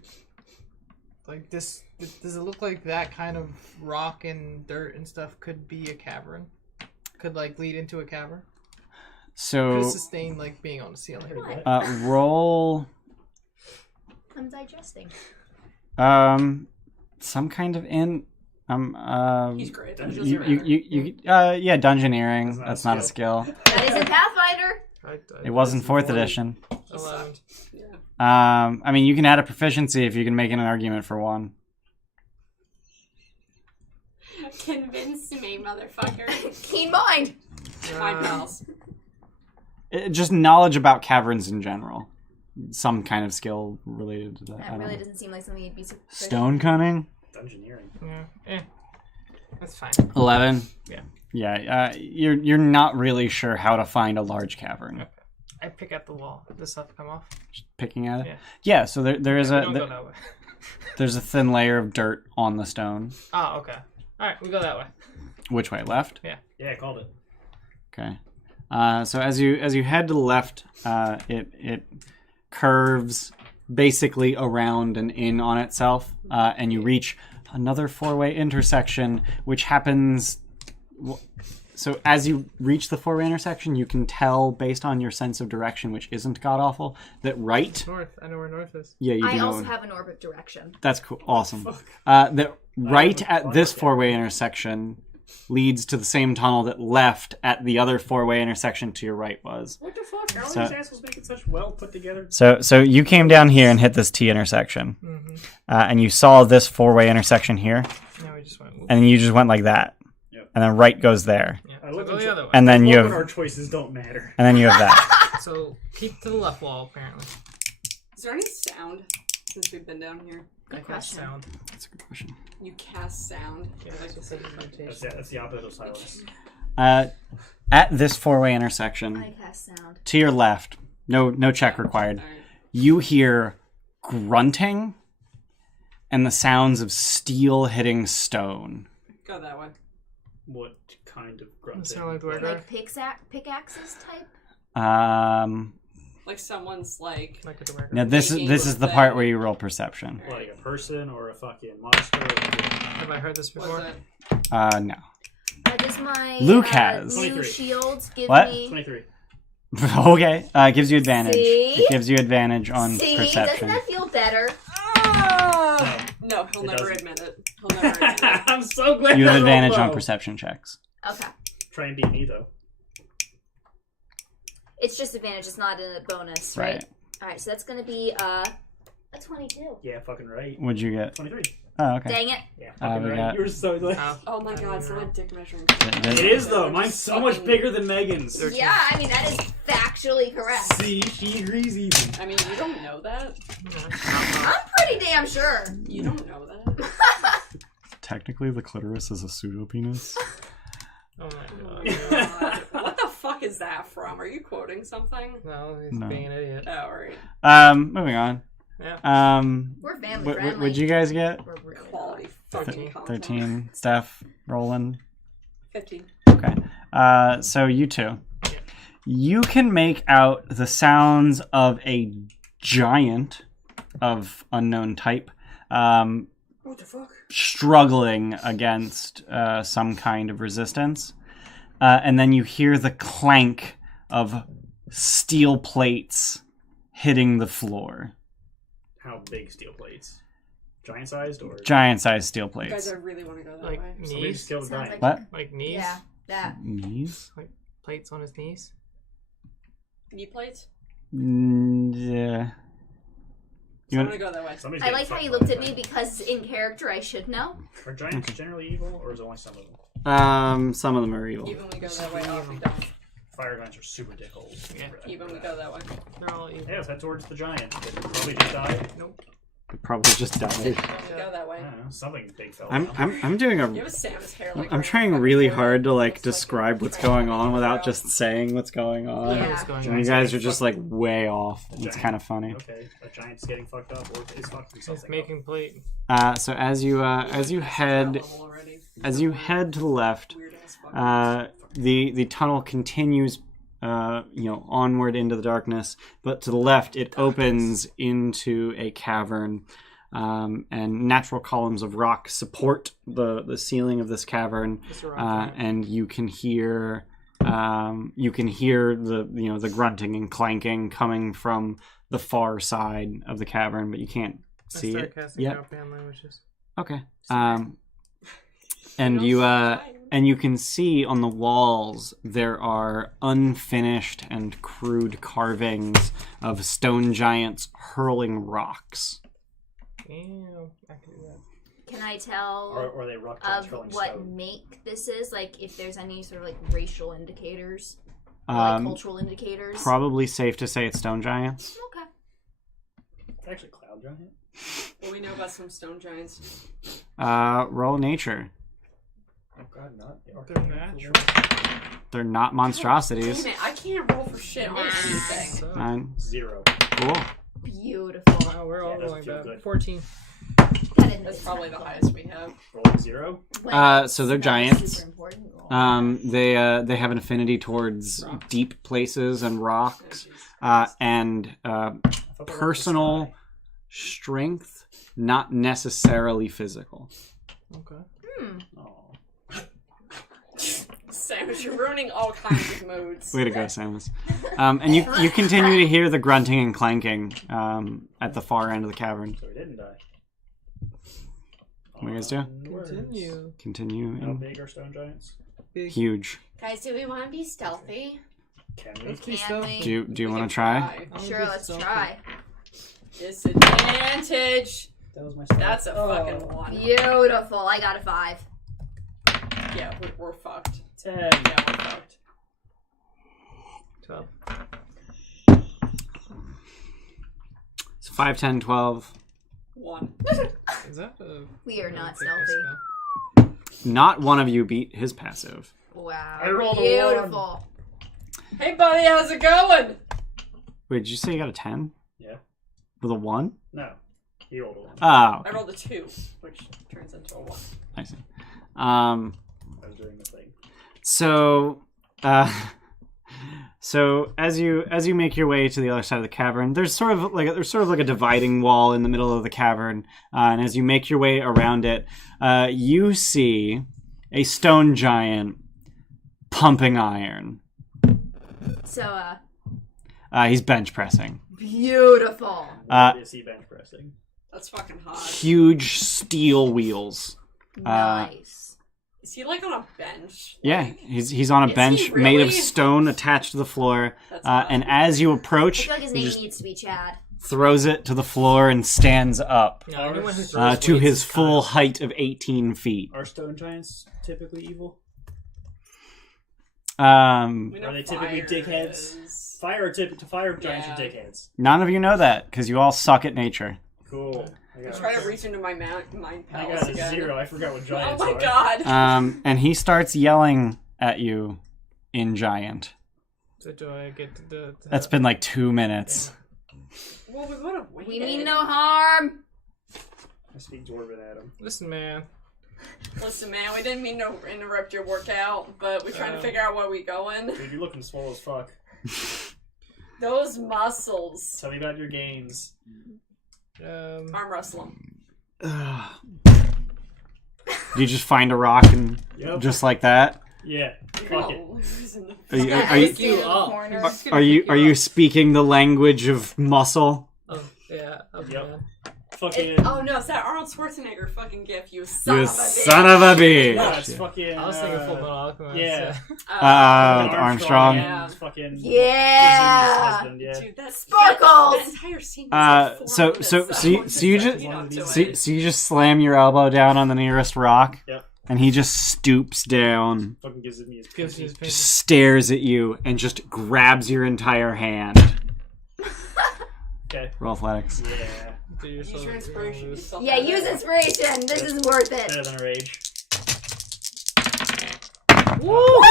like this? Does it look like that kind of rock and dirt and stuff could be a cavern? Could like lead into a cavern? So Could sustain like being on the ceiling. roll I'm digesting. some kind of He's great. yeah, dungeoneering. That's That's not not a a skill. That isn't Pathfinder. It wasn't 4th edition. 11. Yeah. I mean, you can add a proficiency if you can make an argument for one. Convince me, motherfucker. Keen mind. My pals. Just knowledge about caverns in general. Some kind of skill related to that. I That don't really know. doesn't seem like something you'd be Stone cunning? Dungeoneering. Yeah. That's fine. 11? Yeah. Yeah, you're not really sure how to find a large cavern. I pick at the wall. Does stuff come off? Just picking at it? Yeah. Yeah, so there is We a don't go that way. there's a thin layer of dirt on the stone. Oh, okay. Alright, we go that way. Which way? Left? Yeah, I called it. Okay. So as you head to the left, it curves basically around and in on itself, and you reach another four-way intersection, which happens. So as you reach the four-way intersection, you can tell based on your sense of direction, which isn't god awful, that right. North. I know where north is. Yeah, you I do also know. have an orbit direction. That's cool. Awesome. That right would at fuck this with it. four-way intersection leads to the same tunnel that left at the other four-way intersection to your right was. What the fuck? How So- are these assholes making such well put together? So you came down here and hit this T intersection, Mm-hmm. and you saw this four-way intersection here, Now we just went. and then you just went like that, Yep. and then right goes there, Yeah. I So looked go at the you- other way. and then you When have, our choices don't matter. and then you have that. So keep to the left wall, apparently. Is there any sound since we've been down here? I Good cast question. sound. That's a good question. You cast sound. Yeah, I like that's to say what that. meditation. That's the opposite of silence. At this four-way intersection, I cast sound. to your left, no check required. Alright. You hear grunting and the sounds of steel hitting stone. Go that way. What kind of grunting? That sound like the way Like pickaxes type? Like someone's like. Like a direct. Now this Making is the thing. part where you roll perception. Like a person or a fucking monster? Have I heard this What's before? that? No. Does my Luke has. blue 23. shield give What? me... 23. Okay. Gives you advantage. See? It gives you advantage on See, perception. doesn't that feel better? No, he'll It never doesn't. admit it. He'll never admit it. I'm so glad You have I rolled advantage on low. perception checks. Okay. Try and beat me, though. It's just advantage, it's not a bonus, right? Right. Alright, so that's gonna be a 22. Yeah, fucking right. What'd you get? 23. Oh, okay. Dang it. Yeah, we fucking right. got- You were so glad. Oh my god, so a dick measuring. It is, though. Mine's so much bigger than Megan's. Yeah, I mean, that is factually correct. See, she agrees even. I mean, you don't know that. I'm pretty damn sure. You don't know that. Technically, the clitoris is a pseudopenis. Oh my Oh god. my god. What the fuck is that from? Are you quoting something? No, he's No. being an idiot. Oh, alright. Moving on. Yeah. We're family What friendly. would you guys get? We're really Quality fucking content. 13. Steph, Roland. 15. Okay. So you two. You can make out the sounds of a giant of unknown type What the fuck? struggling against some kind of resistance. And then you hear the clank of steel plates hitting the floor. How big steel plates? Giant sized or? Giant-sized steel Guys, plates. I really want to go that Like way. Somebody knees? just killed a Sounds giant. like- What? Like knees? Yeah, that. Knees? Like plates on his knees? Knee plates? Yeah. So You I'm want- gonna go that way. Somebody's I getting like how fucked you by looked a at me giant. because in character I should know. Are giants generally evil, or is it only some of them? Some of them are evil. Even we go that way, off we don't. Fire giants are super dickholes. Yeah. Even we go that way. They're all evil. Yeah, let's head towards the giant. They probably just died. Nope. Probably just died. Even we go that way. I don't know. Something big fell I'm down. doing You a. have Sam's hair like. I'm around trying the really fucking hard to forehead. like Looks describe what's triangle going on without eyebrow. just saying what's going on. Yeah. What's going And on? you guys are just like way off. A It's giant. kind of funny. Okay, a giant's getting fucked up, or is fucking He's something making plate. So as you head to the left, the tunnel continues onward into the darkness, but to the left it opens into a cavern, and natural columns of rock support the ceiling of this cavern, It's a rock and you can hear the grunting and clanking coming from the far side of the cavern, but you can't I see start it casting yet. European languages. Okay. And you can see on the walls there are unfinished and crude carvings of stone giants hurling rocks. Damn, I can do that. Can I tell Or are they rock of trolling what stone? make this is? Like, if there's any sort of like racial indicators, or, like cultural indicators? Probably safe to say it's stone giants. Okay. It's actually cloud giant. What do we know about some stone giants? Roll nature. Oh god, not They're natural. They're not monstrosities. Damn it, I can't roll for shit on anything. So, 9. 0. Cool. Beautiful. wow, we're all Yeah, doesn't going feel back. good. 14. That's probably the highest we have. Rolling 0. So they're giants. Super important roll. They have an affinity towards deep places and rocks, and personal strength, not necessarily physical. Okay. Oh. Samus, you're ruining all kinds of modes. Way to go, Samus. And you continue to hear the grunting and clanking at the far end of the cavern. So he didn't die. What do you guys do? Continue. Continue. How big are stone giants? Big. Huge. Guys, do we want to be stealthy? Can we? Let's be Can stealthy. we? Do you want to try? Sure, let's try. Disadvantage. That was my That's a fucking 1. Beautiful. I got a 5. Yeah, we're fucked. 10. Yeah, we're fucked. 12. So 5, 10, 12. 1. Is that a... We are not take this stealthy. spell? Not one of you beat his passive. Wow. I rolled a Beautiful. Hey, buddy, how's it going? Wait, did you say you got a 10? Yeah. With a 1? No. He rolled a 1. Oh, I okay. rolled a 2, which turns into a 1. I see. I was doing the thing. So as you make your way to the other side of the cavern, there's sort of like a dividing wall in the middle of the cavern, and as you make your way around it, you see a stone giant pumping iron. So, He's bench pressing. beautiful. What is he bench pressing? That's fucking hot. Huge steel wheels. Nice. Is he like on a bench? Yeah, Like, he's on a Is he bench made of really? stone attached to the floor, That's hot. and as you I approach, feel like his he name just needs to be Chad. throws it to the floor and stands up Yeah, anyone who throws to weights his is full Kyle. height of 18 feet. Are stone giants typically evil? We Are know they typically fire dickheads? is- Fire giants Yeah. are dickheads. None of you know that because you all suck at nature. Cool. I Try to reach into my mind I palace got a again. 0. I forgot what Oh giants my are. god. And he starts yelling at you in giant. So do I get to That's been like 2 minutes. Well, we would have waited. We mean no harm. I speak Dwarven at him. Listen, man. Listen, man, we didn't mean to interrupt your workout, but we're trying to figure out where we going. Dude, you're looking swole as fuck. Those muscles. Tell me about your gains. Arm wrestle 'em. You just find a rock and Yep. just like that. Yeah. You're Fuck gonna it. lose in the Are you, Yeah, are you, stand in the up. corner. are you speaking the language of muscle? Oh, yeah. Okay. Yep. Fucking. Oh no, it's that Arnold Schwarzenegger fucking gif, you son You of a bitch. son of a bitch. Yeah, it's fucking. I was thinking Full Metal Alchemist. yeah. Armstrong. Yeah. It's fucking. Yeah. Husband, yeah. Dude, that's Sparkles! That entire scene. Was like 4 So minutes, you just so you just slam your elbow down on the nearest rock, Yep. and he just stoops down, Fucking gives me his Gives you his just stares at you, and just grabs your entire hand. Okay. Roll athletics. Yeah. Do Use yourself- your inspiration. lose. Yeah, use inspiration. This is worth it. Better than a rage. Woo!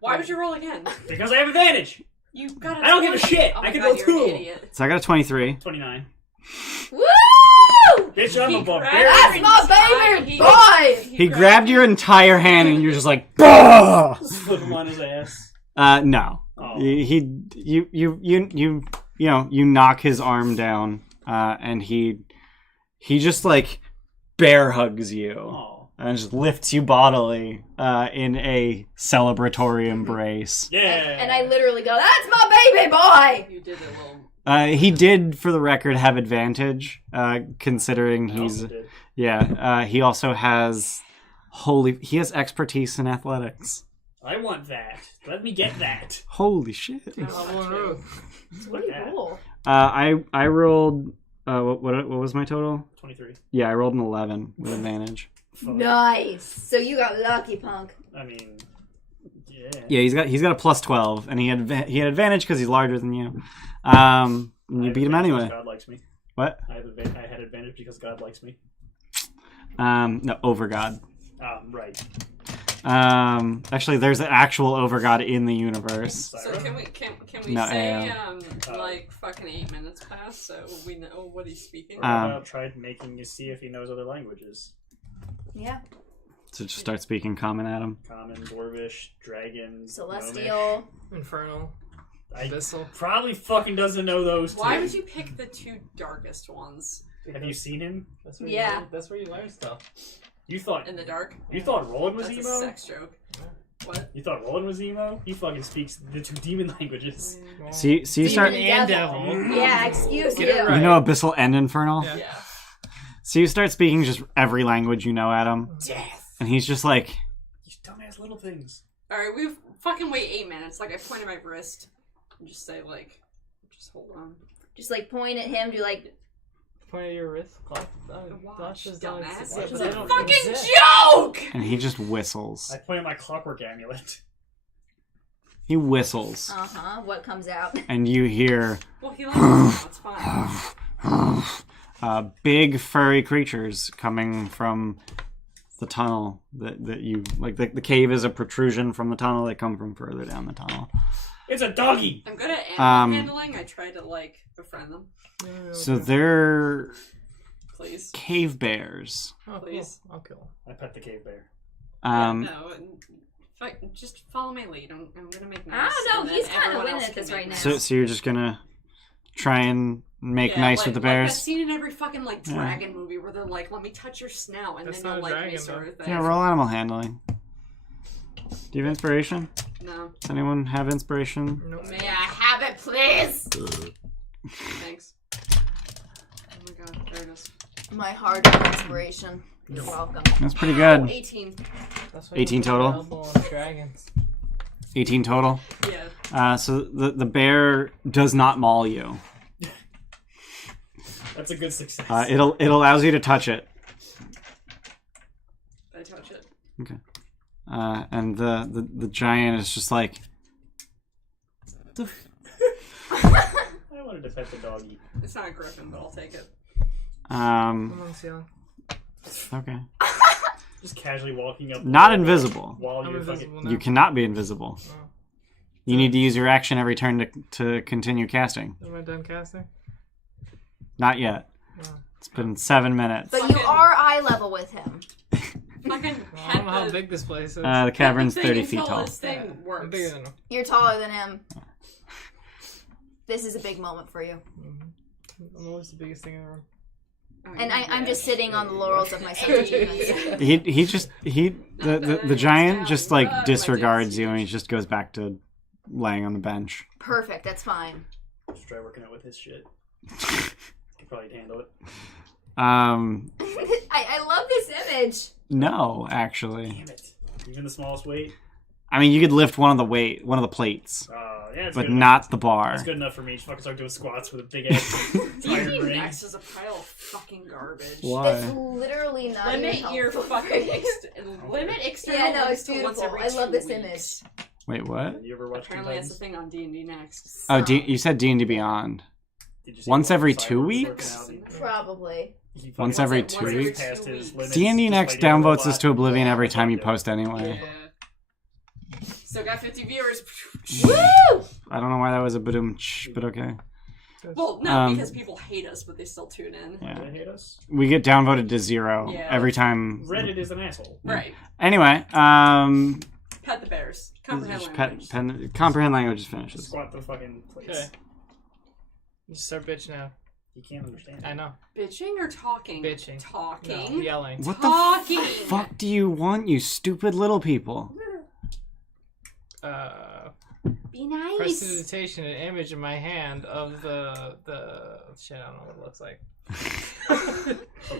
Why would you roll again? Because I have advantage. You got. I don't give a shit. Oh I my can God, roll you're 2. an idiot. So I got a 23. 29. Woo! Bitch, I'm He a grabbed barbarian. That's my favorite boy! He grabbed your entire hand, and you're just like, bah! Flip him on his ass. No. Oh. You knock his arm down, and he just like bear hugs you. Oh. And just lifts you bodily in a celebratory embrace. Yeah. And I literally go, that's my baby boy! You did a little. He did, for the record, have advantage, considering I he's... also did. Yeah, he also has... He has expertise in athletics. I want that. Let me get that. Holy shit. Oh, What do you roll? I rolled What was my total? 23. Yeah, I rolled an 11 with advantage. Fuck. Nice. So you got lucky, punk. I mean, yeah. Yeah, he's got a plus 12, and he had advantage because he's larger than you. You I beat him have advantage anyway. because God likes me. What? I had advantage because God likes me. No, over God. Right. Actually, there's an actual over God in the universe. So can we No, say like fucking 8 minutes passed so we know what he's speaking? Or how about try making you see if he knows other languages? Yeah. So just start speaking common at him. Common, Dwarvish, Dragon, Celestial. Infernal. Gnomish. Abyssal. Probably fucking doesn't know those two. Why would you pick the 2 darkest ones Have you seen him? That's where Yeah. that's where you learn stuff. You thought in the dark? Roland was That's emo? a sex joke. What? You thought Roland was emo? He fucking speaks the 2 demon languages. Well, So you start. Demon and devil. devil. Yeah, excuse Get you. it right. You know Abyssal and Infernal. Yeah. Yeah. So you start speaking just every language you know at him, Death! and he's just like, These dumbass little things. Alright, we've fucking wait 8 minutes. Like, I point at my wrist and just say, like, just hold on. Just like point at him, do like Point at your wrist. Watch, Glasses don't dumbass. exist. Yeah, It's but a they don't fucking exist. joke! and he just whistles. I point at my clockwork amulet. He whistles, what comes out? and you hear Well, he likes it now, it's fine. big furry creatures coming from the tunnel that you like. The cave is a protrusion from the tunnel. They come from further down the tunnel. It's a doggy! I'm good at animal handling. I try to, like, befriend them. So they're Please. cave bears. Oh, Please. cool. I'll kill him. I pet the cave bear. No, just follow my lead. I'm gonna make nice. I don't know, and then he's kinda everyone winning else at this can right make now. nice. So you're just gonna try and make nice with the Like I've bears. seen in every fucking like Yeah. dragon movie where they're like, "Let me touch your snout," and That's then you'll not a like me, dragon, sort though. of thing. Yeah, roll animal handling. Do you have inspiration? No, Does anyone have inspiration? Nope. May I have it, please? thanks. Oh my god, there it is. My hard inspiration. You're welcome. That's pretty Ow, good. 18. That's why 18 you put total? your elbow on dragons. 18 total. Yeah. So the bear does not maul you. That's a good success. It allows you to touch it. I touch it. Okay. And the giant is just like, I wanted to pet the doggy. It's not a griffin, but I'll take it. Come on, Seal. okay. Just casually walking up. Not invisible. While I'm you're invisible fucking. now. You cannot be invisible. Oh. You need to use your action every turn to continue casting. Am I done casting? Not yet. No. It's been 7 minutes. But you are eye level with him. Fucking Well, I don't know how big this place is. The cavern's pet the 30 thing feet until tall. This thing I'm works. bigger than him. You're taller than him. This is a big moment for you. I'm always the biggest thing in the room. Oh, And yeah. I'm just sitting on the laurels of my sense of humans. The giant just like disregards you and he just goes back to laying on the bench. Perfect, that's fine. Just try working out with his shit. Could probably handle it. I love this image. No, actually. Damn it. Even the smallest weight. I mean, you could lift one of the plates, Yeah, it's but good not enough. the bar. That's good enough for me. Just fucking start doing squats with a big ass iron D&D ring. Next is a pile of fucking garbage. Why? It's literally not even Limit your helpful. fucking limit external Yeah, no, links it's to once beautiful. every I love 2 this weeks. image. Wait, what? You ever watch Apparently, that's the Titans? thing on D&D Next. Oh, you said D&D Beyond. Did you see Once how every Cyborg 2 was weeks? working out? Probably. He fucking Once every Once 2 every weeks? passed 2 his weeks. limits D&D just Next by doing a downvotes us lot. to oblivion Yeah, every time you yeah. post anyway. Yeah. Still got 50 viewers. Woo! I don't know why that was a boom, but okay. Well, no, because people hate us, but they still tune in. Yeah. Do they hate us? We get downvoted to 0 Yeah. every time. Reddit is an asshole. Right. Anyway, Pet the bears. Comprehend just language. comprehend language finishes. Squat the fucking place. Okay. You start bitch now. He can't understand. I know. Bitching or talking? Bitching. Talking. No, yelling. What Talking. the fuck do you want, you stupid little people? Be nice. Prestidigitation, an image in my hand of the shit. I don't know what it looks like.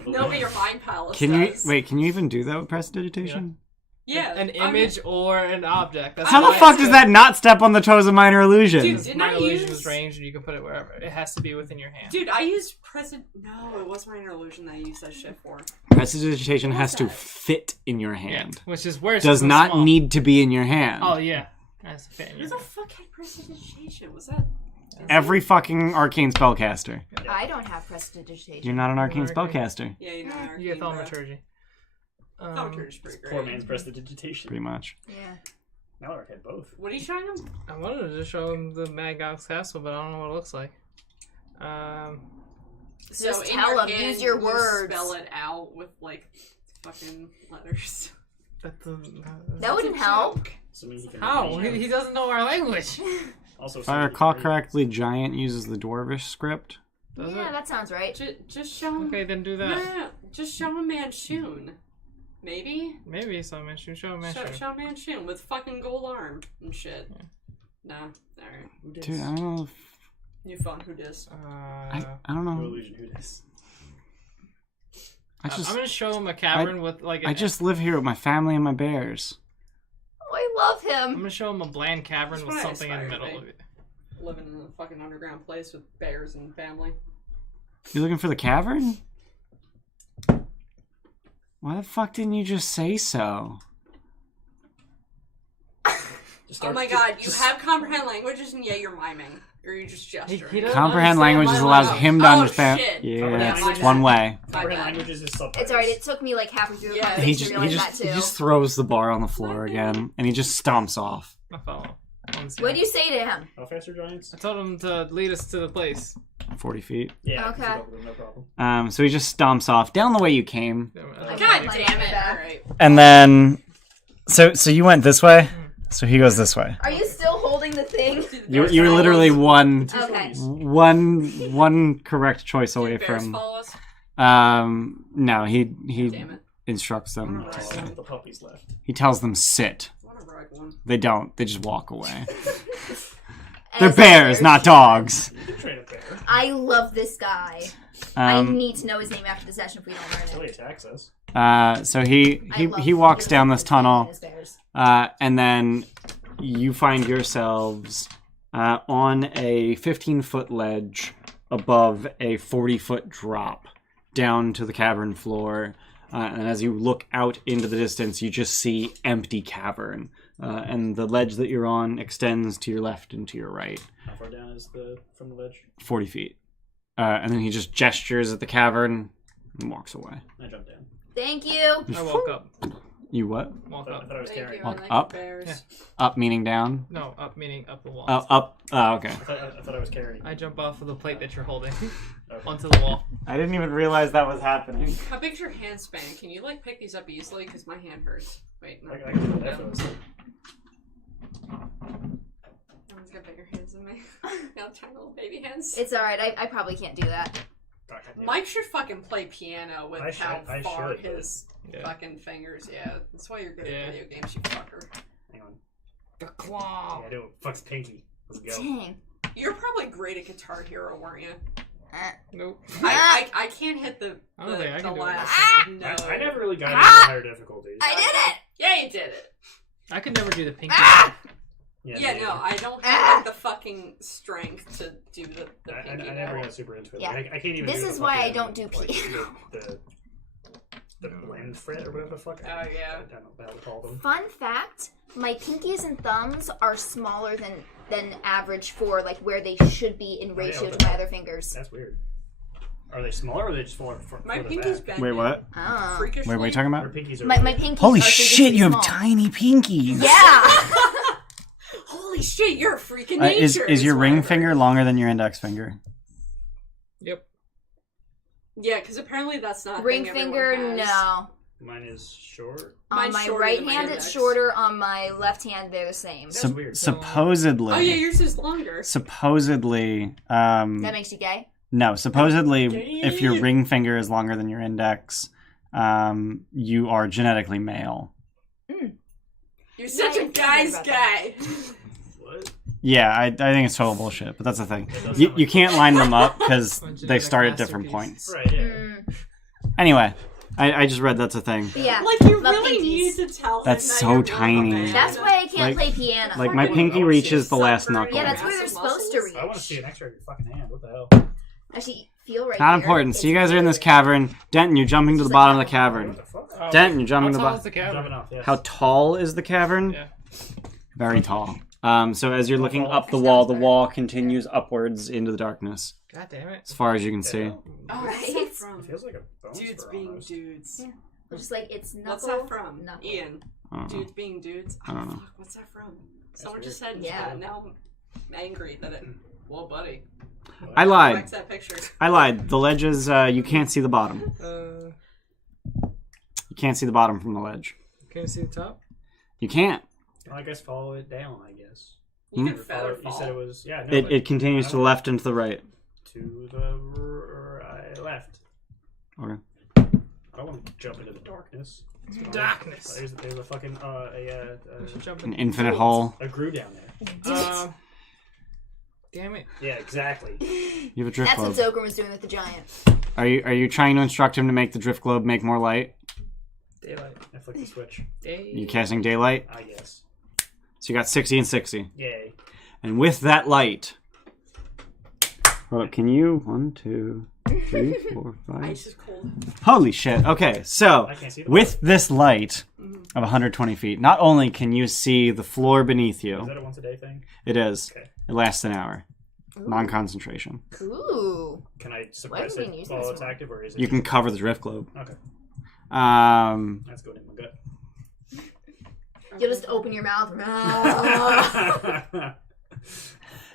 No, but your mind palace Can you does. wait? Can you even do that with prestidigitation? Yeah. an image or an object. That's How why the fuck it's does good. that not step on the toes of minor illusion? Dude, didn't Minor I illusion use... is ranged, and you can put it wherever. It has to be within your hand. Dude, I used present... No, it was minor illusion that I used that shit for. Prestidigitation has to that? fit in your hand. Which is where it's Does so not small. need to be in your hand. Oh yeah, that's a fit in Who your the hand. fuck had prestidigitation? Was that... Every fucking arcane spellcaster. I don't have prestidigitation. You're not an arcane You're arcane. spellcaster. Yeah, you know, You get thaumaturgy. Thaumaturgy's pretty great. Poor man's prestidigitation. Pretty much. Yeah. Now I had both. What are you showing him? I wanted to just show him the Mad God's Castle, but I don't know what it looks like. Just in tell your him, hand, use your you words. Spell it out with, like, fucking letters. That wouldn't help. Assuming he can How? read. He doesn't know our language. Also, If I assuming he recall can read. correctly, Giant uses the Dwarvish script. Does Yeah, it? that sounds right. Just show him... Okay, then do No, that. no, no. Just show him Manchun. Maybe? Maybe some Manchun. Show him Manchun. Show Manchun with fucking gold arm and shit. Nah, alright. Who dis? Dude, I don't know if... New phone, who dis? I don't No know. illusion. Who dis? I just... I'm gonna show him a cavern with like. I just live here with my family and my bears. Oh, I love I'm him. gonna show him a bland cavern That's with what I something in the aspire to middle be. of it. Living in a fucking underground place with bears and family. You looking for the cavern? Why the fuck didn't you just say so? Just Oh start- my ju- god, you just- have comprehend languages and yet you're miming. Or you just gesturing. He doesn't Comprehend understand languages my allows language. him to Oh, understand. shit. Yeah, Comprehend it's languages. one way. My Comprehend bad. languages is subtitles. It's alright. It took me like halfway through the Yeah. He conversation just to he realize just that he too. just throws the bar on the floor again, and he just stomps off. I follow. What do you say to him? How fast are giants? I told him to lead us to the place. 40 feet. Yeah. Okay. keep up with them, no problem. So he just stomps off down the way you came, God My damn it. bad. Alright. and then so you went this way. So he goes this way. Are you still holding the thing? You were literally one Okay. one correct choice away Did bears from. follow us? No, he Damn it. instructs them. Oh, the puppies left. He tells them sit. I want to ride one. They don't. They just walk away. As They're bears, a not dogs. You can train a bear I love this guy. I Um, need to know his name after the session if we don't until learn he it. attacks us. so he walks down this tunnel. And then you find yourselves on a 15-foot ledge above a 40-foot drop down to the cavern floor. And as you look out into the distance, you just see empty cavern. And the ledge that you're on extends to your left and to your right, How far down is from the ledge? 40 feet. And then he just gestures at the cavern and walks away. I jumped down. Thank you. I woke up. You what? Walk I up. thought I was Thank carrying. you. I Walk like up? bears. Yeah. Up meaning down? No, up meaning up the wall. Oh, up. Oh, okay. I thought I was carrying. I jump off of the plate that you're holding Okay. onto the wall. I didn't even realize that was happening. How big's your hand span? Can you like pick these up easily? Because my hand hurts. Wait, no. I can do that first. Everyone's got bigger hands than me. Now tiny little baby hands. It's alright. I probably can't do that. Mike should fucking play piano with I how should- I far should, but- his Yeah. fucking fingers. Yeah, that's why you're good Yeah. at video games, you fucker. Hang on. The claw. Yeah, I do. Fuck's pinky. Let's go. Dang. You're probably great at Guitar Hero, weren't you? Nope. I can't hit the I don't think I can do it. last note. I never really got into the higher difficulties. I did it! Yeah, you did it. I could never do the pinky. Yeah, me no, neither. I don't have like, the fucking strength to do the I pinky never note. got super into it. Yeah. Like, I can't even. This do is the why I fucking, don't do like, piano. The blend fret or whatever the fuck. Oh, yeah. I don't know how to call them. Fun fact, my pinkies and thumbs are smaller than average for like where they should be in ratio to my other fingers. That's weird. Are they smaller or are they just smaller for My the pinky's back? bending. Wait, what? Oh. Freakishly. Wait, what are you talking Our about? pinkies are. My pinkies Holy are shit, you have small. tiny pinkies! Yeah! Holy shit, you're a freak of Is nature. your ring whatever. finger longer than your index finger? Yep. Yeah, because apparently that's not a Ring thing finger, everyone has. no. Mine is short. On Mine's my shorter right than my hand index. it's shorter, on my left hand they're the same. That's weird. Supposedly. Oh yeah, yours is longer. Supposedly. That makes you gay? No, supposedly, Gay. if your ring finger is longer than your index, you are genetically male. You're such Yeah, a I guy's about guy. What? Yeah, I think it's total bullshit, but that's the thing. It does You sound you like- can't line them up because Bunch of they genetic start at different masterpiece. points. Right. Yeah. Mm. Anyway, I just read that's a thing. But yeah, Like, you love really pinkies. need to tell That's him that so you're tiny. a man. That's why I can't Like- play piano. Like my I wanna pinky see reaches the last sunburn. knuckle. yeah, that's where you're Massive supposed to muscles. reach. I want to see an X-ray of your fucking hand. What the hell? Actually, feel right Not here. important. So It's you guys are in this really- cavern. Denton, you're jumping to the It's bottom of like the cavern. What the fuck? Oh, Denton, you're jumping to how the tall is bottom. the Jumping cavern? off, yes. How tall is the cavern? Yeah. Very tall. So as you're looking up the wall continues upwards into the darkness, God damn it. as far as you can see. Oh, what's Right? that It from? feels like a bone Dudes spur being almost. dudes. Just like it's knuckle. What's that from? Knuckle. Ian. I don't know. Dudes being dudes. I don't know. Fuck, what's that from? Someone weird. just said Yeah. yeah. Now I'm angry that it. Whoa, buddy. I Go lied. back to that picture. I lied. The ledge is, you can't see the bottom. You can't see the bottom from the ledge. Can you see the top? You can't. Well, I guess follow it down. I guess. You Hmm? can feather You said it fall. was no. but It continues to the left and to the right. to the left. Okay. I don't want to jump into the darkness. Darkness. There's a fucking We should jump An in. infinite hole. a grue down there. Damn it. Yeah, exactly. You have a drift That's what globe. Zilgram was doing with the giant. Are you trying to instruct him to make the drift globe make more light? Daylight. I flicked the switch. You casting daylight? I guess. So you got 60 and 60. Yay. And with that light... Hold up, can you? 1, 2, 3, 4, 5... Ice is cold. Holy shit. Okay, so I can't see the with this light of 120 feet, not only can you see the floor beneath Is you, that a once a day thing? it is. Okay. It lasts an hour. Non-concentration. Ooh. Can I suppress Why didn't we it use while this it's one? active, or is it? You can cover the drift globe. Okay, Um, that's going in my gut. You'll just open your mouth.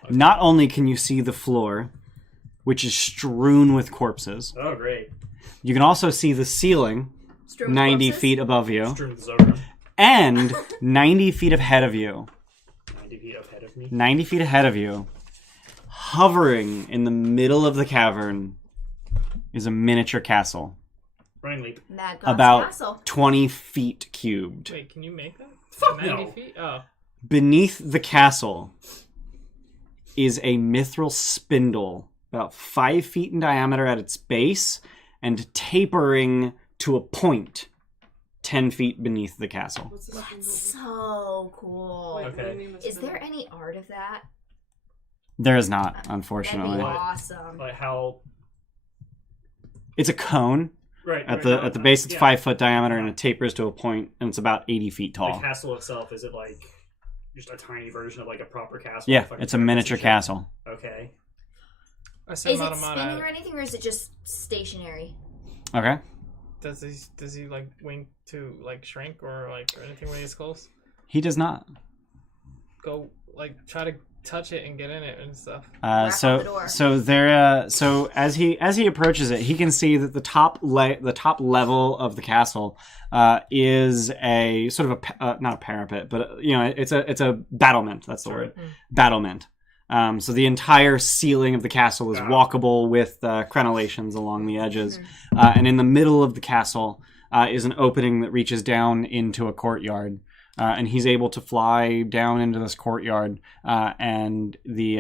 not only can you see the floor, which is strewn with corpses, Oh, great. you can also see the ceiling Strewn with 90 corpses? feet above you, Strewn with Zilgram. and 90 feet ahead of you. 90 feet ahead of me. 90 feet ahead of you, hovering in the middle of the cavern, is a miniature castle. Running leap. Mad God's About Castle. 20 feet cubed. Wait, can you make that? Fuck 90 no. feet? Oh. Beneath the castle is a mithril spindle, about 5 feet in diameter at its base, and tapering to a point 10 feet beneath the castle. What's this thing That's so cool. Wait, Okay. what do you mean this Is thing? there any art of that? There is not, That'd be unfortunately. What? awesome. Like how? It's a cone. Right. At right, the base, it's yeah. 5 foot diameter, and it tapers to a point, and it's about 80 feet The tall. castle itself, is it like just a tiny version of like a proper castle? Yeah, Fucking it's a turrets miniature and shit? castle. Okay. I said Is it Matamata. spinning or anything, or is it just stationary? Okay. Does he like wink to like shrink or anything when he's close? He does not. Go like try to touch it and get in it and stuff. on the So door. so as he approaches it, he can see that the top level of the castle is a sort of a not a parapet, but it's a battlement. That's the word, battlement. So the entire ceiling of the castle is walkable with crenellations along the edges, and in the middle of the castle is an opening that reaches down into a courtyard. And he's able to fly down into this courtyard, and the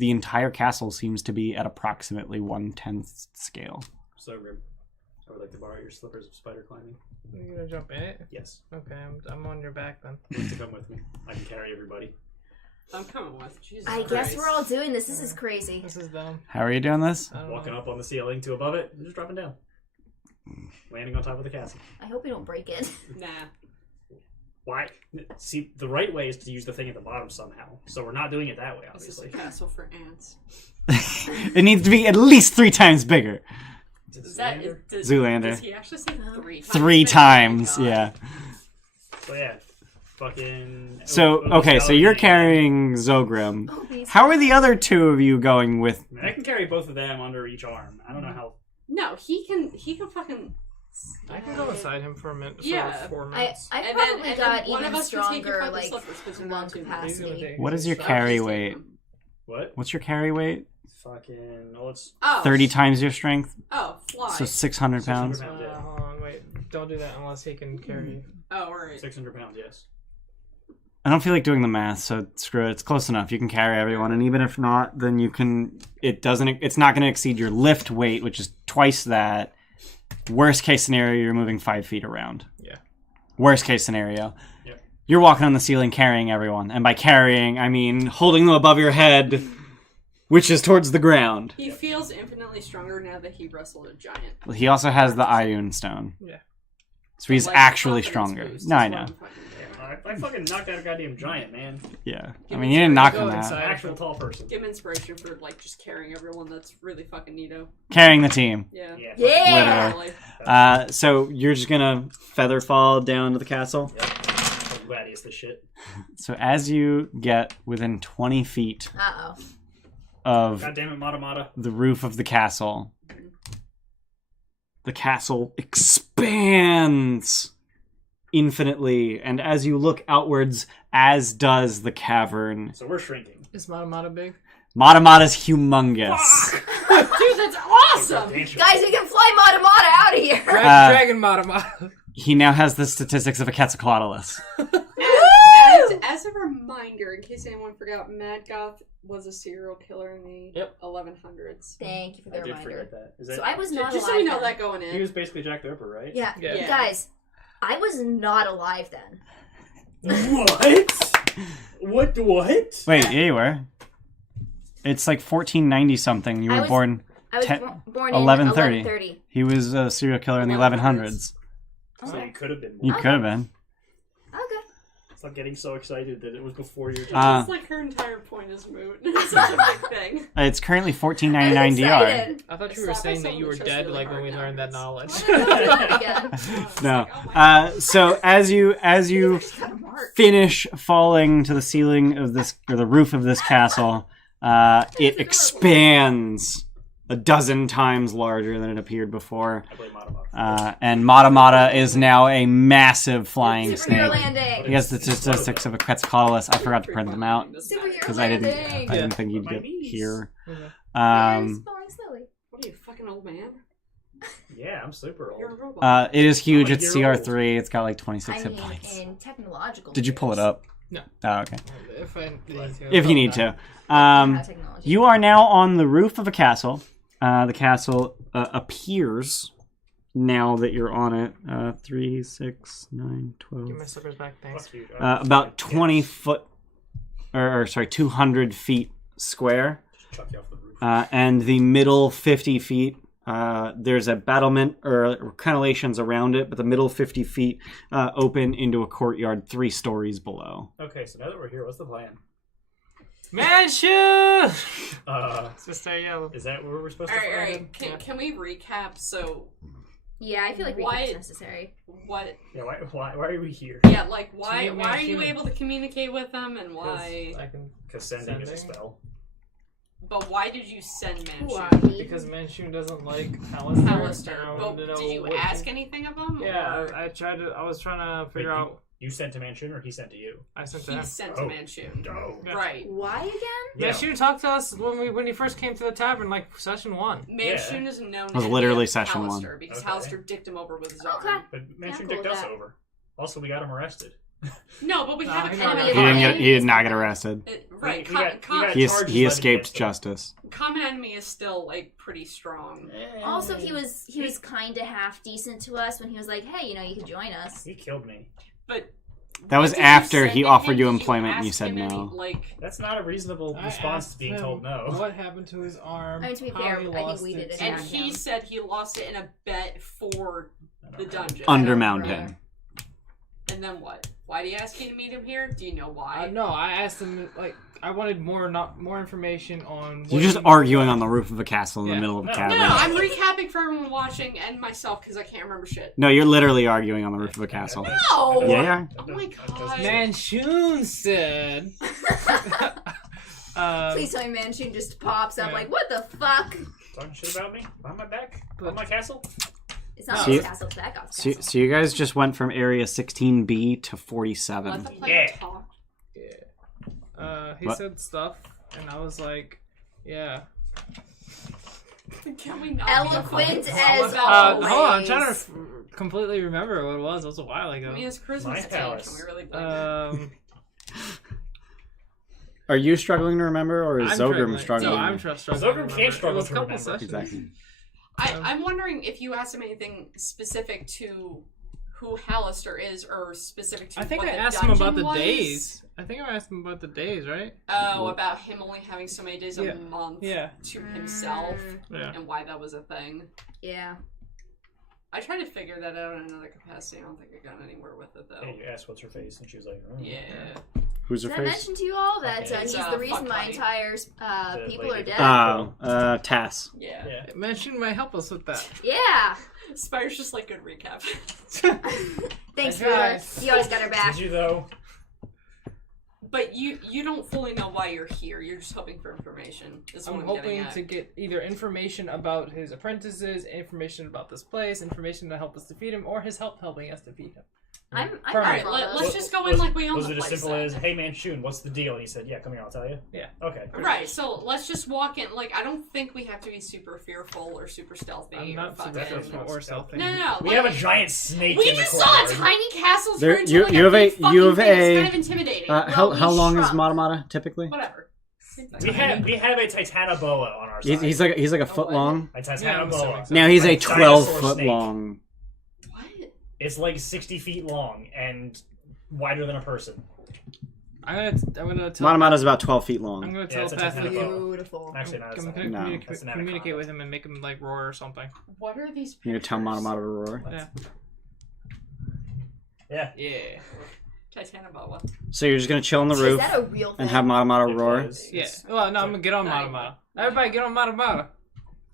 entire castle seems to be at approximately 1/10 scale. So grim. I would like to borrow your slippers of spider climbing. You gonna jump in it? Yes. Okay, I'm on your back then. Please to come with me. I can carry everybody. I'm coming with. Jesus I Christ. guess we're all doing this. This is crazy. This is dumb. How are you doing this? I don't Walking know. up on the ceiling to above it, and just dropping down. Landing on top of the castle. I hope we don't break it. Nah. Why? See, the right way is to use the thing at the bottom somehow. So we're not doing it that way, This is a obviously. castle for ants. It needs to be at least 3 times bigger. Is that does, Zoolander. Does he actually say 3 times? 3 bigger? times, Oh my God. yeah. So yeah, fucking. So okay, so you're carrying Zilgram. Oh, please. How are the other 2 of you going with? I can carry both of them under each arm. I don't know how. No, he can fucking. I can go inside him for a minute. Yeah. For 4 I minutes. I've And probably then got one even of us can take your stronger fucking like slippers because you're lung not too He's gonna capacity. take What is his your stuff. carry Just take weight? them. What? What's your carry weight? Fucking. Well, it's. Oh. 30 times your strength, Oh, fly. so 600 pounds. 600 pounds, yeah. Hold on, wait. Don't do that unless he can carry you. Oh, alright. 600 pounds, yes. I don't feel like doing the math, so screw it. It's close enough. You can carry everyone, and even if not, then you can. It's not going to exceed your lift weight, which is twice that. Worst case scenario, you're moving 5 feet around. Yeah. Worst case scenario. Yep. You're walking on the ceiling carrying everyone. And by carrying, I mean holding them above your head, which is towards the ground. He feels infinitely stronger now that he wrestled a giant. Well, he also has the Ioun stone. Yeah. So he's Like, actually confidence stronger. boost No, is I what know. I'm fucking doing. I fucking knocked out a goddamn giant, man. Yeah. I Give mean, me you didn't time knock to him go out. inside. An actual tall person. Give him inspiration for like just carrying everyone. That's really fucking neato. Carrying the team. Yeah. Yeah. Yeah. Literally. So you're just gonna feather fall down to the castle. Yep. I'm glad he's the shit. So as you get within 20 feet Uh-oh. of God damn it, Mata Mata. the roof of the castle expands infinitely, and as you look outwards, as does the cavern. So we're shrinking. Is Mata big? Matamata's humongous. Dude, that's awesome. Dangerous. Guys, we can fly Mata Mata out of here. Dragon Mata. He now has the statistics of a Quetzalcoatlus. As a reminder, in case anyone forgot, Mad Goth was a serial killer in the Yep. 1100s. Thank you for I the did reminder. forget that. Is that So I was not Just alive so we know then. that going he in. was basically Jack the Ripper, right? Yeah. Yeah. Guys, I was not alive then. What? What? Wait, yeah, you were. It's like 1490 something. You I were was- born. I was Ten- born in 1130. 1130. He was a serial killer in the 1100s. So Okay. you could have been. You More. could have been. Okay. Stop getting so excited that it was before your Uh, time. It's like her entire point is moot. It's such a big thing. It's currently I'm 1499 DR. excited. I thought you were Slap saying myself that you on were the chest dead, really like when hard we now, learned that because- knowledge. Why don't I do it again? No. It's like, oh my So as you Just got a mark. finish falling to the ceiling of this, or the roof of this castle, it expands a dozen times larger than it appeared before. I blame Mata Mata. And Matamata is now a massive flying Superhero snake. landing. He has the statistics of a Quetzalcoatlus. I forgot to print them out Superhero because I didn't landing. think you'd My get knees. here. Okay. It's falling slowly. What are you, fucking old man? Yeah, I'm super You're a old. robot. It is huge. I'm a It's year CR3. It's got like 26 I hit mean, points. in technological. Did you pull it terms. up? No. Oh, okay. If I need to. If you need to. Technology. You are now on the roof of a castle. The castle appears now that you're on it. 3, 6, 9, 12. Give my slippers back, thanks. Fuck you. About 20 foot, or sorry, 200 feet square. Just chuck you off the roof. And the middle 50 feet, there's a battlement or crenellations around it, but the middle 50 feet open into a courtyard 3 stories below. Okay, so now that we're here, what's the plan? Mansion! Sister Yellow. Is that where we're supposed to Alright, fly alright. in? Can we recap? So, Yeah, I feel like Why- recap's necessary. what? Yeah, why are we here? Yeah, like, why Team are you Mansion. able to communicate with them, and why? I can. Because sending is a Sending? spell. But why did you send Who are Mansion? we? Because Mansion doesn't like Alistair. Alistair. I But wanted to know did you what ask he- anything of him? Yeah, or I tried to. I was trying to figure Wait, out. You sent to Mansion, or he sent to you? I sent to he him. sent Oh. to Mansion. No. Yeah. Right. Why again? Yeah. Mansion talked to us when he first came to the tavern, like session 1. Mansion is known was as literally the session Alistair one. because Okay. Alistair dicked him over with his arm. Okay. But Mansion cool dicked with us that. over. Also, we got him arrested. No, but we No, have a he common got- He didn't Yeah. get. He did not get arrested. Right. We got He charges he levied escaped against him. justice. Common enemy is still like pretty strong. Also, he was kind of half decent to us when he was like, "Hey, you could join us." He killed me. But That was what did you after send he to offered him? you Did employment and you ask said him any, no. like, That's not a reasonable I response asked to being him told no. What happened to his arm? I mean, to be how fair, he I think lost we it. did it. and Yeah. he said he lost it in a bet for the dungeon. Undermountain. And then what? Why did he ask you to meet him here? Do you know why? No, I asked him like I wanted more information on. You're what just he- arguing on the roof of a castle in the Yeah. middle of a No, cavern. No, I'm recapping for everyone watching and myself because I can't remember shit. No, you're literally arguing on the roof of a castle. No. Yeah. Oh my god. Manchun said. Please tell me Manchun just pops up Yeah. like, "What the fuck?" Talking shit about me? Behind my back? On my castle? It's not See- this castle, it's that guy's So, castle. so you guys just went from area 16B to Let 47. the player Yeah. talk. He What? said stuff, and I was like, yeah. Can we not Eloquent be as about Hold on, I'm always. trying to completely remember what it was. It was a while I ago. mean, his charisma's My 10. palace. Can we really blame him? Are you struggling to remember, or is I'm Zilgram struggling? No, I'm struggling. Zilgram can't struggle It was a to couple remember. sessions. Exactly. I'm wondering if you asked him anything specific to who Hallister is, or specific to I think what I the asked him about the dungeon was. days. I think I asked him about the days, right? Oh, about him only having so many days Yeah. a month Yeah. to himself, Yeah. and why that was a thing. Yeah. I tried to figure that out in another capacity. I don't think I got anywhere with it, though. Hey, you asked what's her face, and she was like, oh. Yeah. Who's her Did I face? mention to you all that Okay. he's It's, the reason fuck my buddy. entire The people lady. are dead? Oh, Tass. Yeah. Yeah. Mansion might help us with that. Yeah. Spire's just like, good recap. Thanks, I Ruler. tried. You always got her back. Did you, though? But you don't fully know why you're here. You're just hoping for information. Is what I'm I'm hoping getting at. to get either information about his apprentices, information about this place, information to help us defeat him, or his help helping us defeat him. I'm Perfect. Alright, all let's those. just go in like we own Was the it as place. simple then. as, hey man, Shun, what's the deal? And he said, yeah, come here, I'll tell you. Yeah. Okay. Right, so let's just walk in. Like, I don't think we have to be super fearful or super stealthy. I'm or not super fucking... fearful or stealthy. No. We like, have a giant snake We in the just saw a courtyard. tiny castle There- turn into you- like you have big a- fucking you have thing. It's a- kind of intimidating. How we long is shrunk. Matamata typically? Whatever. Same thing. We have a Titanoboa on our side. He's like a foot what? long. A Yeah, I'm Titanoboa. assuming so. Now he's a Like 12 dinosaur foot snake. long. What? It's like 60 feet long and wider than a person. I'm gonna tell. Matamata's about 12 feet I'm long. gonna Yeah, it's a telepathically. Titanoboa. Beautiful. Actually, not. I'm It's gonna not. No. That's an communicate anaconda. with him and make him like roar or something. What are these You tell pictures? Matamata to roar. Yeah. Yeah. Yeah. Titanoboa. So you're just gonna chill on the Is roof that a real thing? and have Matamata It roar. was. Yeah. It's- Well, no, I'm gonna get on Right. Matamata. Everybody, get on Matamata.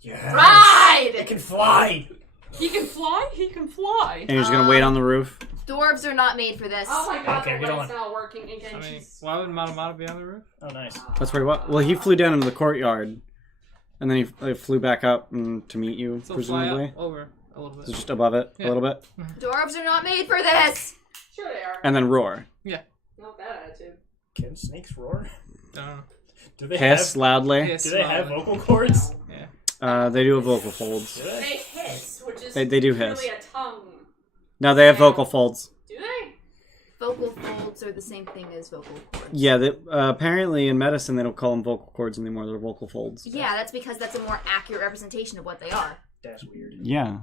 Yes. Ride! It can fly! He can fly? He can fly. And you're just gonna wait on the roof. Dwarves are not made for this. Oh my god, Okay, the we don't light's want- not working again. I mean, Jeez. why would Matamata be on the roof? Oh, nice. That's where he was. Well, he flew down into the courtyard, and then he flew back up to meet you, So presumably. fly up over a little So bit. just above it, Yeah. a little bit, Dwarves are not made for this. Sure they are. and then roar. Not bad attitude. Can snakes roar? Do they Hiss have? loudly. Hiss Do they have loudly. vocal cords? They do have vocal folds. Do they? They hiss, which is They do clearly hiss. a tongue. No, they have vocal folds. Do they? Vocal folds are the same thing as vocal cords. Yeah, apparently in medicine they don't call them vocal cords anymore. They're vocal folds. Yeah, that's because that's a more accurate representation of what they are. That's weird. Yeah.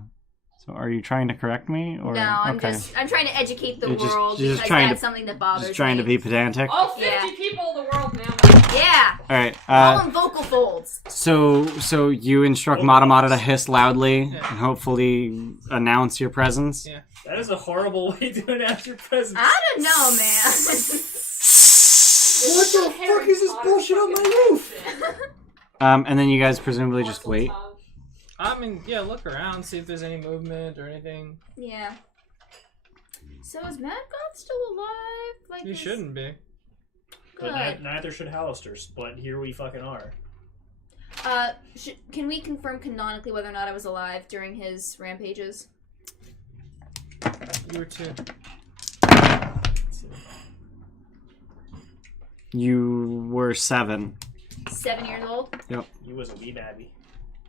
So are you trying to correct me, or No, I'm trying to educate the You're just- world you're just because trying that's to- something that bothers just trying me. to be pedantic? All 50 Yeah. people of the world now. Yeah, All right. call them vocal folds. So you instruct Matamata to hiss loudly and hopefully announce your presence. Yeah. That is a horrible way to announce your presence. I don't know, man. What the fuck is this bullshit on my roof? And then you guys presumably just wait. I mean, yeah, look around, see if there's any movement or anything. Yeah. So is Mad God still alive? Like You shouldn't be. But Good. neither should Hallister's, but here we fucking are. Can we confirm canonically whether or not I was alive during his rampages? You were too. You were 7. 7 years old? He was a wee babby.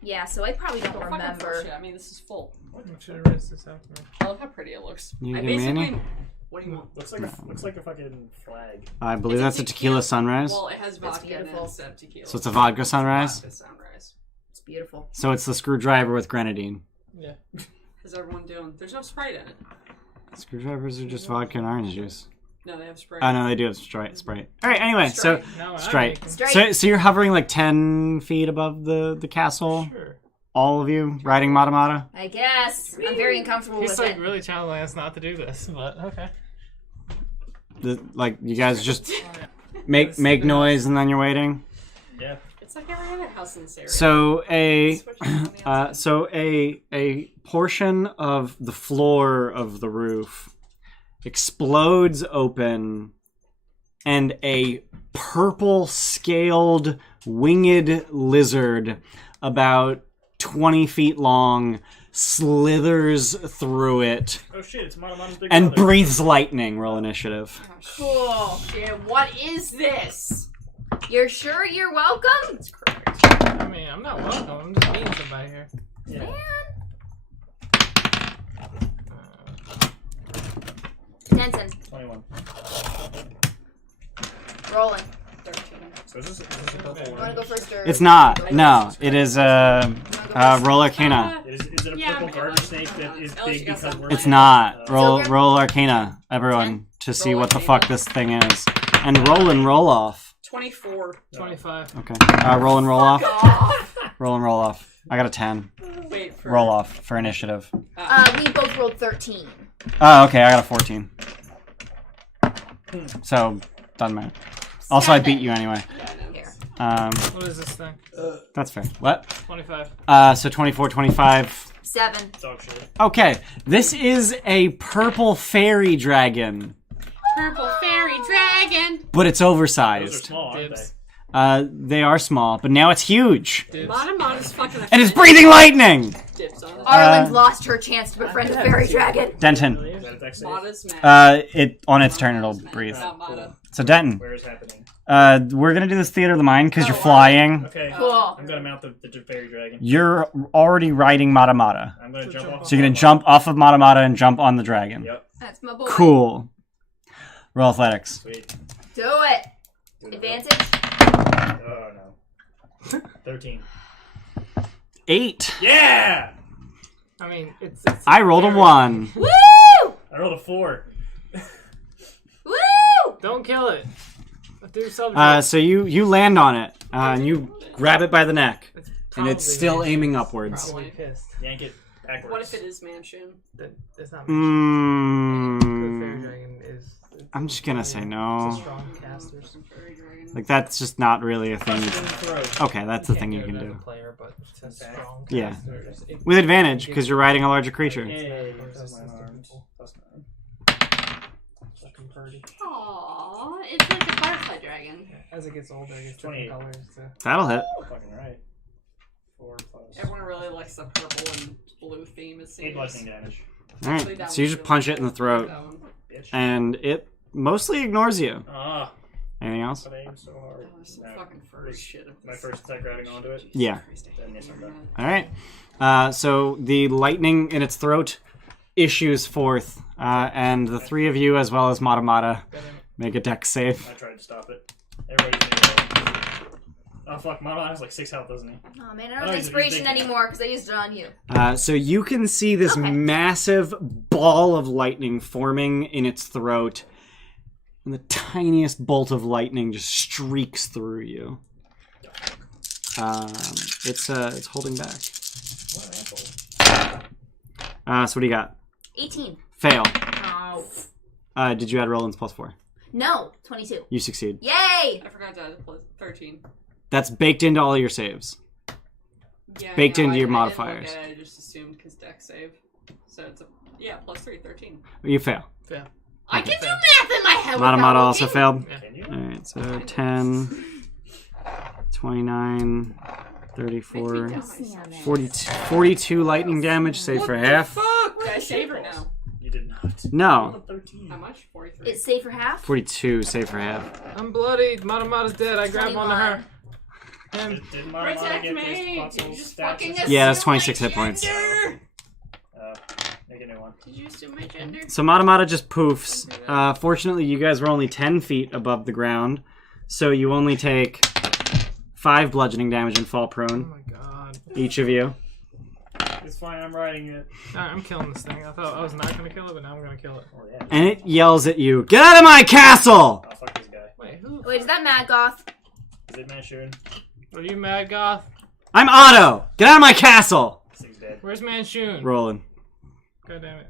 Yeah, so I probably don't Fucking remember. bullshit. I mean, this is full. I should have raised this out for me. I love how pretty it looks. You I give me basically. any? What do you want? Looks like a fucking flag. I believe It's a that's a tequila sunrise. Well, it has That's vodka in it beautiful. instead of tequila. So it's a vodka sunrise. Vodka sunrise. It's beautiful. So it's the screwdriver with grenadine. Yeah. How's everyone doing? There's no Sprite in it. Screwdrivers are just vodka and orange juice. No, they have Sprite. Oh no, they do have Sprite. All right. Anyway, so No, I'm Straight. making- Straight. so you're hovering like 10 feet above the castle. Sure. All of you riding Matamata. I guess. I'm very uncomfortable He's with like it. really channeling us not to do this, but okay. Like you guys just Oh, yeah. make noise and then you're waiting. Yeah. It's like every other house in this area. So Especially on the outside. a portion of the floor of the roof explodes open, and a purple scaled winged lizard about 20 feet long slithers through it Oh shit! It's Matamata's big and brother. breathes lightning. Roll initiative. Cool. Shit, what is this? You're sure you're welcome? It's crazy. I mean, I'm not welcome. I'm just meeting somebody here. Yeah. Man. 10. 21. Rolling. 13. So is this a purple You want to one? go first or? It's not. No, it is. You want to Roll Arcana. Is it a purple garter snake that is big because we're... It's not. Zilgram? Roll Arcana, everyone, to see what the fuck this thing is. And roll off. 24. 25. Okay. Roll and roll off. Off. Roll and roll off. I got a 10. Wait for Roll off for initiative. We both rolled 13. Oh, okay. I got a 14. So, doesn't matter. Also, I beat you anyway. Here. What is this thing? That's fair. What? 25. So 24, 25. 7. Dog shit. Okay. This is a purple fairy dragon, Purple fairy dragon. but it's Those are oversized. small, aren't Dibs. They are small, but now it's huge. Dibs. Mata's fucking And it's breathing lightning! dips on it. Arlen's lost her chance to befriend a fairy dragon. Denton. they? Is that a dex save? Mata's mad. On its turn, it'll breathe. Not Mata. So, Denton, Where is happening? we're gonna do this theater of the mind because you're flying. Okay. Cool. I'm gonna mount the fairy dragon. You're already riding Mata Mata. I'm gonna jump off. So you're gonna jump off of Mata Mata and jump on the dragon. Yep. That's my boy. Cool. Roll athletics. Sweet. Do it. Advantage. Oh no. 13. 8. Yeah! I mean, it's I rolled a 1. Woo! I rolled a 4. Woo! Don't kill it. Do something. So you land on it, and you grab it by the neck, and Probably it's still Mansion. aiming upwards. Probably pissed. Yank it backwards. What if it is Mansion? It's not Mansion. The fairy Mm, dragon is. I'm just gonna say It's a no. strong caster. Fairy dragon. Like that's just not really a thing. Punch it in the throat. Okay, that's the thing you Can't can do it as do a player, but it's a strong Yeah. caster. It- with advantage because you're riding a larger creature. Yay. Resistance Plus to 9 arms. people. Plus 9. Fucking birdie. Aww, it's like a butterfly dragon. As it gets older, it gets 28. different colors. So. That'll hit. Fucking right. 4 plus. Everyone really likes the purple and blue theme, it seems. 8 bludgeoning damage. All right, so you just punch it in the throat, That one. Bitch. and it mostly ignores you. Ah. Anything else? But I aim so hard. That was some No. fucking furry shit. My first attack grabbing onto it. Yeah. Then yes, I'm done. All right. So the lightning in its throat issues forth, and the three of you, as well as Mata Mata, make a dex save. I tried to stop it. Everybody's gonna go. Oh fuck, Mama has like 6 health, doesn't he? Oh man, I Oh, don't have he's inspiration big. anymore because I used it on you. So you can see this Okay. massive ball of lightning forming in its throat, and the tiniest bolt of lightning just streaks through you. It's holding back. What an asshole. So what do you got? 18. Fail. Oh. Did you add Roland's +4? No, 22. You succeed. Yay! I forgot to add the plus 13. That's baked into all your saves. Yeah, Baked no, into your I didn't modifiers. look at it, I just assumed because deck save. So it's plus 3, 13. You fail. I can do math in my head. Mata without Mata also looking. failed. Can you? Alright, so 10, 29, 34, 42 lightning damage, save for half. Fuck! Did I save or no? You did not. No, 13. How much? 43. It's safe for half? 42, save for half. I'm bloody. Mata Mata's dead. I grabbed onto her. And Didn't Mama Protect get me! his console Did you just stats fucking and shit? Yeah, that's 26 hit points. Make a new one. Did you assume my gender? So Mata Mata just poofs. Fortunately, you guys were only 10 feet above the ground, so you only take 5 bludgeoning damage and fall oh prone, my god. each of you. It's fine, I'm riding it. Alright, I'm killing this thing. I thought I was not gonna kill it, but now I'm gonna kill it. Oh yeah. And it yells at you, "Get out of my castle!" Oh fuck this guy. Wait, who? Wait, is that Mad Goth? Is it Manchun? Are you Mad Goth? I'm Otto! Get out of my castle! This thing's dead. Where's Manchun? Rolling. God damn it.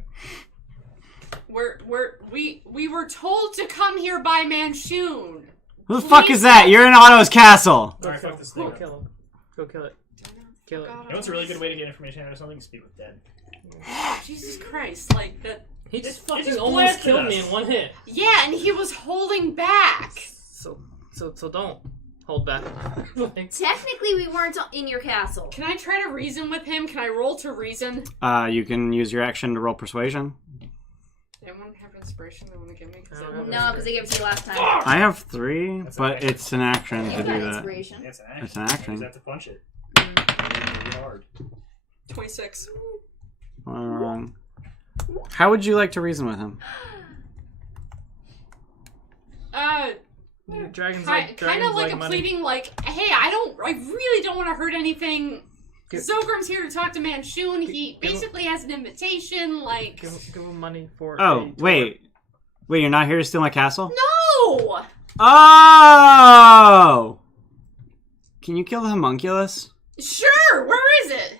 We were told to come here by Manchun. Who the fuck is that? You're in Otto's castle! Alright, fuck this Go thing. kill him. Go kill it. Kill it. You know what's a really good way to get information out of something? Speak with dead. Jesus Christ, like that. He just He fucking just almost blasted killed us. me in one hit. Yeah, and he was holding back. So don't hold back. Like, Technically, we weren't in your castle. Can I try to reason with him? Can I roll to reason? You can use your action to roll persuasion. Anyone have inspiration they want to give me? Cause I I don't want No, because they gave it to you last time. I have 3, That's but okay. it's an action to You do got that. inspiration. It's an action. It's an action. You just have to punch it. Really hard. 26. How would you like to reason with him? Dragon's Kind of like a money. pleading, like, hey, I really don't want to hurt anything Zilgram's here to talk to Manshun. He basically has an invitation, like... Give him money for... Oh, wait. Wait, you're not here to steal my castle? No! Oh! Can you kill the homunculus? Sure, where is it?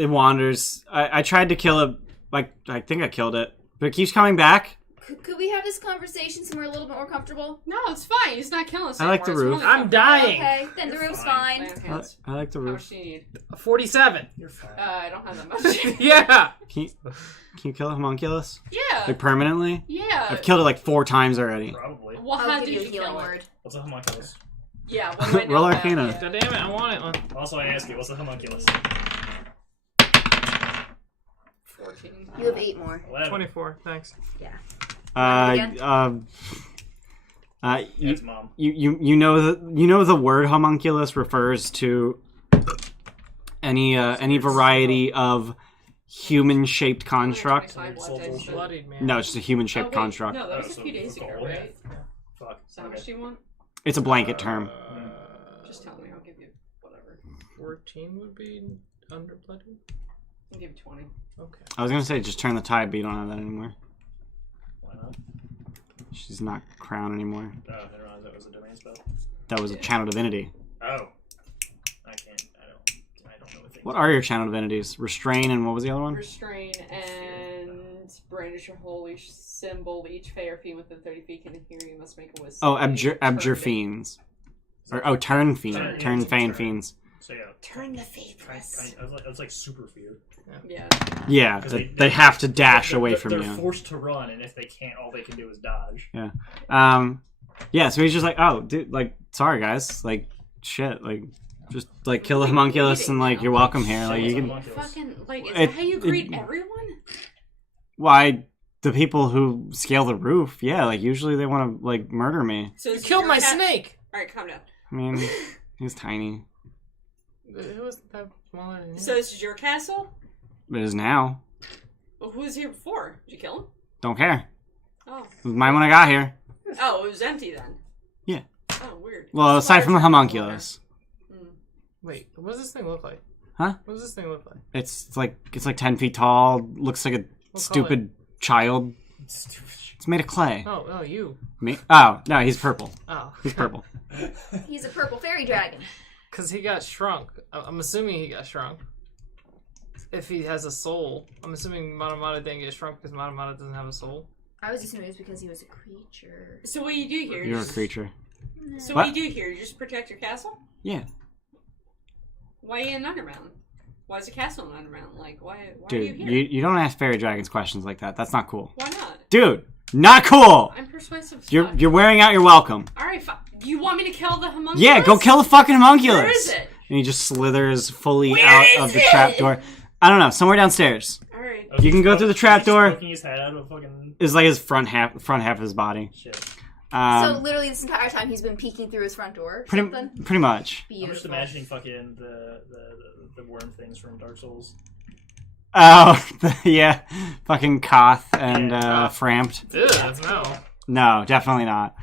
It wanders. I tried to kill it. Like, I think I killed it. But it keeps coming back. Could we have this conversation somewhere a little bit more comfortable? No, it's fine. He's not killing us I like the anymore. roof. It's really I'm dying. Okay, then the roof's fine. Lay on hands. I like the How much roof. do you need? 47. You're fine. I don't have that much. Yeah. Can you kill a homunculus? Yeah. Like, permanently? Yeah. I've killed it like 4 times already. Probably. Well, I'll how give did you a you healing kill it? word. What's a homunculus? Yeah, what do I know Roll about Arcana. it? God damn it, I want it. Also, I ask you, what's a homunculus? 14. You have 8 more. 11. 24, thanks. Yeah. It's mom. You know the word homunculus refers to any variety of human-shaped construct. 25 left, I said. Bloodied man. No, it's just a human-shaped Oh, wait, construct. No, that was Oh, a few days so ago, gold. right? Fuck. So how much do you want? It's a blanket term. Just tell me, I'll give you whatever. 14 would be underblooded? I'll give you 20. Okay. I was gonna say just turn the tide, but you don't have that anymore. Why not? She's not crown anymore. Oh, I didn't realize that was a domain spell. That was a channel divinity. Oh. I can't. I don't know what things What are your channel divinities? Restrain and what was the other one? Restrain and brandish your holy symbol. Each fae or fiend within 30 feet can hear you. Must make a wisdom. Oh, abjure fiends. Or turn fiend. Turn feign turn. fiends. So yeah. Turn the faithless. I was like super feared. Yeah. Yeah, 'Cause they have to dash away from they're you. forced to run, and if they can't, all they can do is dodge. Yeah, so he's just like, oh, dude, like, sorry guys, like, shit, like, just like kill the homunculus and like you're welcome here. Like you can. Fucking, like, is It- that how you greet it- everyone? Why the people who scale the roof? Yeah, like usually they want to like murder me. So You this is killed your my cat- snake! Alright, calm down. I mean, he's tiny. It wasn't that smaller than you. So this is your castle? It is now. Well, who was here before? Did you kill him? Don't care. Oh. It was mine when I got here. Oh, it was empty then. Yeah. Oh, weird. Well, It's aside from the larger. homunculus, Wait, what does this thing look like? Huh? What does this thing look like? it's like 10 feet tall. Looks like a What stupid child. It's made of clay. Oh, you. Me? Oh no, he's purple. Oh. He's purple. He's a purple fairy dragon. Because he got shrunk. I'm assuming he got shrunk. If he has a soul. I'm assuming Matamata didn't get shrunk because Matamata doesn't have a soul. I was assuming it was because he was a creature. So what do you do here? You're a creature. So What? what do you do here? You just protect your castle? Yeah, Why in Undermountain? Why is a castle in Undermountain? Like, why are you dude, here? you don't ask fairy dragons questions like that. That's not cool. Why not? Dude, not cool. I'm persuasive. as You're fuck. you're wearing out your welcome. Alright, you want me to kill the homunculus? Yeah, go kill the fucking homunculus. Where is it? And he just slithers fully Where out is of the it? trapdoor. I don't know, somewhere downstairs. Alright. You can go through the trapdoor. Poking his head out of a fucking Is like his front half of his body. shit. So literally this entire time he's been peeking through his front door. Or something. Pretty much. I'm just Beautiful. imagining fucking the worm things from Dark Souls. Oh, yeah, fucking Koth and Framped. Ew, no. No, definitely not.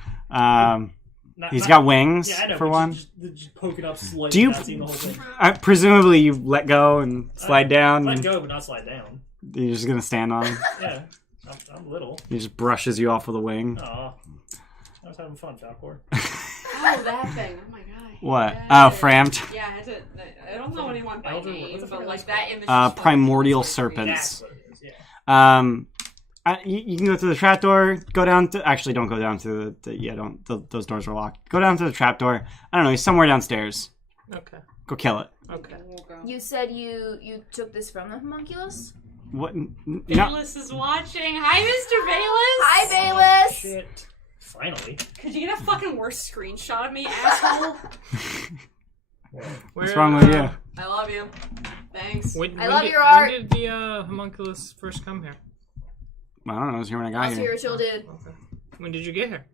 He's Not- got wings Yeah, I know, for but one. Just poke it up slightly, Do you- not seeing the whole thing. Presumably you let go and slide down. Let And go, but not slide down. you're just gonna stand on him. Yeah, I'm little. He just brushes you off with a wing. Aw. I was having fun, Falcor. Oh, that thing. Oh my god. I hate What? that. Oh, Framped. Yeah, I don't know anyone by Elder- name, what the but fuck like is that image. Primordial is fucking creepy. serpents. That's what it is, yeah. You can go through the trapdoor. Go down to. Actually, don't go down to the. Yeah, don't. Those doors are locked. Go down to the trapdoor. I don't know. He's somewhere downstairs. Okay. Go kill it. Okay. We'll go. You said you took this from the homunculus? What? No. Bayless is watching. Hi, Mr. Bayless. Hi, Bayless! Shit. Finally. Could you get a fucking worse screenshot of me, asshole? What's wrong with you? I love you. Thanks. I love your art. When did the homunculus first come here? I don't know. I was here when I got I'll here. spiritual dude. Okay. When did you get here?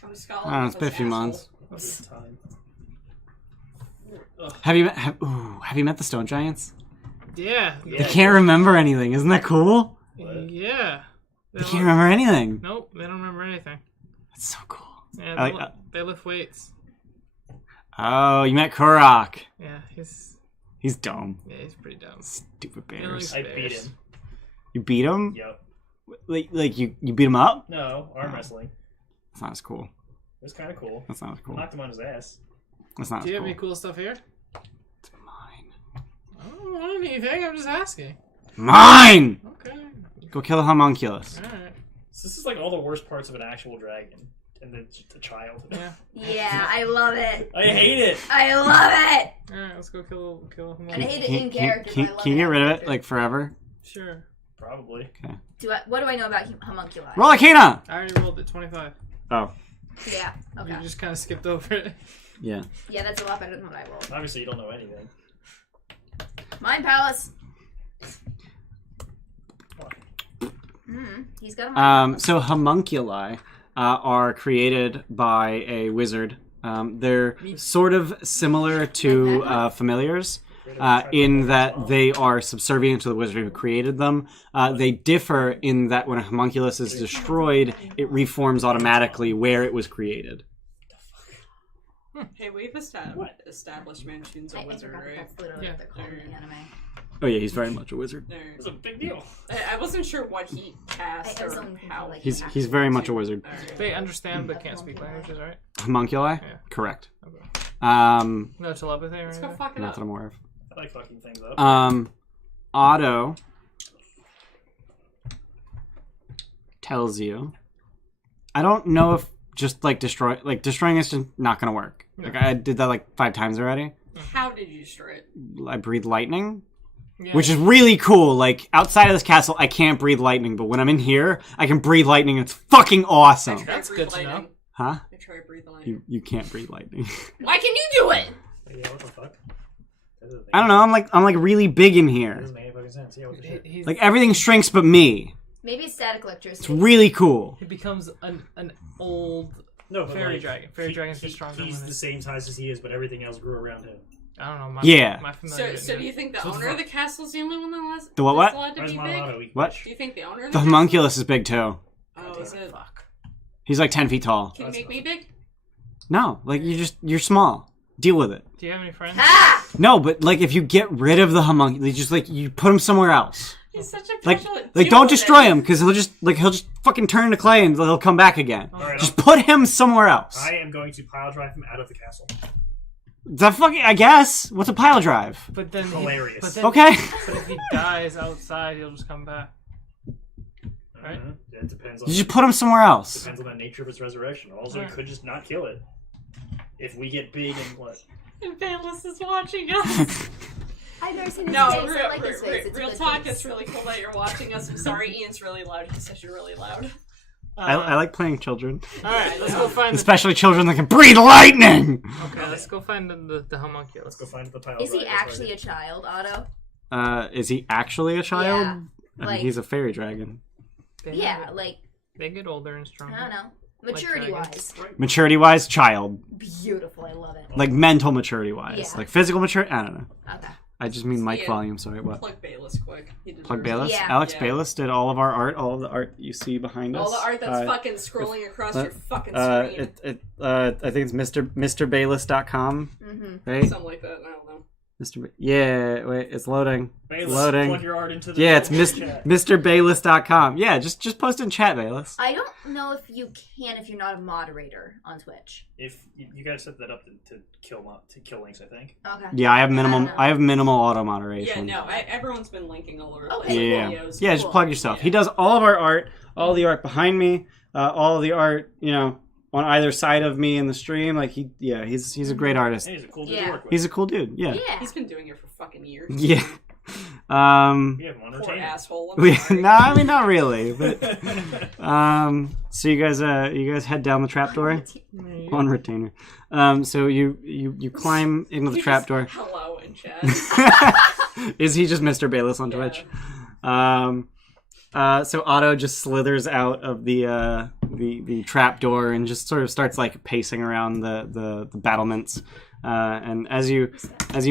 Come scholar. I don't know. It's been a few months. Good time. Have you met the stone giants? Yeah. They can't remember anything. Isn't that cool? Yeah. They can't remember anything. Nope, they don't remember anything. That's so cool. Yeah, I they, like- they lift weights. Oh, you met Kurok. Yeah, he's He's dumb. Yeah, he's pretty dumb. Stupid He bears. likes I beat bears. him. You beat him? Yep. Like you beat him up? No, arm wrestling. That's not as cool. It was kind of cool. That's not as cool. Knocked him on his ass. That's not Do as you cool. have any cool stuff here? It's mine. I don't want anything. I'm just asking. Mine! Okay. Go kill the homunculus. All right. So this is like all the worst parts of an actual dragon. And then the child. Yeah. Yeah, I love it. I hate it! I love it. All right. Let's go kill him. And I hate it in character. Can but I love you get out rid of it, character. like, forever? Sure. Probably. What do I know about homunculi? Roll Arcana! I already rolled it. 25. Oh, Yeah. Okay. You just kind of skipped over it. yeah. Yeah, that's a lot better than what I rolled. Obviously, you don't know anything. Mind Palace. He's got a mind So homunculi are created by a wizard. They're sort of similar to familiars in that they are subservient to the wizard who created them. They differ in that when a homunculus is destroyed, it reforms automatically where it was created. Hey, we've established Manchun's a I wizard, forgot right? that's literally Yeah. what they're called in the anime. Oh yeah, he's very much a wizard. It's a big deal. I wasn't sure what he cast I was or only thinking, how. like, He's very much a wizard. Alright. They understand but can't speak languages, right? Homunculi? Yeah. Correct. Okay. No telepathy or Let's go anything? fuck it not up. that I'm aware of. I like fucking things up. Otto tells you. I don't know if just destroying is just not gonna work. Like I did that like 5 times already. How did you destroy it? I breathe lightning, Yeah. which is really cool. Like outside of this castle, I can't breathe lightning, but when I'm in here, I can breathe lightning. It's fucking awesome. I That's breathe good to lightning. know. Huh? I try to breathe lightning. You can't breathe lightning. Why can you do it? Yeah, what the fuck? That doesn't I don't know. I'm like really big in That here. doesn't make any fucking sense. Yeah, what the shit? He's, Like everything shrinks but me. Maybe it's static It's electricity. really cool. he becomes an old. No, but Fairy like, dragon. Fairy dragons get stronger He's than the this. same size as he is, but everything else grew around him. I don't know. My, Yeah. My So, familiar. so do you think the So owner of the castle is the only one that was The what? that's allowed to Where's be Mono big? Otto? What? Do you think the owner of The the homunculus is big too. castle? Oh, is it? Fuck. He's like 10 feet tall. Can you make me big? No, like you're small. Deal with it. Do you have any friends? Ah! No, but like if you get rid of the homunculus, just like you put him somewhere else. He's such a Like petulant. like Deal don't with destroy it. him because he'll just fucking turn into clay and he'll come back again. Alright, Just put him somewhere else. I am going to pile drive him out of the castle. That fucking I guess. What's a pile drive? But then Hilarious. But then, Okay. But if he dies outside, he'll just come back. Right? It depends on You just put him somewhere else. depends on the nature of its resurrection. Also, Alright. could just not kill it. If we get big and what? And Bayless is watching us. I've never seen his No, face. I like his face. real It's a good talk. face. It's really cool that you're watching us. I'm sorry, Ian's really loud. He says you're really loud. I like playing children, All right, let's go find. especially children that can breathe lightning. Okay, let's go find the homunculus. Let's go find the pile Is he drive. That's actually what a child, Otto? Is he actually a child? Yeah, I mean, like- he's a fairy dragon. They Yeah, get- like, they get older and I stronger. don't know. Maturity wise. Maturity wise, child. Beautiful. I love it. Like mental maturity wise. Yeah. Like physical maturity. I don't know. Okay. I just mean mic Yeah. volume. Sorry, what? Plug Bayless quick. He deserves Plug it. Bayless. Yeah. Alex Yeah. Bayless did all of our art. All of the art you see behind us. All the art that's fucking scrolling across your fucking screen. I think it's MrBayless.com, Mm-hmm. right? Something like that. I don't know. Yeah, wait, it's loading. Bayless, Loading. plug your art into the Yeah, it's chat. MrBayless.com. Yeah, just post in chat, Bayless. I don't know if you can if you're not a moderator on Twitch. If you gotta set that up to kill links, I think. Okay. Yeah, I have I don't minimum. know. I have minimal auto Yeah, moderation. no. Everyone's been linking all over the Okay, place. Yeah, cool. Videos. yeah. Just Cool. plug yourself. Yeah. He does all of our art, all the art behind me, all of the art. On either side of me in the stream. Like he's a great artist. Hey, he's a cool dude Yeah. to work with. He's a cool dude. Yeah. Yeah. He's been doing it for fucking years. Yeah. We have him on Poor retainer. asshole. I'm sorry. No, I mean not really, but so you guys head down the trapdoor on retainer. So you climb into the He trapdoor. just- Hello in chat. Is he just Mr. Bayless on Twitch? So Otto just slithers out of the trapdoor and just sort of starts like pacing around the battlements. And as you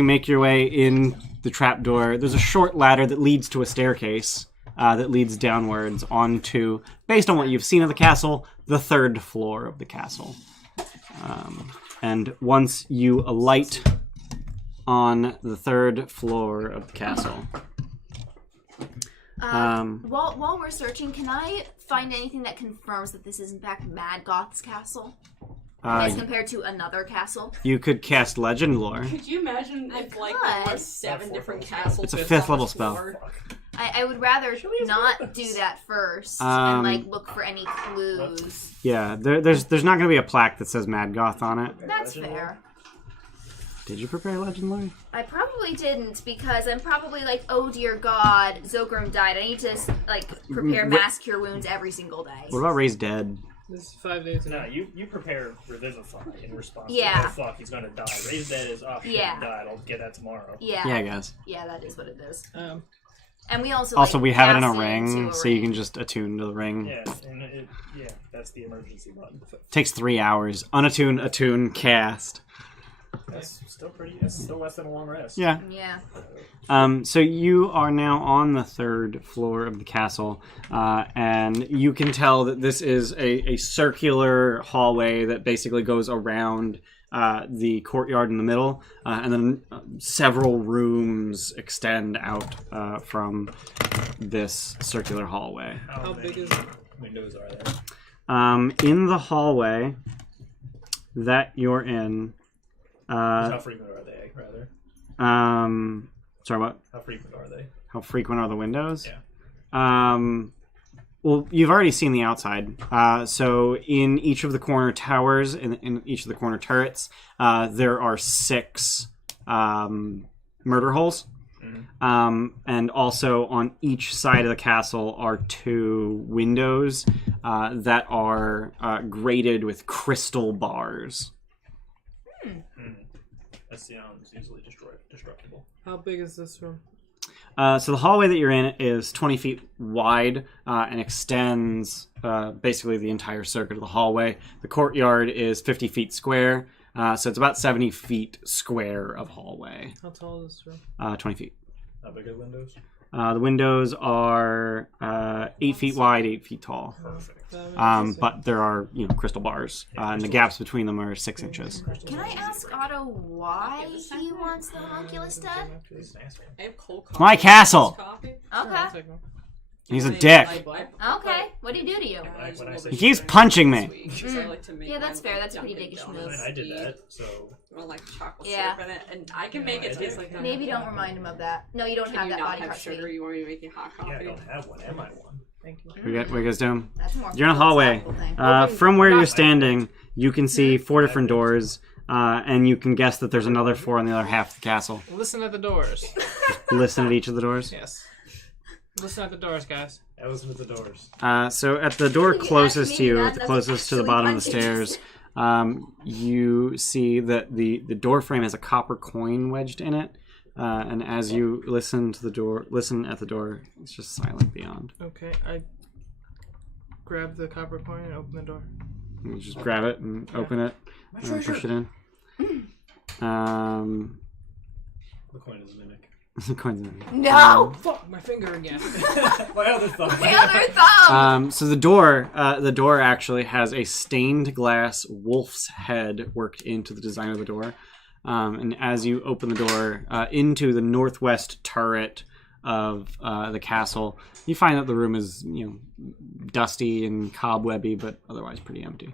make your way in the trapdoor, there's a short ladder that leads to a staircase that leads downwards onto, based on what you've seen of the castle, the 3rd floor of the castle. And once you alight on the 3rd floor of the castle. While we're searching, can I find anything that confirms that this is in fact Mad Goth's castle? As compared to another castle? You could cast Legend Lore. Could you imagine if like there were 7 different castles? It's a just 5th on level this spell. floor? I would rather not do that first and like look for any clues. Yeah, there's not going to be a plaque that says Mad Goth on it. That's fair. Did you prepare Legend Lore? I probably didn't because I'm probably like, oh dear God, Zilgram died. I need to like prepare mass cure wounds every single day. What about Raise Dead? This is 5 days No, ago. you prepare Revivify in response Yeah. to, oh fuck, he's gonna die. Raise Dead is, oh shit, Yeah. he died. I'll get that tomorrow. Yeah. Yeah, guys. Yeah, that is what it is. And we also Also, like, we have it in a cast ring, into a so you ring. can just attune to the ring. Yeah, and that's the emergency button. Takes 3 hours. Unattune, attune, cast. That's still less than a long rest. Yeah. Yeah. So you are now on the 3rd floor of the castle, and you can tell that this is a circular hallway that basically goes around the courtyard in the middle, and then several rooms extend out from this circular hallway. How big is windows are there? In the hallway that you're in, How frequent are they, rather? sorry, what? How frequent are they? How frequent are the windows? Yeah. Well, you've already seen the outside. So in each of the corner towers, in each of the corner turrets, there are 6 murder holes. Mm-hmm. And also on each side of the castle are 2 windows that are grated with crystal bars. That sounds easily destructible. How big is this room? So the hallway that you're in is 20 feet wide and extends basically the entire circuit of the hallway. The courtyard is 50 feet square, so it's about 70 feet square of hallway. How tall is this room? 20 feet. How big are the windows? The windows are 8 feet wide, 8 feet tall. Perfect. But there are, crystal bars, and the gaps between them are 6 inches. Can I ask Otto why he wants the homunculus dead? He's an asshole. I have cold It's my coffee. castle. Coffee. Okay. He's a dick. Okay. What did he do to you? When I say He keeps punching me. Yeah, that's fair. That's a pretty dickish move. I did that, so Or like chocolate Yeah. syrup in it, and I can make it taste like that. Maybe don't remind him of that. No, you don't Can have you that not body have part sugar? sweet. You want me to make you hot yeah, I coffee? don't have one. Am I one? Thank you. What you guys doing? That's more You're in a hallway. philosophical thing. From where you're standing, you can see 4 different doors, and you can guess that there's another 4 on the other half of the castle. Listen at the doors. Listen at each of the doors. Yes. Listen at the doors, guys. I listen at the doors. So at the door You closest to actually you, mean at the that? closest to the That's bottom of the actually stairs, you see that the door frame has a copper coin wedged in it. And as you listen at the door, it's just silent beyond. Okay, I grab the copper coin and open the door. You just grab it and open it and push it in. The coin is a mimic. The coin's in it. No! Fuck, my finger again. My other thumb. My other thumb! So the door actually has a stained glass wolf's head worked into the design of the door. And as you open the door into the northwest turret of the castle, you find that the room is, dusty and cobwebby, but otherwise pretty empty.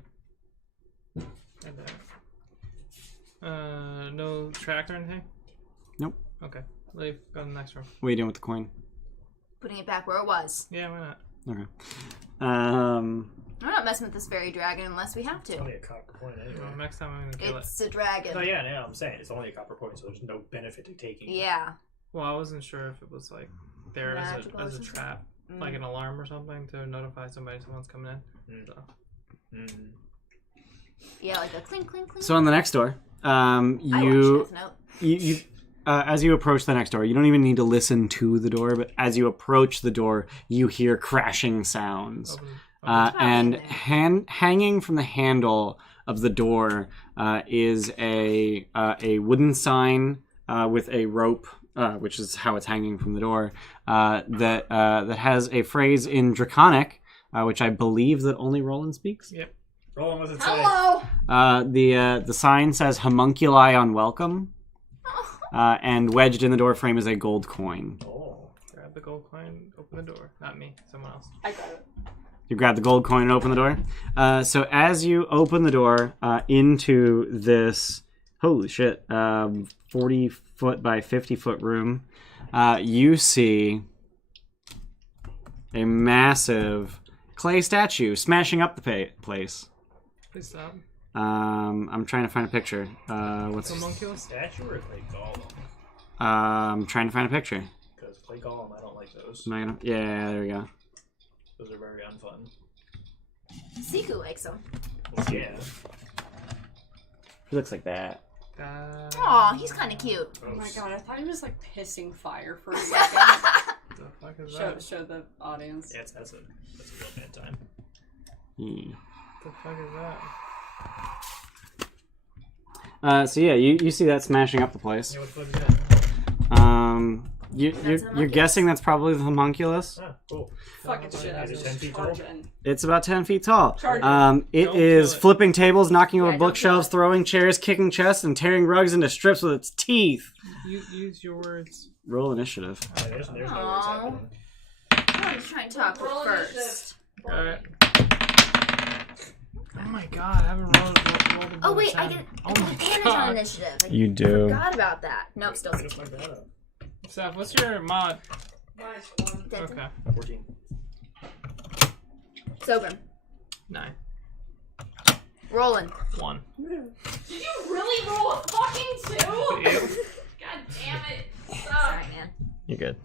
No track or anything? Nope. Okay. Leave. Go to the next room. What are you doing with the coin? Putting it back where it was. Yeah, why not? Okay. I'm not messing with this fairy dragon unless we have It's to. only a copper coin anyway. Well, next time I'm gonna kill it. It's a dragon. No, yeah, no, I'm saying it's only a copper coin, so there's no benefit to taking it. Yeah. Well, I wasn't sure if it was like there Magical as or a something? trap, like an alarm or something to notify someone's coming in. Mm. So. Mm. Yeah, like a clink, clink, clink. So on the next door, I want Chef's Note. you as you approach the next door, you don't even need to listen to the door, but as you approach the door, you hear crashing sounds. Open. And hanging from the handle of the door is a wooden sign with a rope, which is how it's hanging from the door, that has a phrase in Draconic, which I believe that only Roland speaks. Yep. Roland, what's it say? Hello! The sign says homunculi on welcome. and wedged in the door frame is a gold coin. Oh. Grab the gold coin, open the door. Not me, someone else. I got it. You grab the gold coin and open the door. So as you open the door into this, holy shit, 40-foot by 50-foot room, you see a massive clay statue smashing up the place. Please stop. I'm trying to find a picture. What's Homunculus? Statue or clay golem? I'm trying to find a picture. Because clay golem, I don't like those. Am I gonna... Yeah, there we go. Those are very unfun. Siku likes them. Well, yeah. He looks like that. Aw, he's kind of cute. Oh my god, I thought he was like pissing fire for a second. The fuck is show, that? show the audience. Yeah, that's a real bad time. The fuck is that? So yeah, you see that smashing up the place. Yeah, what the fuck is that? You're guessing that's probably the homunculus. Ah, cool. Fucking shit, I Is it was 10 feet tall? charging. It's about 10 feet tall. Charge It Don't is kill it. flipping tables, knocking over Yeah, don't bookshelves, kill throwing chairs, kicking chests, and tearing rugs into strips with its teeth. Use your words. Roll initiative. There's no words Aw. happening. I was trying to talk Roll with initiative. first. Alright. Oh my god, I haven't rolled a Oh wait, I time. get Oh I my get advantage god. on initiative. I You do. forgot about that. Nope, still I just fucked that up. Seth, what's your mod? Nice one. dead. Okay. 14. Zilgram. 9. Rolling. 1. Did you really roll a fucking 2? Yep. God damn it. Sorry, man. You're good.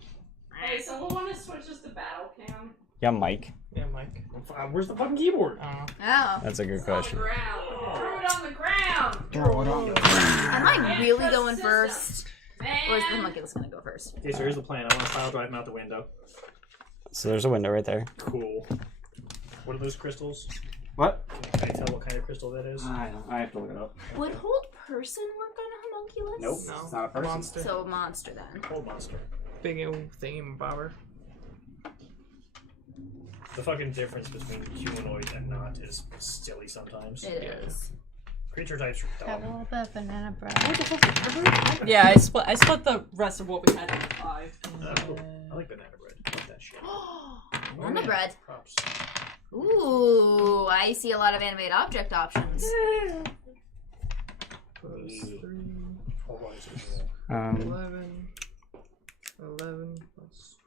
Hey, someone want to switch us to battle cam? Yeah, Mike. Yeah, Mike. Where's the fucking keyboard? Oh. That's a good It's on the question. ground. Throw it on the ground. Am I really Trust going the first? Man. Or is the homunculus gonna go first? Okay, so here's the plan. I want to pile drive him out the window. So there's a window right there. Cool. What are those crystals? What? Can I tell what kind of crystal that is? I have to look it up. Would hold person work on a homunculus? Nope. No. It's not a person. Monster. So a monster then. Cold monster. Big old thingy bobber. The fucking difference between humanoid and not is silly sometimes. It Yeah. is. Creature types are Have a dumb. little bit of banana bread. Yeah, I split the rest of what we had into 5. I like banana bread. I like that shit. On the bread. Props. Ooh, I see a lot of animated object options. Plus 3. Oh, what is it? 11 plus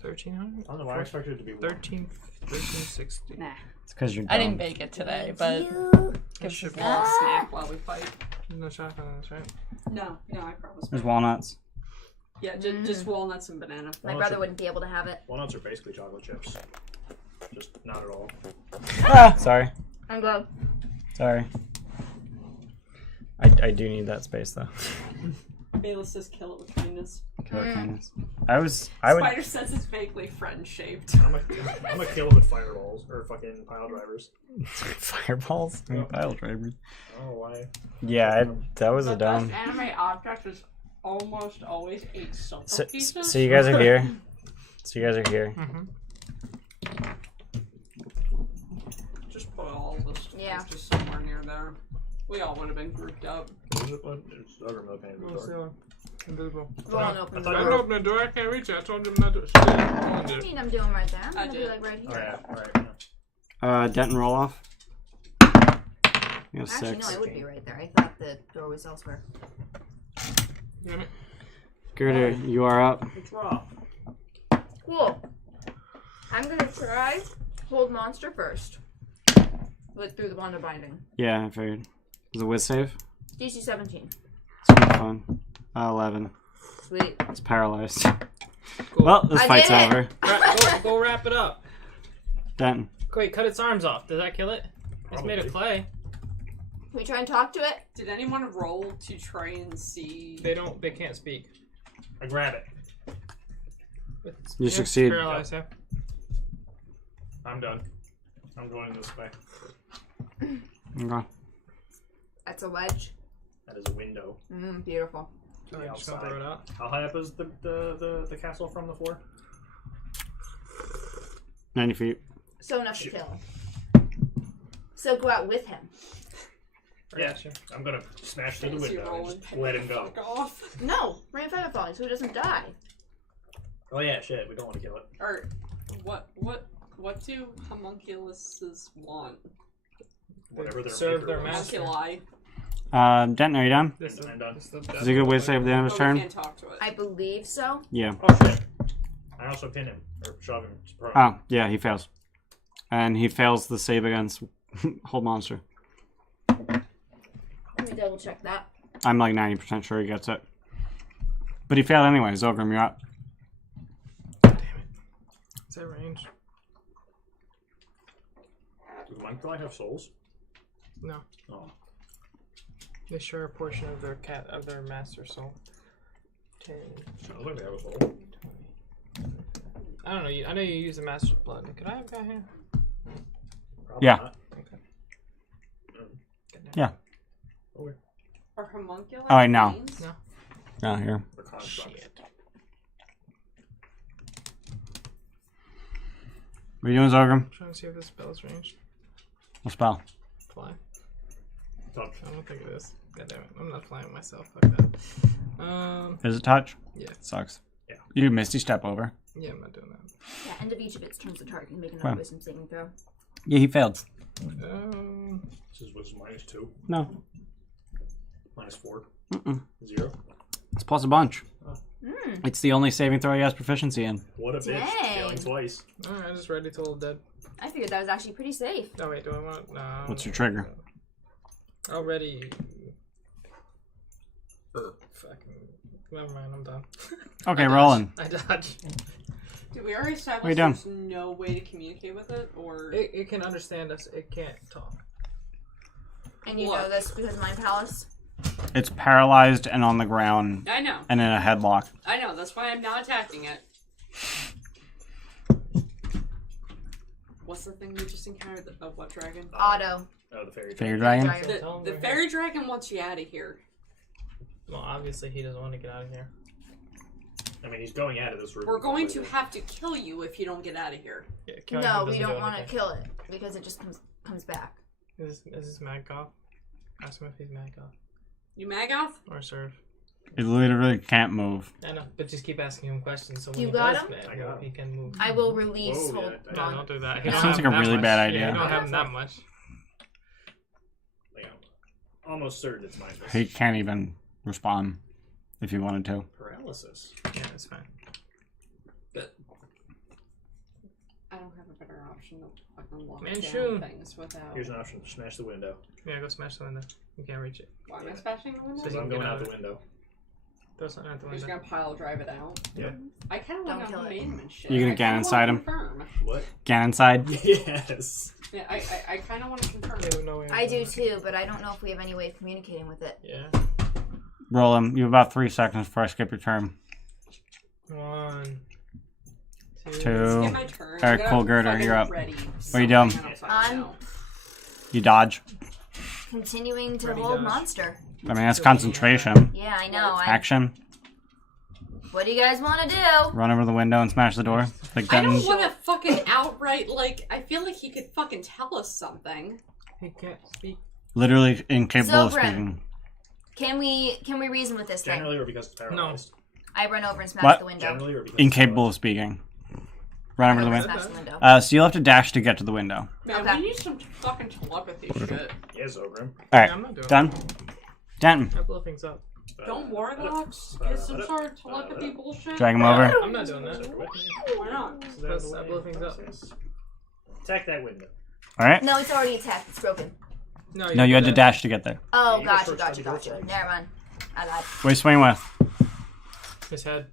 1300? I don't know why I expected it to be one. 1360. Nah. It's because you're I dumb. didn't bake it today, but You. gives us be a little snack. Snack while we fight. No shotgun on this, right? No, I promise. There's walnuts. Yeah, just walnuts and banana. My brother wouldn't be able to have it. Walnuts are basically chocolate chips. Just not at all. Sorry. I'm good. Sorry. I do need that space though. Bayless says kill it with kindness. Killer kindness. I would. Spider says it's vaguely friend shaped. I'm a kill with fireballs or fucking pile drivers. Fireballs. I mean, pile drivers. Oh, why? Yeah, that was a The dumb. best anime object is almost always a silver So, pieces. so you guys are here. So you guys are here. Just put all this Yeah. just somewhere near there. We all would have been grouped up. What is it? It's Zilgram opening the door. Invisible. Rolling open the I I thought didn't door. open the door, I can't reach it. I told him not to. Shit. What do you mean I'm doing right there? I'm I gonna be did. like right here. Oh, yeah. Alright. Denton, roll off. You have Actually, no, 6. I would be right there. I thought the door was elsewhere. Damn it. Girder, you are up. It's raw. Cool. I'm gonna try hold monster first. Let's do the bond of binding. Yeah, I figured. Is it whiz save? DC 17. It's gonna be fun. 11. Sweet. It's paralyzed. Cool. Well, this I fight's did it. over. Go wrap it up. Denton. Wait, cut its arms off. Does that kill it? It's made of clay. Can we try and talk to it? Did anyone roll to try and see? They can't speak. I grab it. You it's succeed. Paralyzed, yeah. I'm done. I'm going this way. Okay. That's a wedge. That is a window. Beautiful. So The I'm just gonna outside. throw it out. How high up is the castle from the floor? 90 feet. So enough to kill. So go out with him. Yeah, I'm gonna smash through the Fancy window and rolling, just let him go. fuck off. No, rain feather falling so he doesn't die. Oh yeah, shit, we don't want to kill it. Or what do homunculuses want? Whatever their Serve maker their wants. master. Homunculi. Denton, are you done? This I'm done. Is Is he good way to save the end of his Oh, we turn? can't talk to it. I believe so. Yeah. Oh shit. I also pin him, or shove him. to prone. Oh, yeah, he fails. And he fails the save against Hold Monster. Let me double check that. I'm like 90% sure he gets it. But he failed anyway. Zilgram, you're up. Is that range? Do homunculi have souls? No. Oh. They share a portion of their master soul. 10, Sounds like they have a soul. I don't know. I know you use the master's blood. Could I have got here? Probably Yeah. not. Yeah. Okay. Are homunculi? Oh, wait, no. brains? No. Oh, here. They're constructs. Shit. What are you doing, Zilgram? I'm trying to see if this spell's ranged. What spell? Fly. Touch. I don't think it is. God damn it. I'm not flying myself. Fuck that. Is it touch? Yeah. Sucks. Yeah. You Misty Step over. Yeah, I'm not doing that. Yeah, end of each of its turns, the target can make another Wow. wisdom saving throw. Yeah, he failed. This was -2, No. -4, Mm-mm. 0. It's plus a bunch. Mm. It's the only saving throw he has proficiency in. What a bitch. Dang. Failing twice. Alright, I just ready till dead. I figured that was actually pretty safe. Oh, wait, do I want. No. What's your trigger? Already. Fucking. Never mind, I'm done. Okay, I rolling. dodge. I dodge. Did we already establish What are you doing? there's no way to communicate with it? Or. It can understand us, it can't talk. And you What? know this because Mind Palace? It's paralyzed and on the ground I know. and in a headlock. I know. That's why I'm not attacking it. What's the thing we just encountered? What dragon? Auto. Oh, the fairy. Fairy dragon? Dragon. Tell him The we're fairy dragon wants you out of here. Well, obviously he doesn't want to get out of here. I mean, he's going out of this room. We're going to have to kill you if you don't get out of here. Yeah, killing No, him we doesn't don't do want to anything. kill it because it just comes back. Is this Maggoth? Ask him if he's Maggoth. You Magoth? Or Serve. It literally can't move. I know, but just keep asking him questions so when You he got does him? move, I got him. he can move. I will release Whoa, hold yeah, No, don't do that. That He don't sounds have like a that really much. bad Yeah, idea. he don't have him that much. Like, I'm almost certain it's mindless. He can't even respond if he wanted to. Paralysis. Yeah, it's fine. I don't have a better option to fucking lock Man, down shoot. things without. Here's an option. Smash the window. Yeah, go smash the window. You can't reach it. Why am I smashing the window? So Because you I'm can going get out out the of window. Throw something out the We're just window. gonna pile drive it out. Yeah. I kind of Don't want to kill it. name and shit. You gonna I get kinda inside wanna him? confirm. What? Get inside. Yes. Yeah, I kind of want to confirm. Yeah, no way I do around it. too, but I don't know if we have any way of communicating with it. Yeah. Roll him. You have about 3 seconds before I skip your turn. 1, 2. Skip my turn. Alright, I gotta cool, Girder, fucking you're up. ready What are you doing? something outside I'm now. You dodge. continuing to Ready, hold dodge. monster. I mean, that's concentration. Yeah, I know. Action. What do you guys want to do? Run over the window and smash the door. Like I Denton. don't want to fucking outright, like, I feel like he could fucking tell us something. He can't speak. Literally incapable of Zilgram. speaking. Can we reason with this thing? Generally, or because it's paralyzed? I run over and smash What? the window. Generally, or because Incapable of speaking. Run over the window. Smash the window. So you'll have to dash to get to the window. Man, Okay. we need some fucking telepathy shit. Yeah, Zilgram. Alright, I'm not doing done. it. Denton, I blow things up. Don't warlocks get some sort of telepathy bullshit? drag him over. I'm not doing that. Why not? Because I blow things up. Attack that window. Alright. No, it's already attacked. It's broken. No, you had to do that. dash to get there. Oh, Yeah, gotcha, you go gotcha, first, gotcha. you go Never mind. I lied. What are you swinging with? His head.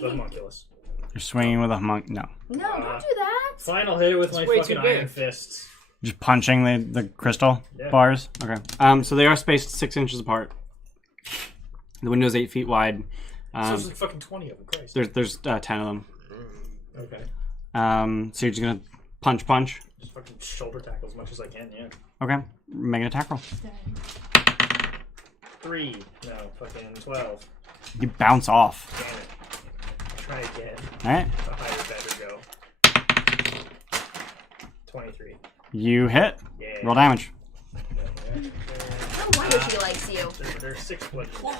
The homunculus. You're swinging with a monk. No. No, don't do that. Final hit with my It's way fucking too big. iron fists. Just punching the crystal Yeah. bars. Okay. So they are spaced 6 inches apart. The window's 8 feet wide. So there's like fucking 20 of them. Christ. There's 10 of them. Okay. So you're just gonna punch. Just fucking shoulder tackle as much as I can, yeah. Okay. Make an attack roll. 3. No, fucking 12. You bounce off. Damn it. Try again. Alright. The higher better go. 23. You hit. Yeah. Roll damage. Yeah. There's 6 bludgeoning.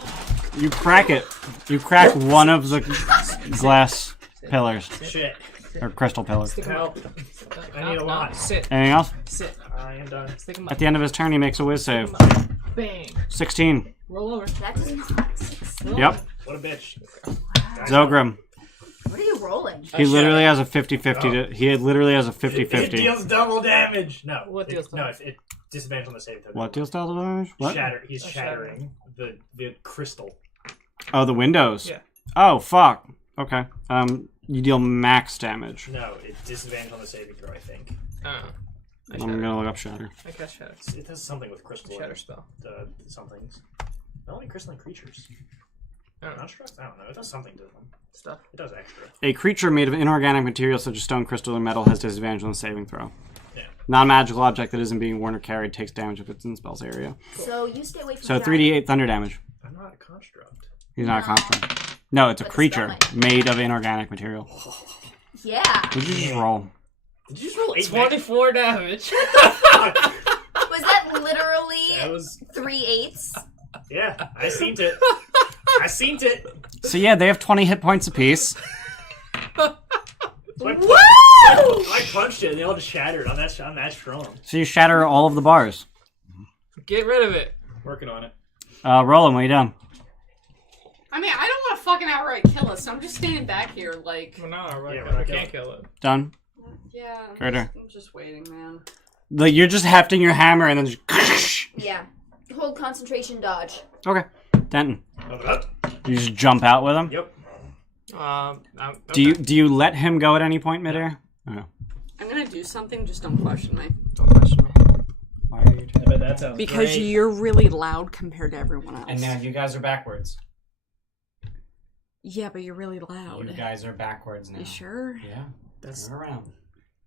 You crack it. You crack one of the glass pillars Shit. or crystal pillars. Help. I need a lot. Sit. Anything else? Sit. I am done. Stick him At up. the end of his turn, he makes a whiz save. Bang. 16. Roll over. That does not succeed. Yep. What a bitch. Zilgram. What are you rolling? He literally has a 50-50. He literally has a It 50-50. deals double damage. No. What deals No, it disadvantage on the save. What deals double damage? What? He's shattering the crystal. Oh, the windows. Yeah. Oh, fuck. Okay. You deal max damage. No, it's disadvantage on the saving throw, I think. I I'm gonna look up shatter. I cast shatter. It does something with crystal. Shatter spell. Somethings. Not only crystalline creatures. I don't know. Constructs? I don't know. It does something to them. Stuff. It does extra. A creature made of inorganic materials such as stone, crystal, or metal has disadvantage on the saving throw. Yeah. Non-magical object that isn't being worn or carried takes damage if it's in spell's area. So you stay away from So that. 3d8 thunder damage. I'm not a construct. He's not a construct. No, it's a But the creature spell made of inorganic material. Yeah. Did you just roll? Did you just roll 8 24 damage. Was that literally That was... 3/8? Yeah, I seen it. I seen it. So yeah, they have 20 hit points apiece. So I punched it and they all just shattered. I'm that strong. So you shatter all of the bars. Get rid of it. Working on it. Roll 'em, what are you doing? I mean, I don't want to fucking outright kill us, so I'm just standing back here, like. We're not alright. Yeah, we're not I killing can't kill it. Done? Yeah. Carter. I'm just waiting, man. Like, you're just hefting your hammer and then just... Yeah. Hold concentration dodge. Okay. Denton. Up. You just jump out with him? Yep. Do you let him go at any point midair? Oh. I'm gonna do something, just don't question me. Don't question me. Why are you I bet that sounds Because great. you're really loud compared to everyone else. And now you guys are backwards. Yeah, but you're really loud. You guys are backwards now. You sure? Yeah. That's Turn around.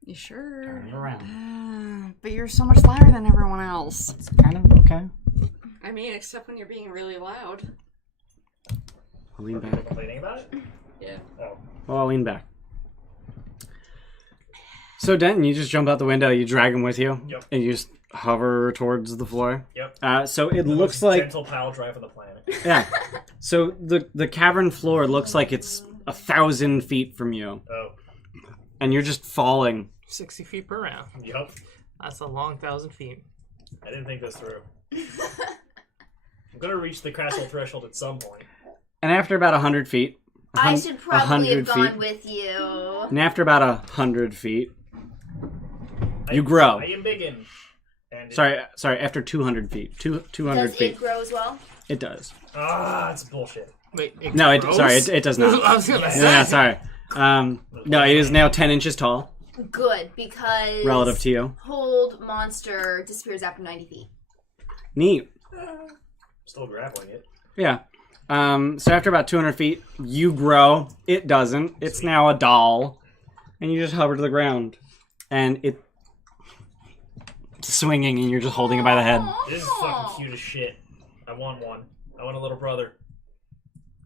You sure? Turn around. But you're so much louder than everyone else. It's kind of okay. I mean, except when you're being really loud. I'll lean Are people back. complaining about it? Yeah. Oh. Well, I'll lean back. So, Denton, you just jump out the window, you drag him with you, Yep. and you just hover towards the floor. Yep. So it The looks most like... gentle pile drive on the planet. Yeah. So the cavern floor looks like it's 1,000 feet from you, Oh. and you're just falling. 60 feet per round. Yep. That's a long 1,000 feet. I didn't think this through. I'm gonna reach the castle threshold at some point. And after about 100 feet... I should probably have 100 gone feet. with you. And after about 100 feet... You grow. I am biggin. And Sorry, after 200 feet. 200 Does feet. it grow as well? It does. it's bullshit. Wait, it No, grows? it does not. I was gonna say. No, sorry. No, it is now 10 inches tall, Good, because relative to you. hold monster disappears after 90 feet. Neat. Still grappling it. Yeah. So after about 200 feet, you grow. It doesn't. It's now a doll. And you just hover to the ground. And it's swinging, and you're just holding it by the head. This is fucking cute as shit. I want one. I want a little brother.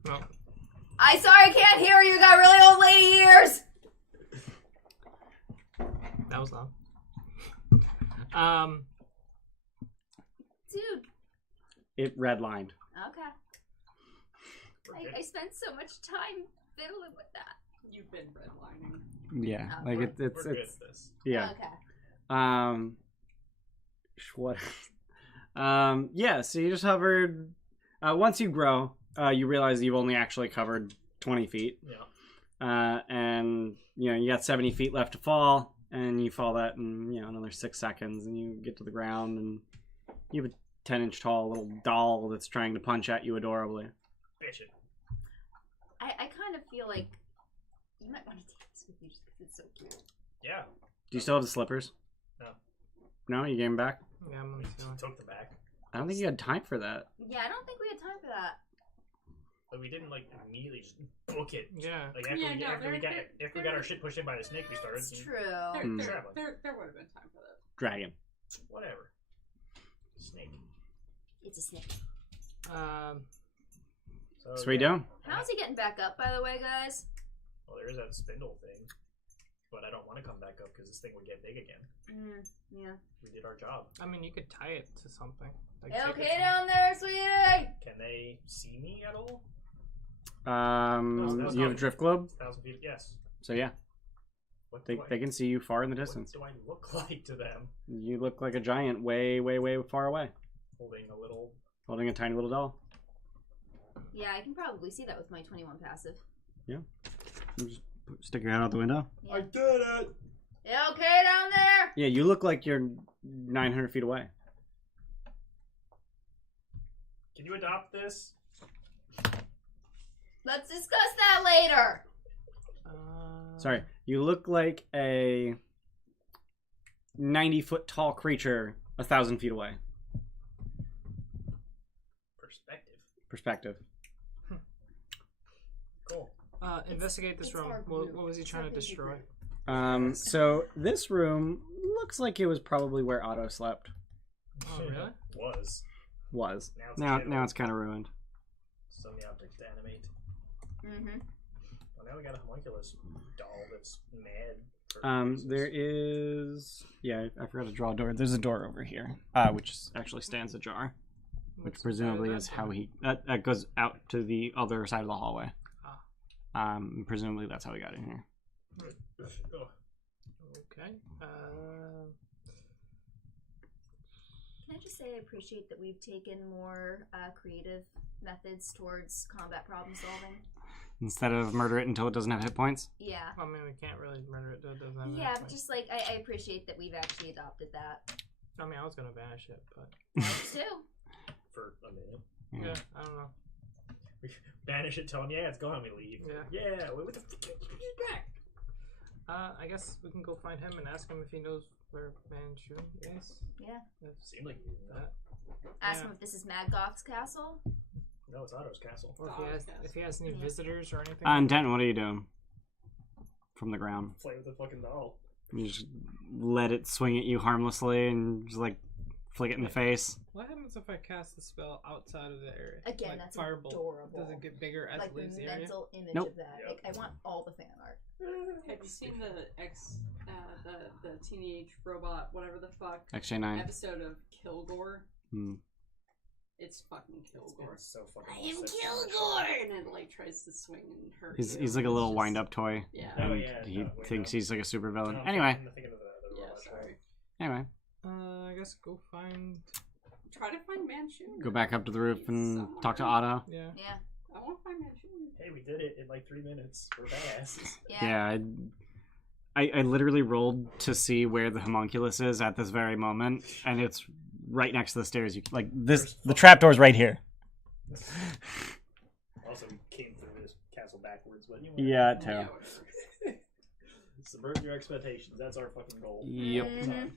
No. I sorry, I can't hear you. Got really old lady ears. That was loud. Dude. It redlined. Okay. I spent so much time fiddling with that. You've been redlining. Yeah. Oh, Like We're it's good at this. yeah. Okay. What? Yeah, so you just hovered. Once you grow, you realize you've only actually covered 20 feet. Yeah. And, you got 70 feet left to fall, and you fall that in, another 6 seconds, and you get to the ground, and you have a 10-inch tall little doll that's trying to punch at you adorably. Bitch it. I kind of feel like you might want to take this with you just because it's so cute. Yeah. Do you still have the slippers? No. No? You gave them back? Yeah, I'm gonna do it. Took them back. I don't think you had time for that. Yeah, I don't think we had time for that. But we didn't immediately just book it. Yeah. Like after, Yeah, we, no, after, we, got, there- after we got our shit pushed in by the snake, we started. It's and- true. There would have been time for that. Dragon. Whatever. Snake. It's a snake. So what are you doing? How's he getting back up, by the way, guys? Well, there is that spindle thing. But I don't want to come back up because this thing would get big again. Yeah. We did our job. I mean, you could tie it to something. Like, You take okay it- down there, sweetie? Can they see me at all? You have a drift globe, 1,000 feet. Yes. so yeah, What they do I, can see you far in the what distance. do I look like to them? You look like a giant, way, way, way far away, Holding a little. holding a tiny little doll. Yeah, I can probably see that with my 21 passive. You just stick your head out the window. Yeah. I did it. You okay down there? Yeah, you look like you're 900 feet away. Can you adopt this? Let's discuss that later. Sorry, you look like a 90-foot tall creature 1,000 feet away. Perspective. Cool. Investigate this it's room. our What group. was he trying to Nothing destroy? So this room looks like it was probably where Otto slept. Oh, really? Was. Now it's now it's kind of ruined. So many objects to animate. Mm-hmm. Well, now we got a homunculus doll that's mad. For There is I forgot to draw a door. There's a door over here, which actually stands ajar, which What's presumably inside of is that how door? he that goes out to the other side of the hallway. Presumably that's how he got in here. Ugh. Okay. Can I just say I appreciate that we've taken more creative methods towards combat problem solving? Instead of murder it until it doesn't have hit points. Yeah. I mean, we can't really murder it. That doesn't have Yeah, anything. but just like I appreciate that we've actually adopted that. I mean, I was gonna banish it, but Too. For a minute. yeah, I don't know. We banish it, tell him, yeah, it's gone, we leave. Yeah. Yeah, wait, what the fuck? Get back! I guess we can go find him and ask him if he knows where Manchun is. Yeah. Seemed like That. Ask Yeah. him if this is Mad Goth's castle. No, it's Otto's castle. Or Dog's if he has any Yeah. visitors or anything. And Denton, what are you doing? From the ground, Play with the fucking doll. you just let it swing at you harmlessly and just like flick it in the face. What happens if I cast the spell outside of the area? Again, Like that's Firebolt. adorable. Does it get bigger as Like it the leaves the area? mental image Nope. of that. Yep. Like, I want all the fan art. Have you seen the the teenage robot, whatever the fuck, XJ9. episode of Kilgore? Hmm. It's fucking Kilgore. It's so fucking I am sexy. Kilgore, and it like tries to swing and hurt. He's you. like a little It's just- wind-up toy. Yeah. Oh, And yeah, he no, wait, thinks no. he's like a super villain. No, Anyway, I'm thinking of the Yeah, robot sorry. anyway, I guess go find. Try to find Manchun. go back up to the roof and Somewhere. talk to Otto. Yeah. Yeah. I want to find Manchun. Hey, we did it in like 3 minutes. We're badasses. Yeah. Yeah, I literally rolled to see where the homunculus is at this very moment, and it's right next to the stairs. You like this. The trapdoor's right here. Also, we came through this castle backwards, but anyway. Yeah, too. Yeah, whatever. Subvert your expectations. That's our fucking goal. Yep. Mhm.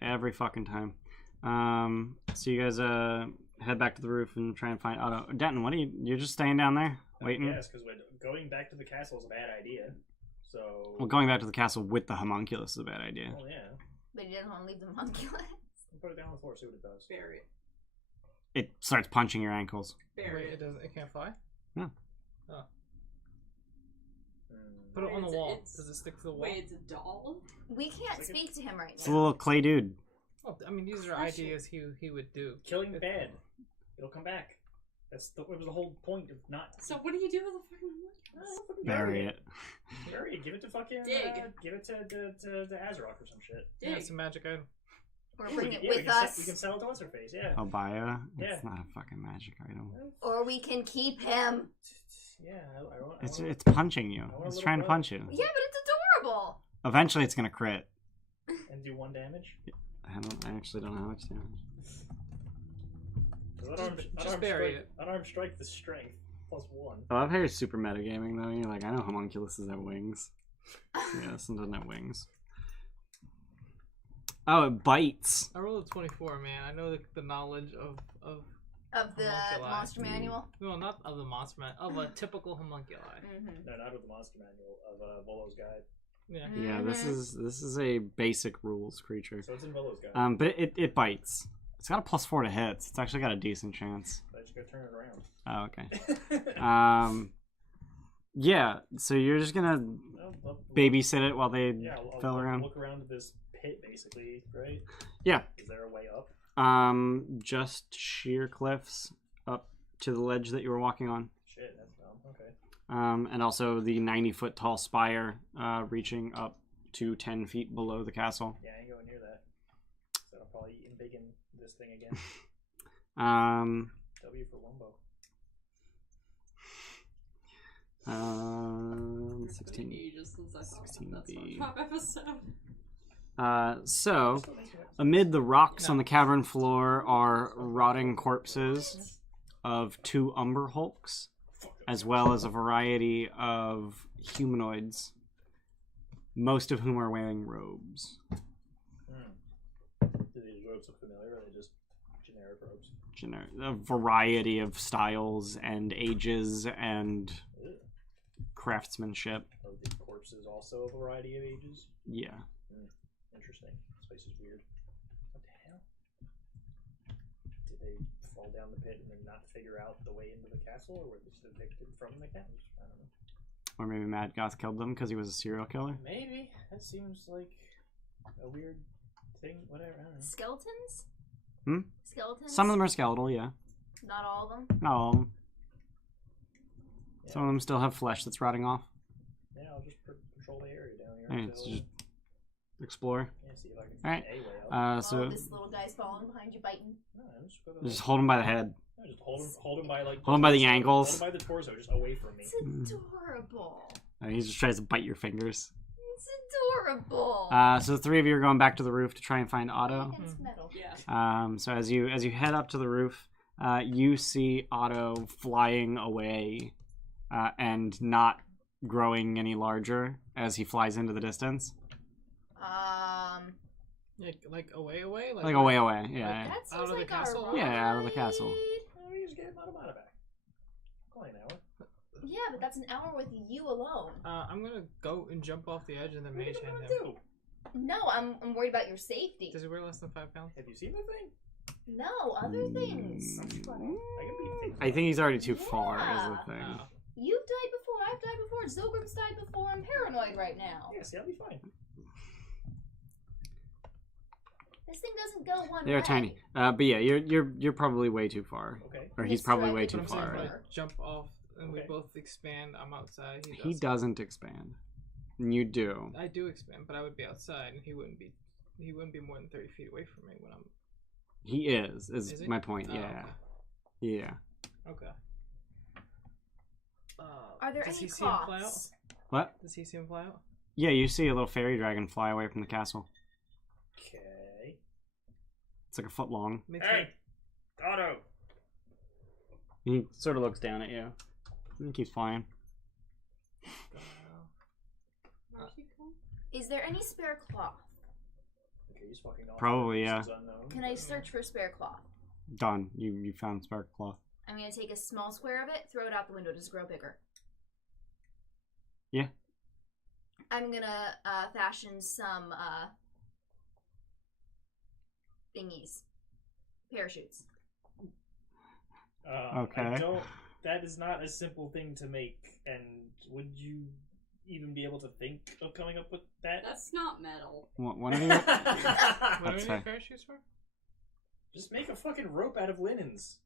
Every fucking time. So you guys head back to the roof and try and find Otto. Denton, what are you're just staying down there waiting? Yes, because going back to the castle is a bad idea. So. Well, going back to the castle with the homunculus is a bad idea. Well, yeah. But he doesn't want to leave the homunculus. Put it down on the floor, see what it does. Bury it. It starts punching your ankles. Bury Wait, it. it doesn't. It can't fly. Hmm. Put it Wait, on the it's a- wall. it's- Does it stick to the wall? Wait, it's a doll? We can't It's like speak to him right It's a now. little clay dude. Oh, I mean, these are Crush it. ideas he would do. Killing bad. It'll come back. It was the whole point of not. So what do you do with the fucking Bury it. Bury it. Give it to fucking. Dig. Give it to Asrock or some shit. Yeah, Dig. it's a magic item. Or Yeah, bring we it can- with we can us. we can sell it to what's her face. Yeah. Obaya? Yeah. It's not a fucking magic item. Or we can keep him. Yeah. It's punching you. want a It's little trying to brother. punch you. Yeah, but it's adorable. Eventually, it's gonna crit. And do 1 damage. I actually don't know how much damage. Just bury it. Unarmed strike the strength +1. I love how you're super metagaming though. You're like, I know homunculuses have wings. Yeah, this one doesn't have wings. Oh, it bites. I rolled a 24, man. I know the knowledge of Of the Homunculi. monster manual. no, not of the monster man, of a typical homunculi. Mm-hmm. No, not with the monster manual of Volo's guide. Yeah. Yeah, this is a basic rules creature. So it's in Volo's guide. But it bites. It's got a +4 to hits. It's actually got a decent chance. Let's go turn it around. Oh, okay. Yeah. So you're just gonna babysit it while they Yeah, fill I'll around. look around this pit, basically, right? Yeah. Is there a way up? Just sheer cliffs up to the ledge that you were walking on. Shit, that's dumb. Okay. And also the 90-foot tall spire reaching up to 10 feet below the castle. Yeah, I ain't going near that. So I'll probably embiggen this thing again. W for Wumbo. 16. Ages since I thought 16 about that B. SpongeBob episode. So, amid the rocks on the cavern floor are rotting corpses of 2 umber hulks, as well as a variety of humanoids, most of whom are wearing robes. Do these robes look familiar, or are they just generic robes? A variety of styles and ages and Ew. craftsmanship. Are the corpses also a variety of ages? Yeah. Interesting. This place is weird. What the hell? Did they fall down the pit and then not figure out the way into the castle, or were they just evicted from the castle? I don't know. Or maybe Mad Goth killed them because he was a serial killer. Maybe. That seems like a weird thing. Whatever. I don't know. Skeletons? Hmm? Skeletons? Some of them are skeletal, yeah. Not all of them. Not all of them. Yeah. Some of them still have flesh that's rotting off. Yeah, I'll just patrol the area down here. Yeah, until, it's just explore. yeah, see if I can Alright. find a way out. So Oh, this little guy's falling behind you, biting. No, I'm just gonna just hold him by the head. no, just hold him by like. Hold him by the torso. ankles. Hold him by the torso, just away from me. It's adorable. He just tries to bite your fingers. It's adorable. So the 3 of you are going back to the roof to try and find Otto. It's metal. Yeah. So as you head up to the roof, you see Otto flying away, and not growing any larger as he flies into the distance. Like away? Like away, yeah. That seems Out of the like castle? our Yeah, out of the castle. Oh, you just get Automata back. Only an hour. Yeah, but that's an hour with you alone. I'm gonna go and jump off the edge and then What are mage you hand gonna him. do? No, I'm worried about your safety. Does he weigh less than 5 pounds? Have you seen the thing? No, other things. I can beat I think he's already too far, is Yeah. the thing. Oh. You've died before, I've died before, Zilgram's died before, I'm paranoid right now. Yeah, see, I'll be fine. This thing doesn't go one They're way. tiny. But yeah, you're probably way too far. Okay. Or he's Yes, probably right, way but too I'm But I'm saying far. if I jump off and we Okay. both expand, I'm outside. He doesn't expand. And you do. I do expand, but I would be outside, and he wouldn't be more than 30 feet away from me when I'm. He is Is he? my point, Oh, yeah. Yeah. Okay. Are there does any he see him fly out? cloths? What? Does he see him fly out? Yeah, you see a little fairy dragon fly away from the castle. Okay. It's like a foot long. Me Hey, Otto. He sort of looks down at you. And he keeps flying. Where's he going? Is there any spare cloth? Okay, he's fucking awesome. Probably, yeah. This is unknown. Can I search for spare cloth? Done. You found spark cloth. I'm gonna take a small square of it, throw it out the window, just grow bigger. Yeah. I'm gonna fashion some thingies, parachutes. Okay. I don't. That is not a simple thing to make. And would you even be able to think of coming up with that? That's not metal. One of you? What do That's we fair. need parachutes for? Just make a fucking rope out of linens.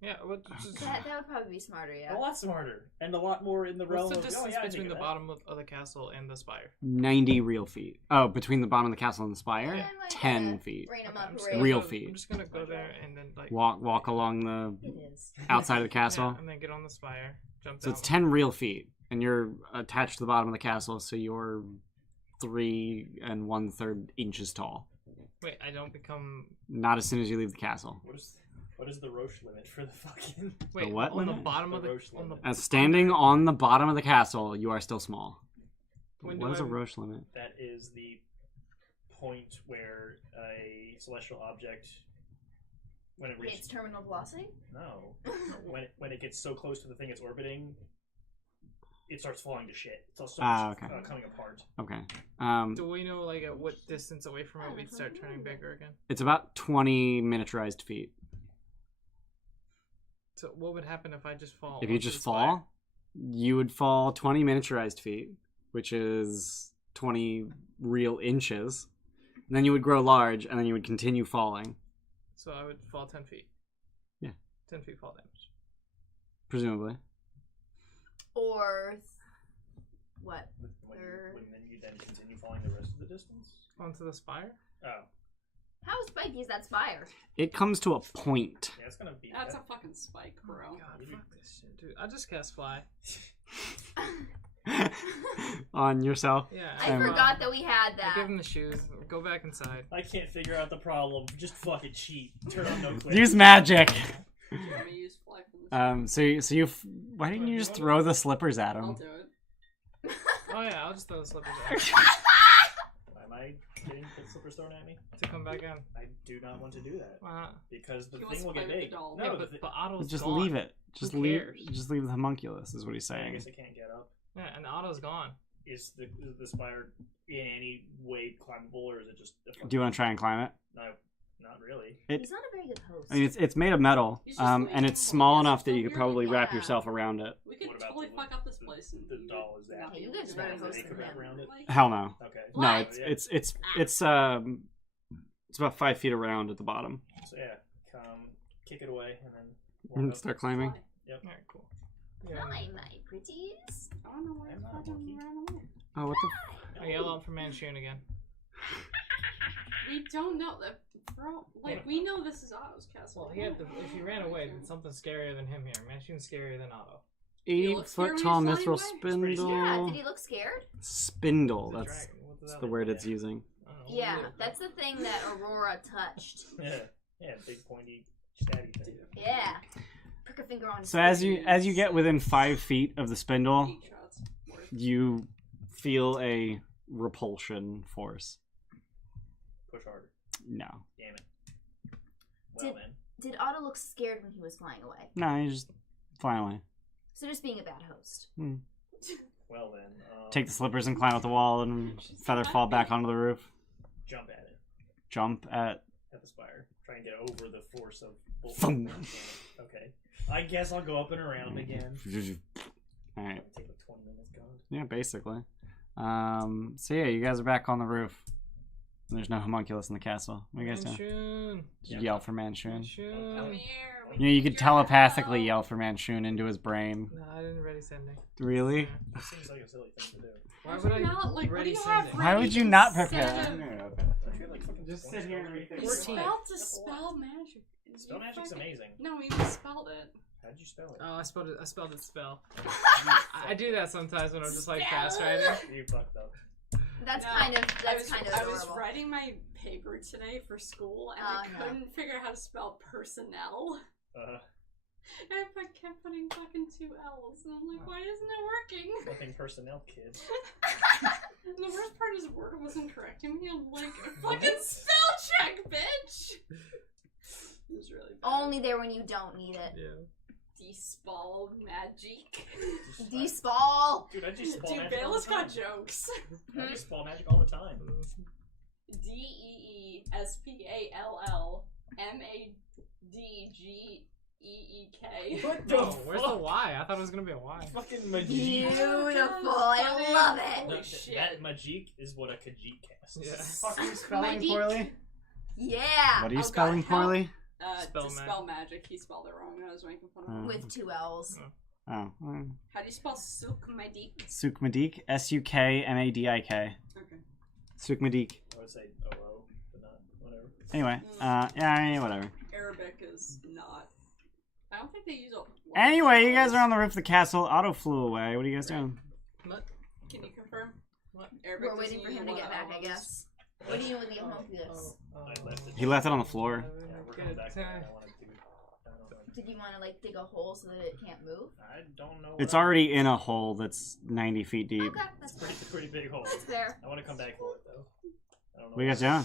Yeah, what? Just, That would probably be smarter, yeah. A lot smarter and a lot more in the realm what's the of. distance Oh yeah, I between think the of bottom of the castle and the spire? 90 real feet. Oh, between the bottom of the castle and the spire? Yeah, I might 10 wanna feet. Bring 'em Okay, up I'm just right. gonna Real go- feet. I'm just gonna go there and then like Walk along the It is. outside of the castle. Yeah, and then get on the spire, jump So down. it's 10 real feet, and you're attached to the bottom of the castle, so you're 3 1/3 inches tall. Wait, I don't become. Not as soon as you leave the castle. What is the Roche limit for the fucking? Wait, what on the limit? bottom The of the Roche on the. limit. As standing on the bottom of the castle, you are still small. When What do is I- a Roche limit? That is the point where a celestial object, when it Its reaches, terminal velocity? no, when it gets so close to the thing it's orbiting, it starts falling to shit. It starts okay. coming apart. Okay. Do we know like at what distance away from it we'd start turning bigger again? It's about 20 miniaturized feet. So what would happen if I just fall? If you onto just the spire? fall, you would fall 20 miniaturized feet, which is 20 real inches. And then you would grow large, and then you would continue falling, So I would fall 10 feet. Yeah. 10 feet fall damage. presumably. Or what? Wouldn't then you then continue falling the rest of the distance? Onto the spire? Oh. How spiky is that spire? It comes to a point. Yeah, it's gonna be. That's a fucking spike, bro. Oh god, fuck this shit, dude. I just cast fly. On yourself. Yeah. I forgot that we had I give that. him the shoes. Go back inside. I can't figure out the problem. Just fucking cheat. Turn on no clip. Use magic. I'm gonna use fly from this. So you. Why didn't you just throw the slippers at I'll him? do it. Oh yeah, I'll just throw the slippers at Am I getting the slippers thrown at me? to come back in. I do not want to do that Why not? because the He wants thing will to get play with big. the doll. No, Yeah, the but, thi- but Otto's Just gone. leave it. Just Who leave. cares? Just leave the homunculus. Is what he's I saying. guess I can't get up. Yeah, and Otto's gone. Is the spire in any way climbable, or is it just? Do you want to try and climb it? No, not really. He's not a very good host. I mean, it's made of metal, He's just and leaving it's him small alone. enough that you So could probably weird. wrap Yeah. yourself around it. We could What about totally the- fuck up this place. And The you doll is that. not Yeah, you be guys able better to host They than could wrap him. around it. Like, Hell no. Okay. No, Why? it's about 5 feet around at the bottom. So yeah, come kick it away and then walk up. Start climbing. fly. Alright, cool. Yeah. Hi, my pretties. I don't know why I'm it's not a fucking monkey. ran away. Oh, what I yell out for Manchun again. We don't know that, bro. Like, we know this is Otto's castle. Well, if he ran away, then something's scarier than him here. Manchun's scarier than Otto. the? You look scared 8 when foot you're tall flying mithril away? spindle. Yeah, did he look scared? Spindle. He's a That's dragon. What does that the mean? word it's using. I don't know. Yeah, What is it? that's the thing that Aurora touched. Yeah, big pointy stabby thing. Yeah. Prick a finger on his So as you get within 5 feet of the spindle, 8 shots. Worth. you feel a repulsion force. Push harder. No, Damn it. Well Did- then. Did Otto look scared when he was flying away? no, you just fly away. So just being a bad host. Well then. Take the slippers and climb up the wall and feather fall back onto the roof. Jump at it. Jump at. At the spire. Try and get over the force of both. Thump. Damn it. Okay. I guess I'll go up and around again. All right. Take like 20 minutes, God. Yeah, basically. So yeah, you guys are back on the roof. There's no homunculus in the castle. What are you guys doing? Manchun. Did you yell for Manchun? Manchun. Come here. we You know, you need could your telepathically help. yell for Manchun into his brain. No, I didn't ready sending. Really? It seems like a silly thing to do. Why would I Not, like, what do ready you sending? have Why would you ready not instead prepare? of- I feel like fucking Just points sit here don't and really read He this. 14. spelled to spell magic. Spell You magic's fucking- amazing. No, he misspelled it. How'd you spell it? Oh, I spelled it spell. I do that sometimes when I'm just like fast Spell. writing. You fucked up. That's No, kind of I was adorable. writing my paper today for school, and Oh, I no. couldn't figure out how to spell personnel. And I kept putting fucking 2 L's, and I'm like, why isn't it working? Fucking personnel, kid. And the worst part is Word wasn't correcting me. I'm like, fucking spell check, bitch! It was really bad. Only there when you don't need it. Yeah. Despall magic. Despall. Dude, I just spell Dude, magic all Bayless the got time. jokes. I just spell magic all the time. DEESPALLMADGEEK. What No, where's the Y? I thought it was gonna be a Y. Fucking magic. Beautiful. I love it. No, Holy shit. that magic is what a Khajiit casts. Yeah. Fucking spelling Magic. poorly. Yeah. What are you Oh, spelling God, help. poorly? Spell To spell magic, he spelled it wrong. I was making fun of him. With 2 L's. Oh, well, How do you spell Sukmadik? Sukmadik. Sukmadik. Okay. Sukmadik. I would say OO, but not whatever. Anyway, yeah, whatever. Arabic is not. I don't think they use a. Anyway, you guys are on the roof of the castle. Otto flew away. What are you guys doing? What? Can you confirm? What? Arabic We're waiting for doesn't him to use get back, I L's. guess. What do you do with the homunculus? I left it. He left it on the floor. Yeah, we're coming back there. I want to do. I don't know. Did you want to like dig a hole so that it can't move? I don't know. It's what I- already in a hole that's 90 feet deep. Okay, that's fair. pretty big hole. That's fair. I want to come back for it though. I don't know. What are you guys doing?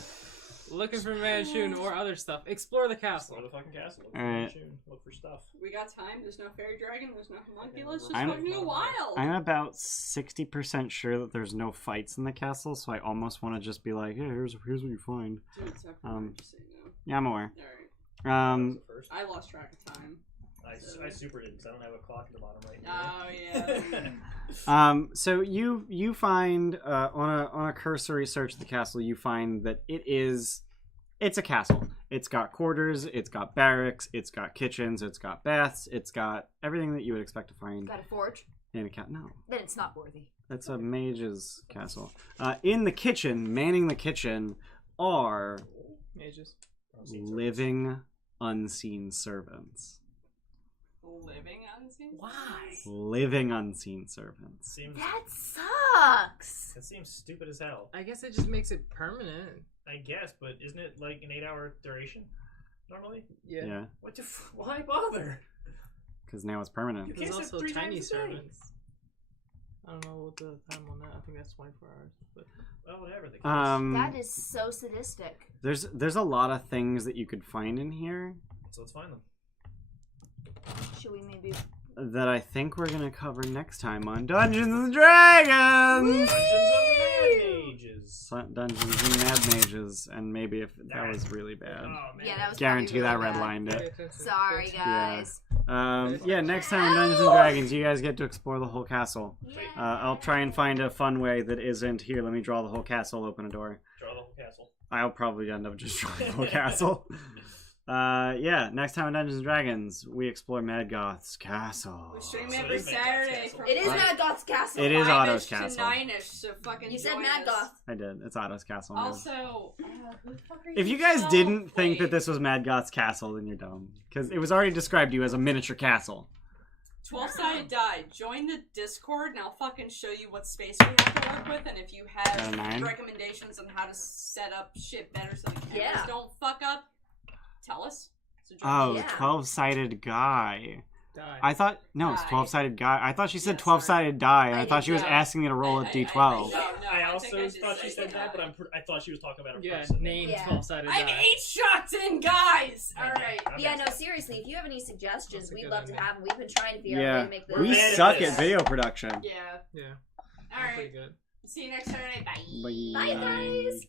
Looking for Manchun or other stuff. Explore the Go castle. to the fucking castle. Look for Alright. fortune, look for stuff. We got time. There's no fairy dragon. There's no homunculus. Just I'm- fucking go wild. I'm about 60% sure that there's no fights in the castle, so I almost want to just be like, yeah, here's what you find. Dude, it's okay. Um, Just say no. Yeah, I'm aware. Alright. That was the first. I lost track of time. I super did because I don't have a clock at the bottom right now. Oh, yeah. So you find on a cursory search of the castle, you find that it's a castle. It's got quarters, it's got barracks, it's got kitchens, it's got baths, it's got everything that you would expect to find Got a forge? in a cat. No, Then it's not worthy. that's a mage's castle. In the kitchen, manning the kitchen, are Mages. living unseen servants. Living unseen? Why? Living unseen servants. That sucks. That seems stupid as hell. I guess it just makes it permanent. I guess, but isn't it like an 8-hour duration normally? Yeah. What the? Why bother? Because now it's permanent. You There's can't sit also 3 tiny times a day. servants. I don't know what the time on that. I think that's 24 hours. But Well, whatever. The case. That is so sadistic. There's a lot of things that you could find in here So let's find them. Should we maybe... that I think we're gonna cover next time on Dungeons and Dragons. Dungeons of the Mad Mages. Dungeons and Mad Mages, and maybe if that was really bad, Oh man. Yeah, that was guarantee probably that really bad. redlined it. Sorry, guys. Yeah, next time on Dungeons and Dragons, you guys get to explore the whole castle. Yeah. I'll try and find a fun way that isn't here. Let me draw the whole castle, open a door. Draw the whole castle. I'll probably end up just drawing the whole castle. Yeah, next time on Dungeons and Dragons, we explore Mad Goth's castle. We stream So every it's Mad Goth's Saturday castle. from It is Mad Goth's castle. It is 5-ish Otto's to castle. 9-ish, so fucking You said join Mad us. Goth. I did. It's Otto's castle. Man. Also, who the fuck are If you guys Oh, didn't think that wait. this was Mad Goth's castle, then you're dumb. Because it was already described to you as a miniature castle. 12-sided die. Join the Discord and I'll fucking show you what space we have to work with, and if you Got a have 9? recommendations on how to set up shit better so the cameras Yeah. don't fuck up, tell us. So join Oh, Yeah. 12-sided guy. die. I thought... No, it's Die. 12-sided guy. I thought she said Yeah, 12-sided die, and I I thought she was did. asking you to roll a d12. No, I I also think I did thought she say said that, but die. I thought she was talking about a Yeah, person. name Yeah. 12-sided I'm die. 8 shots in, guys! Okay. Alright. I'm Yeah, no, next. seriously, if you have any suggestions, That's a we'd good love to idea. have them. We've been trying to figure out a Yeah. way to make this. We bad at suck this. at video production. Yeah. Yeah. Alright. Pretty good. See you next Saturday. Bye. Bye. Bye, guys.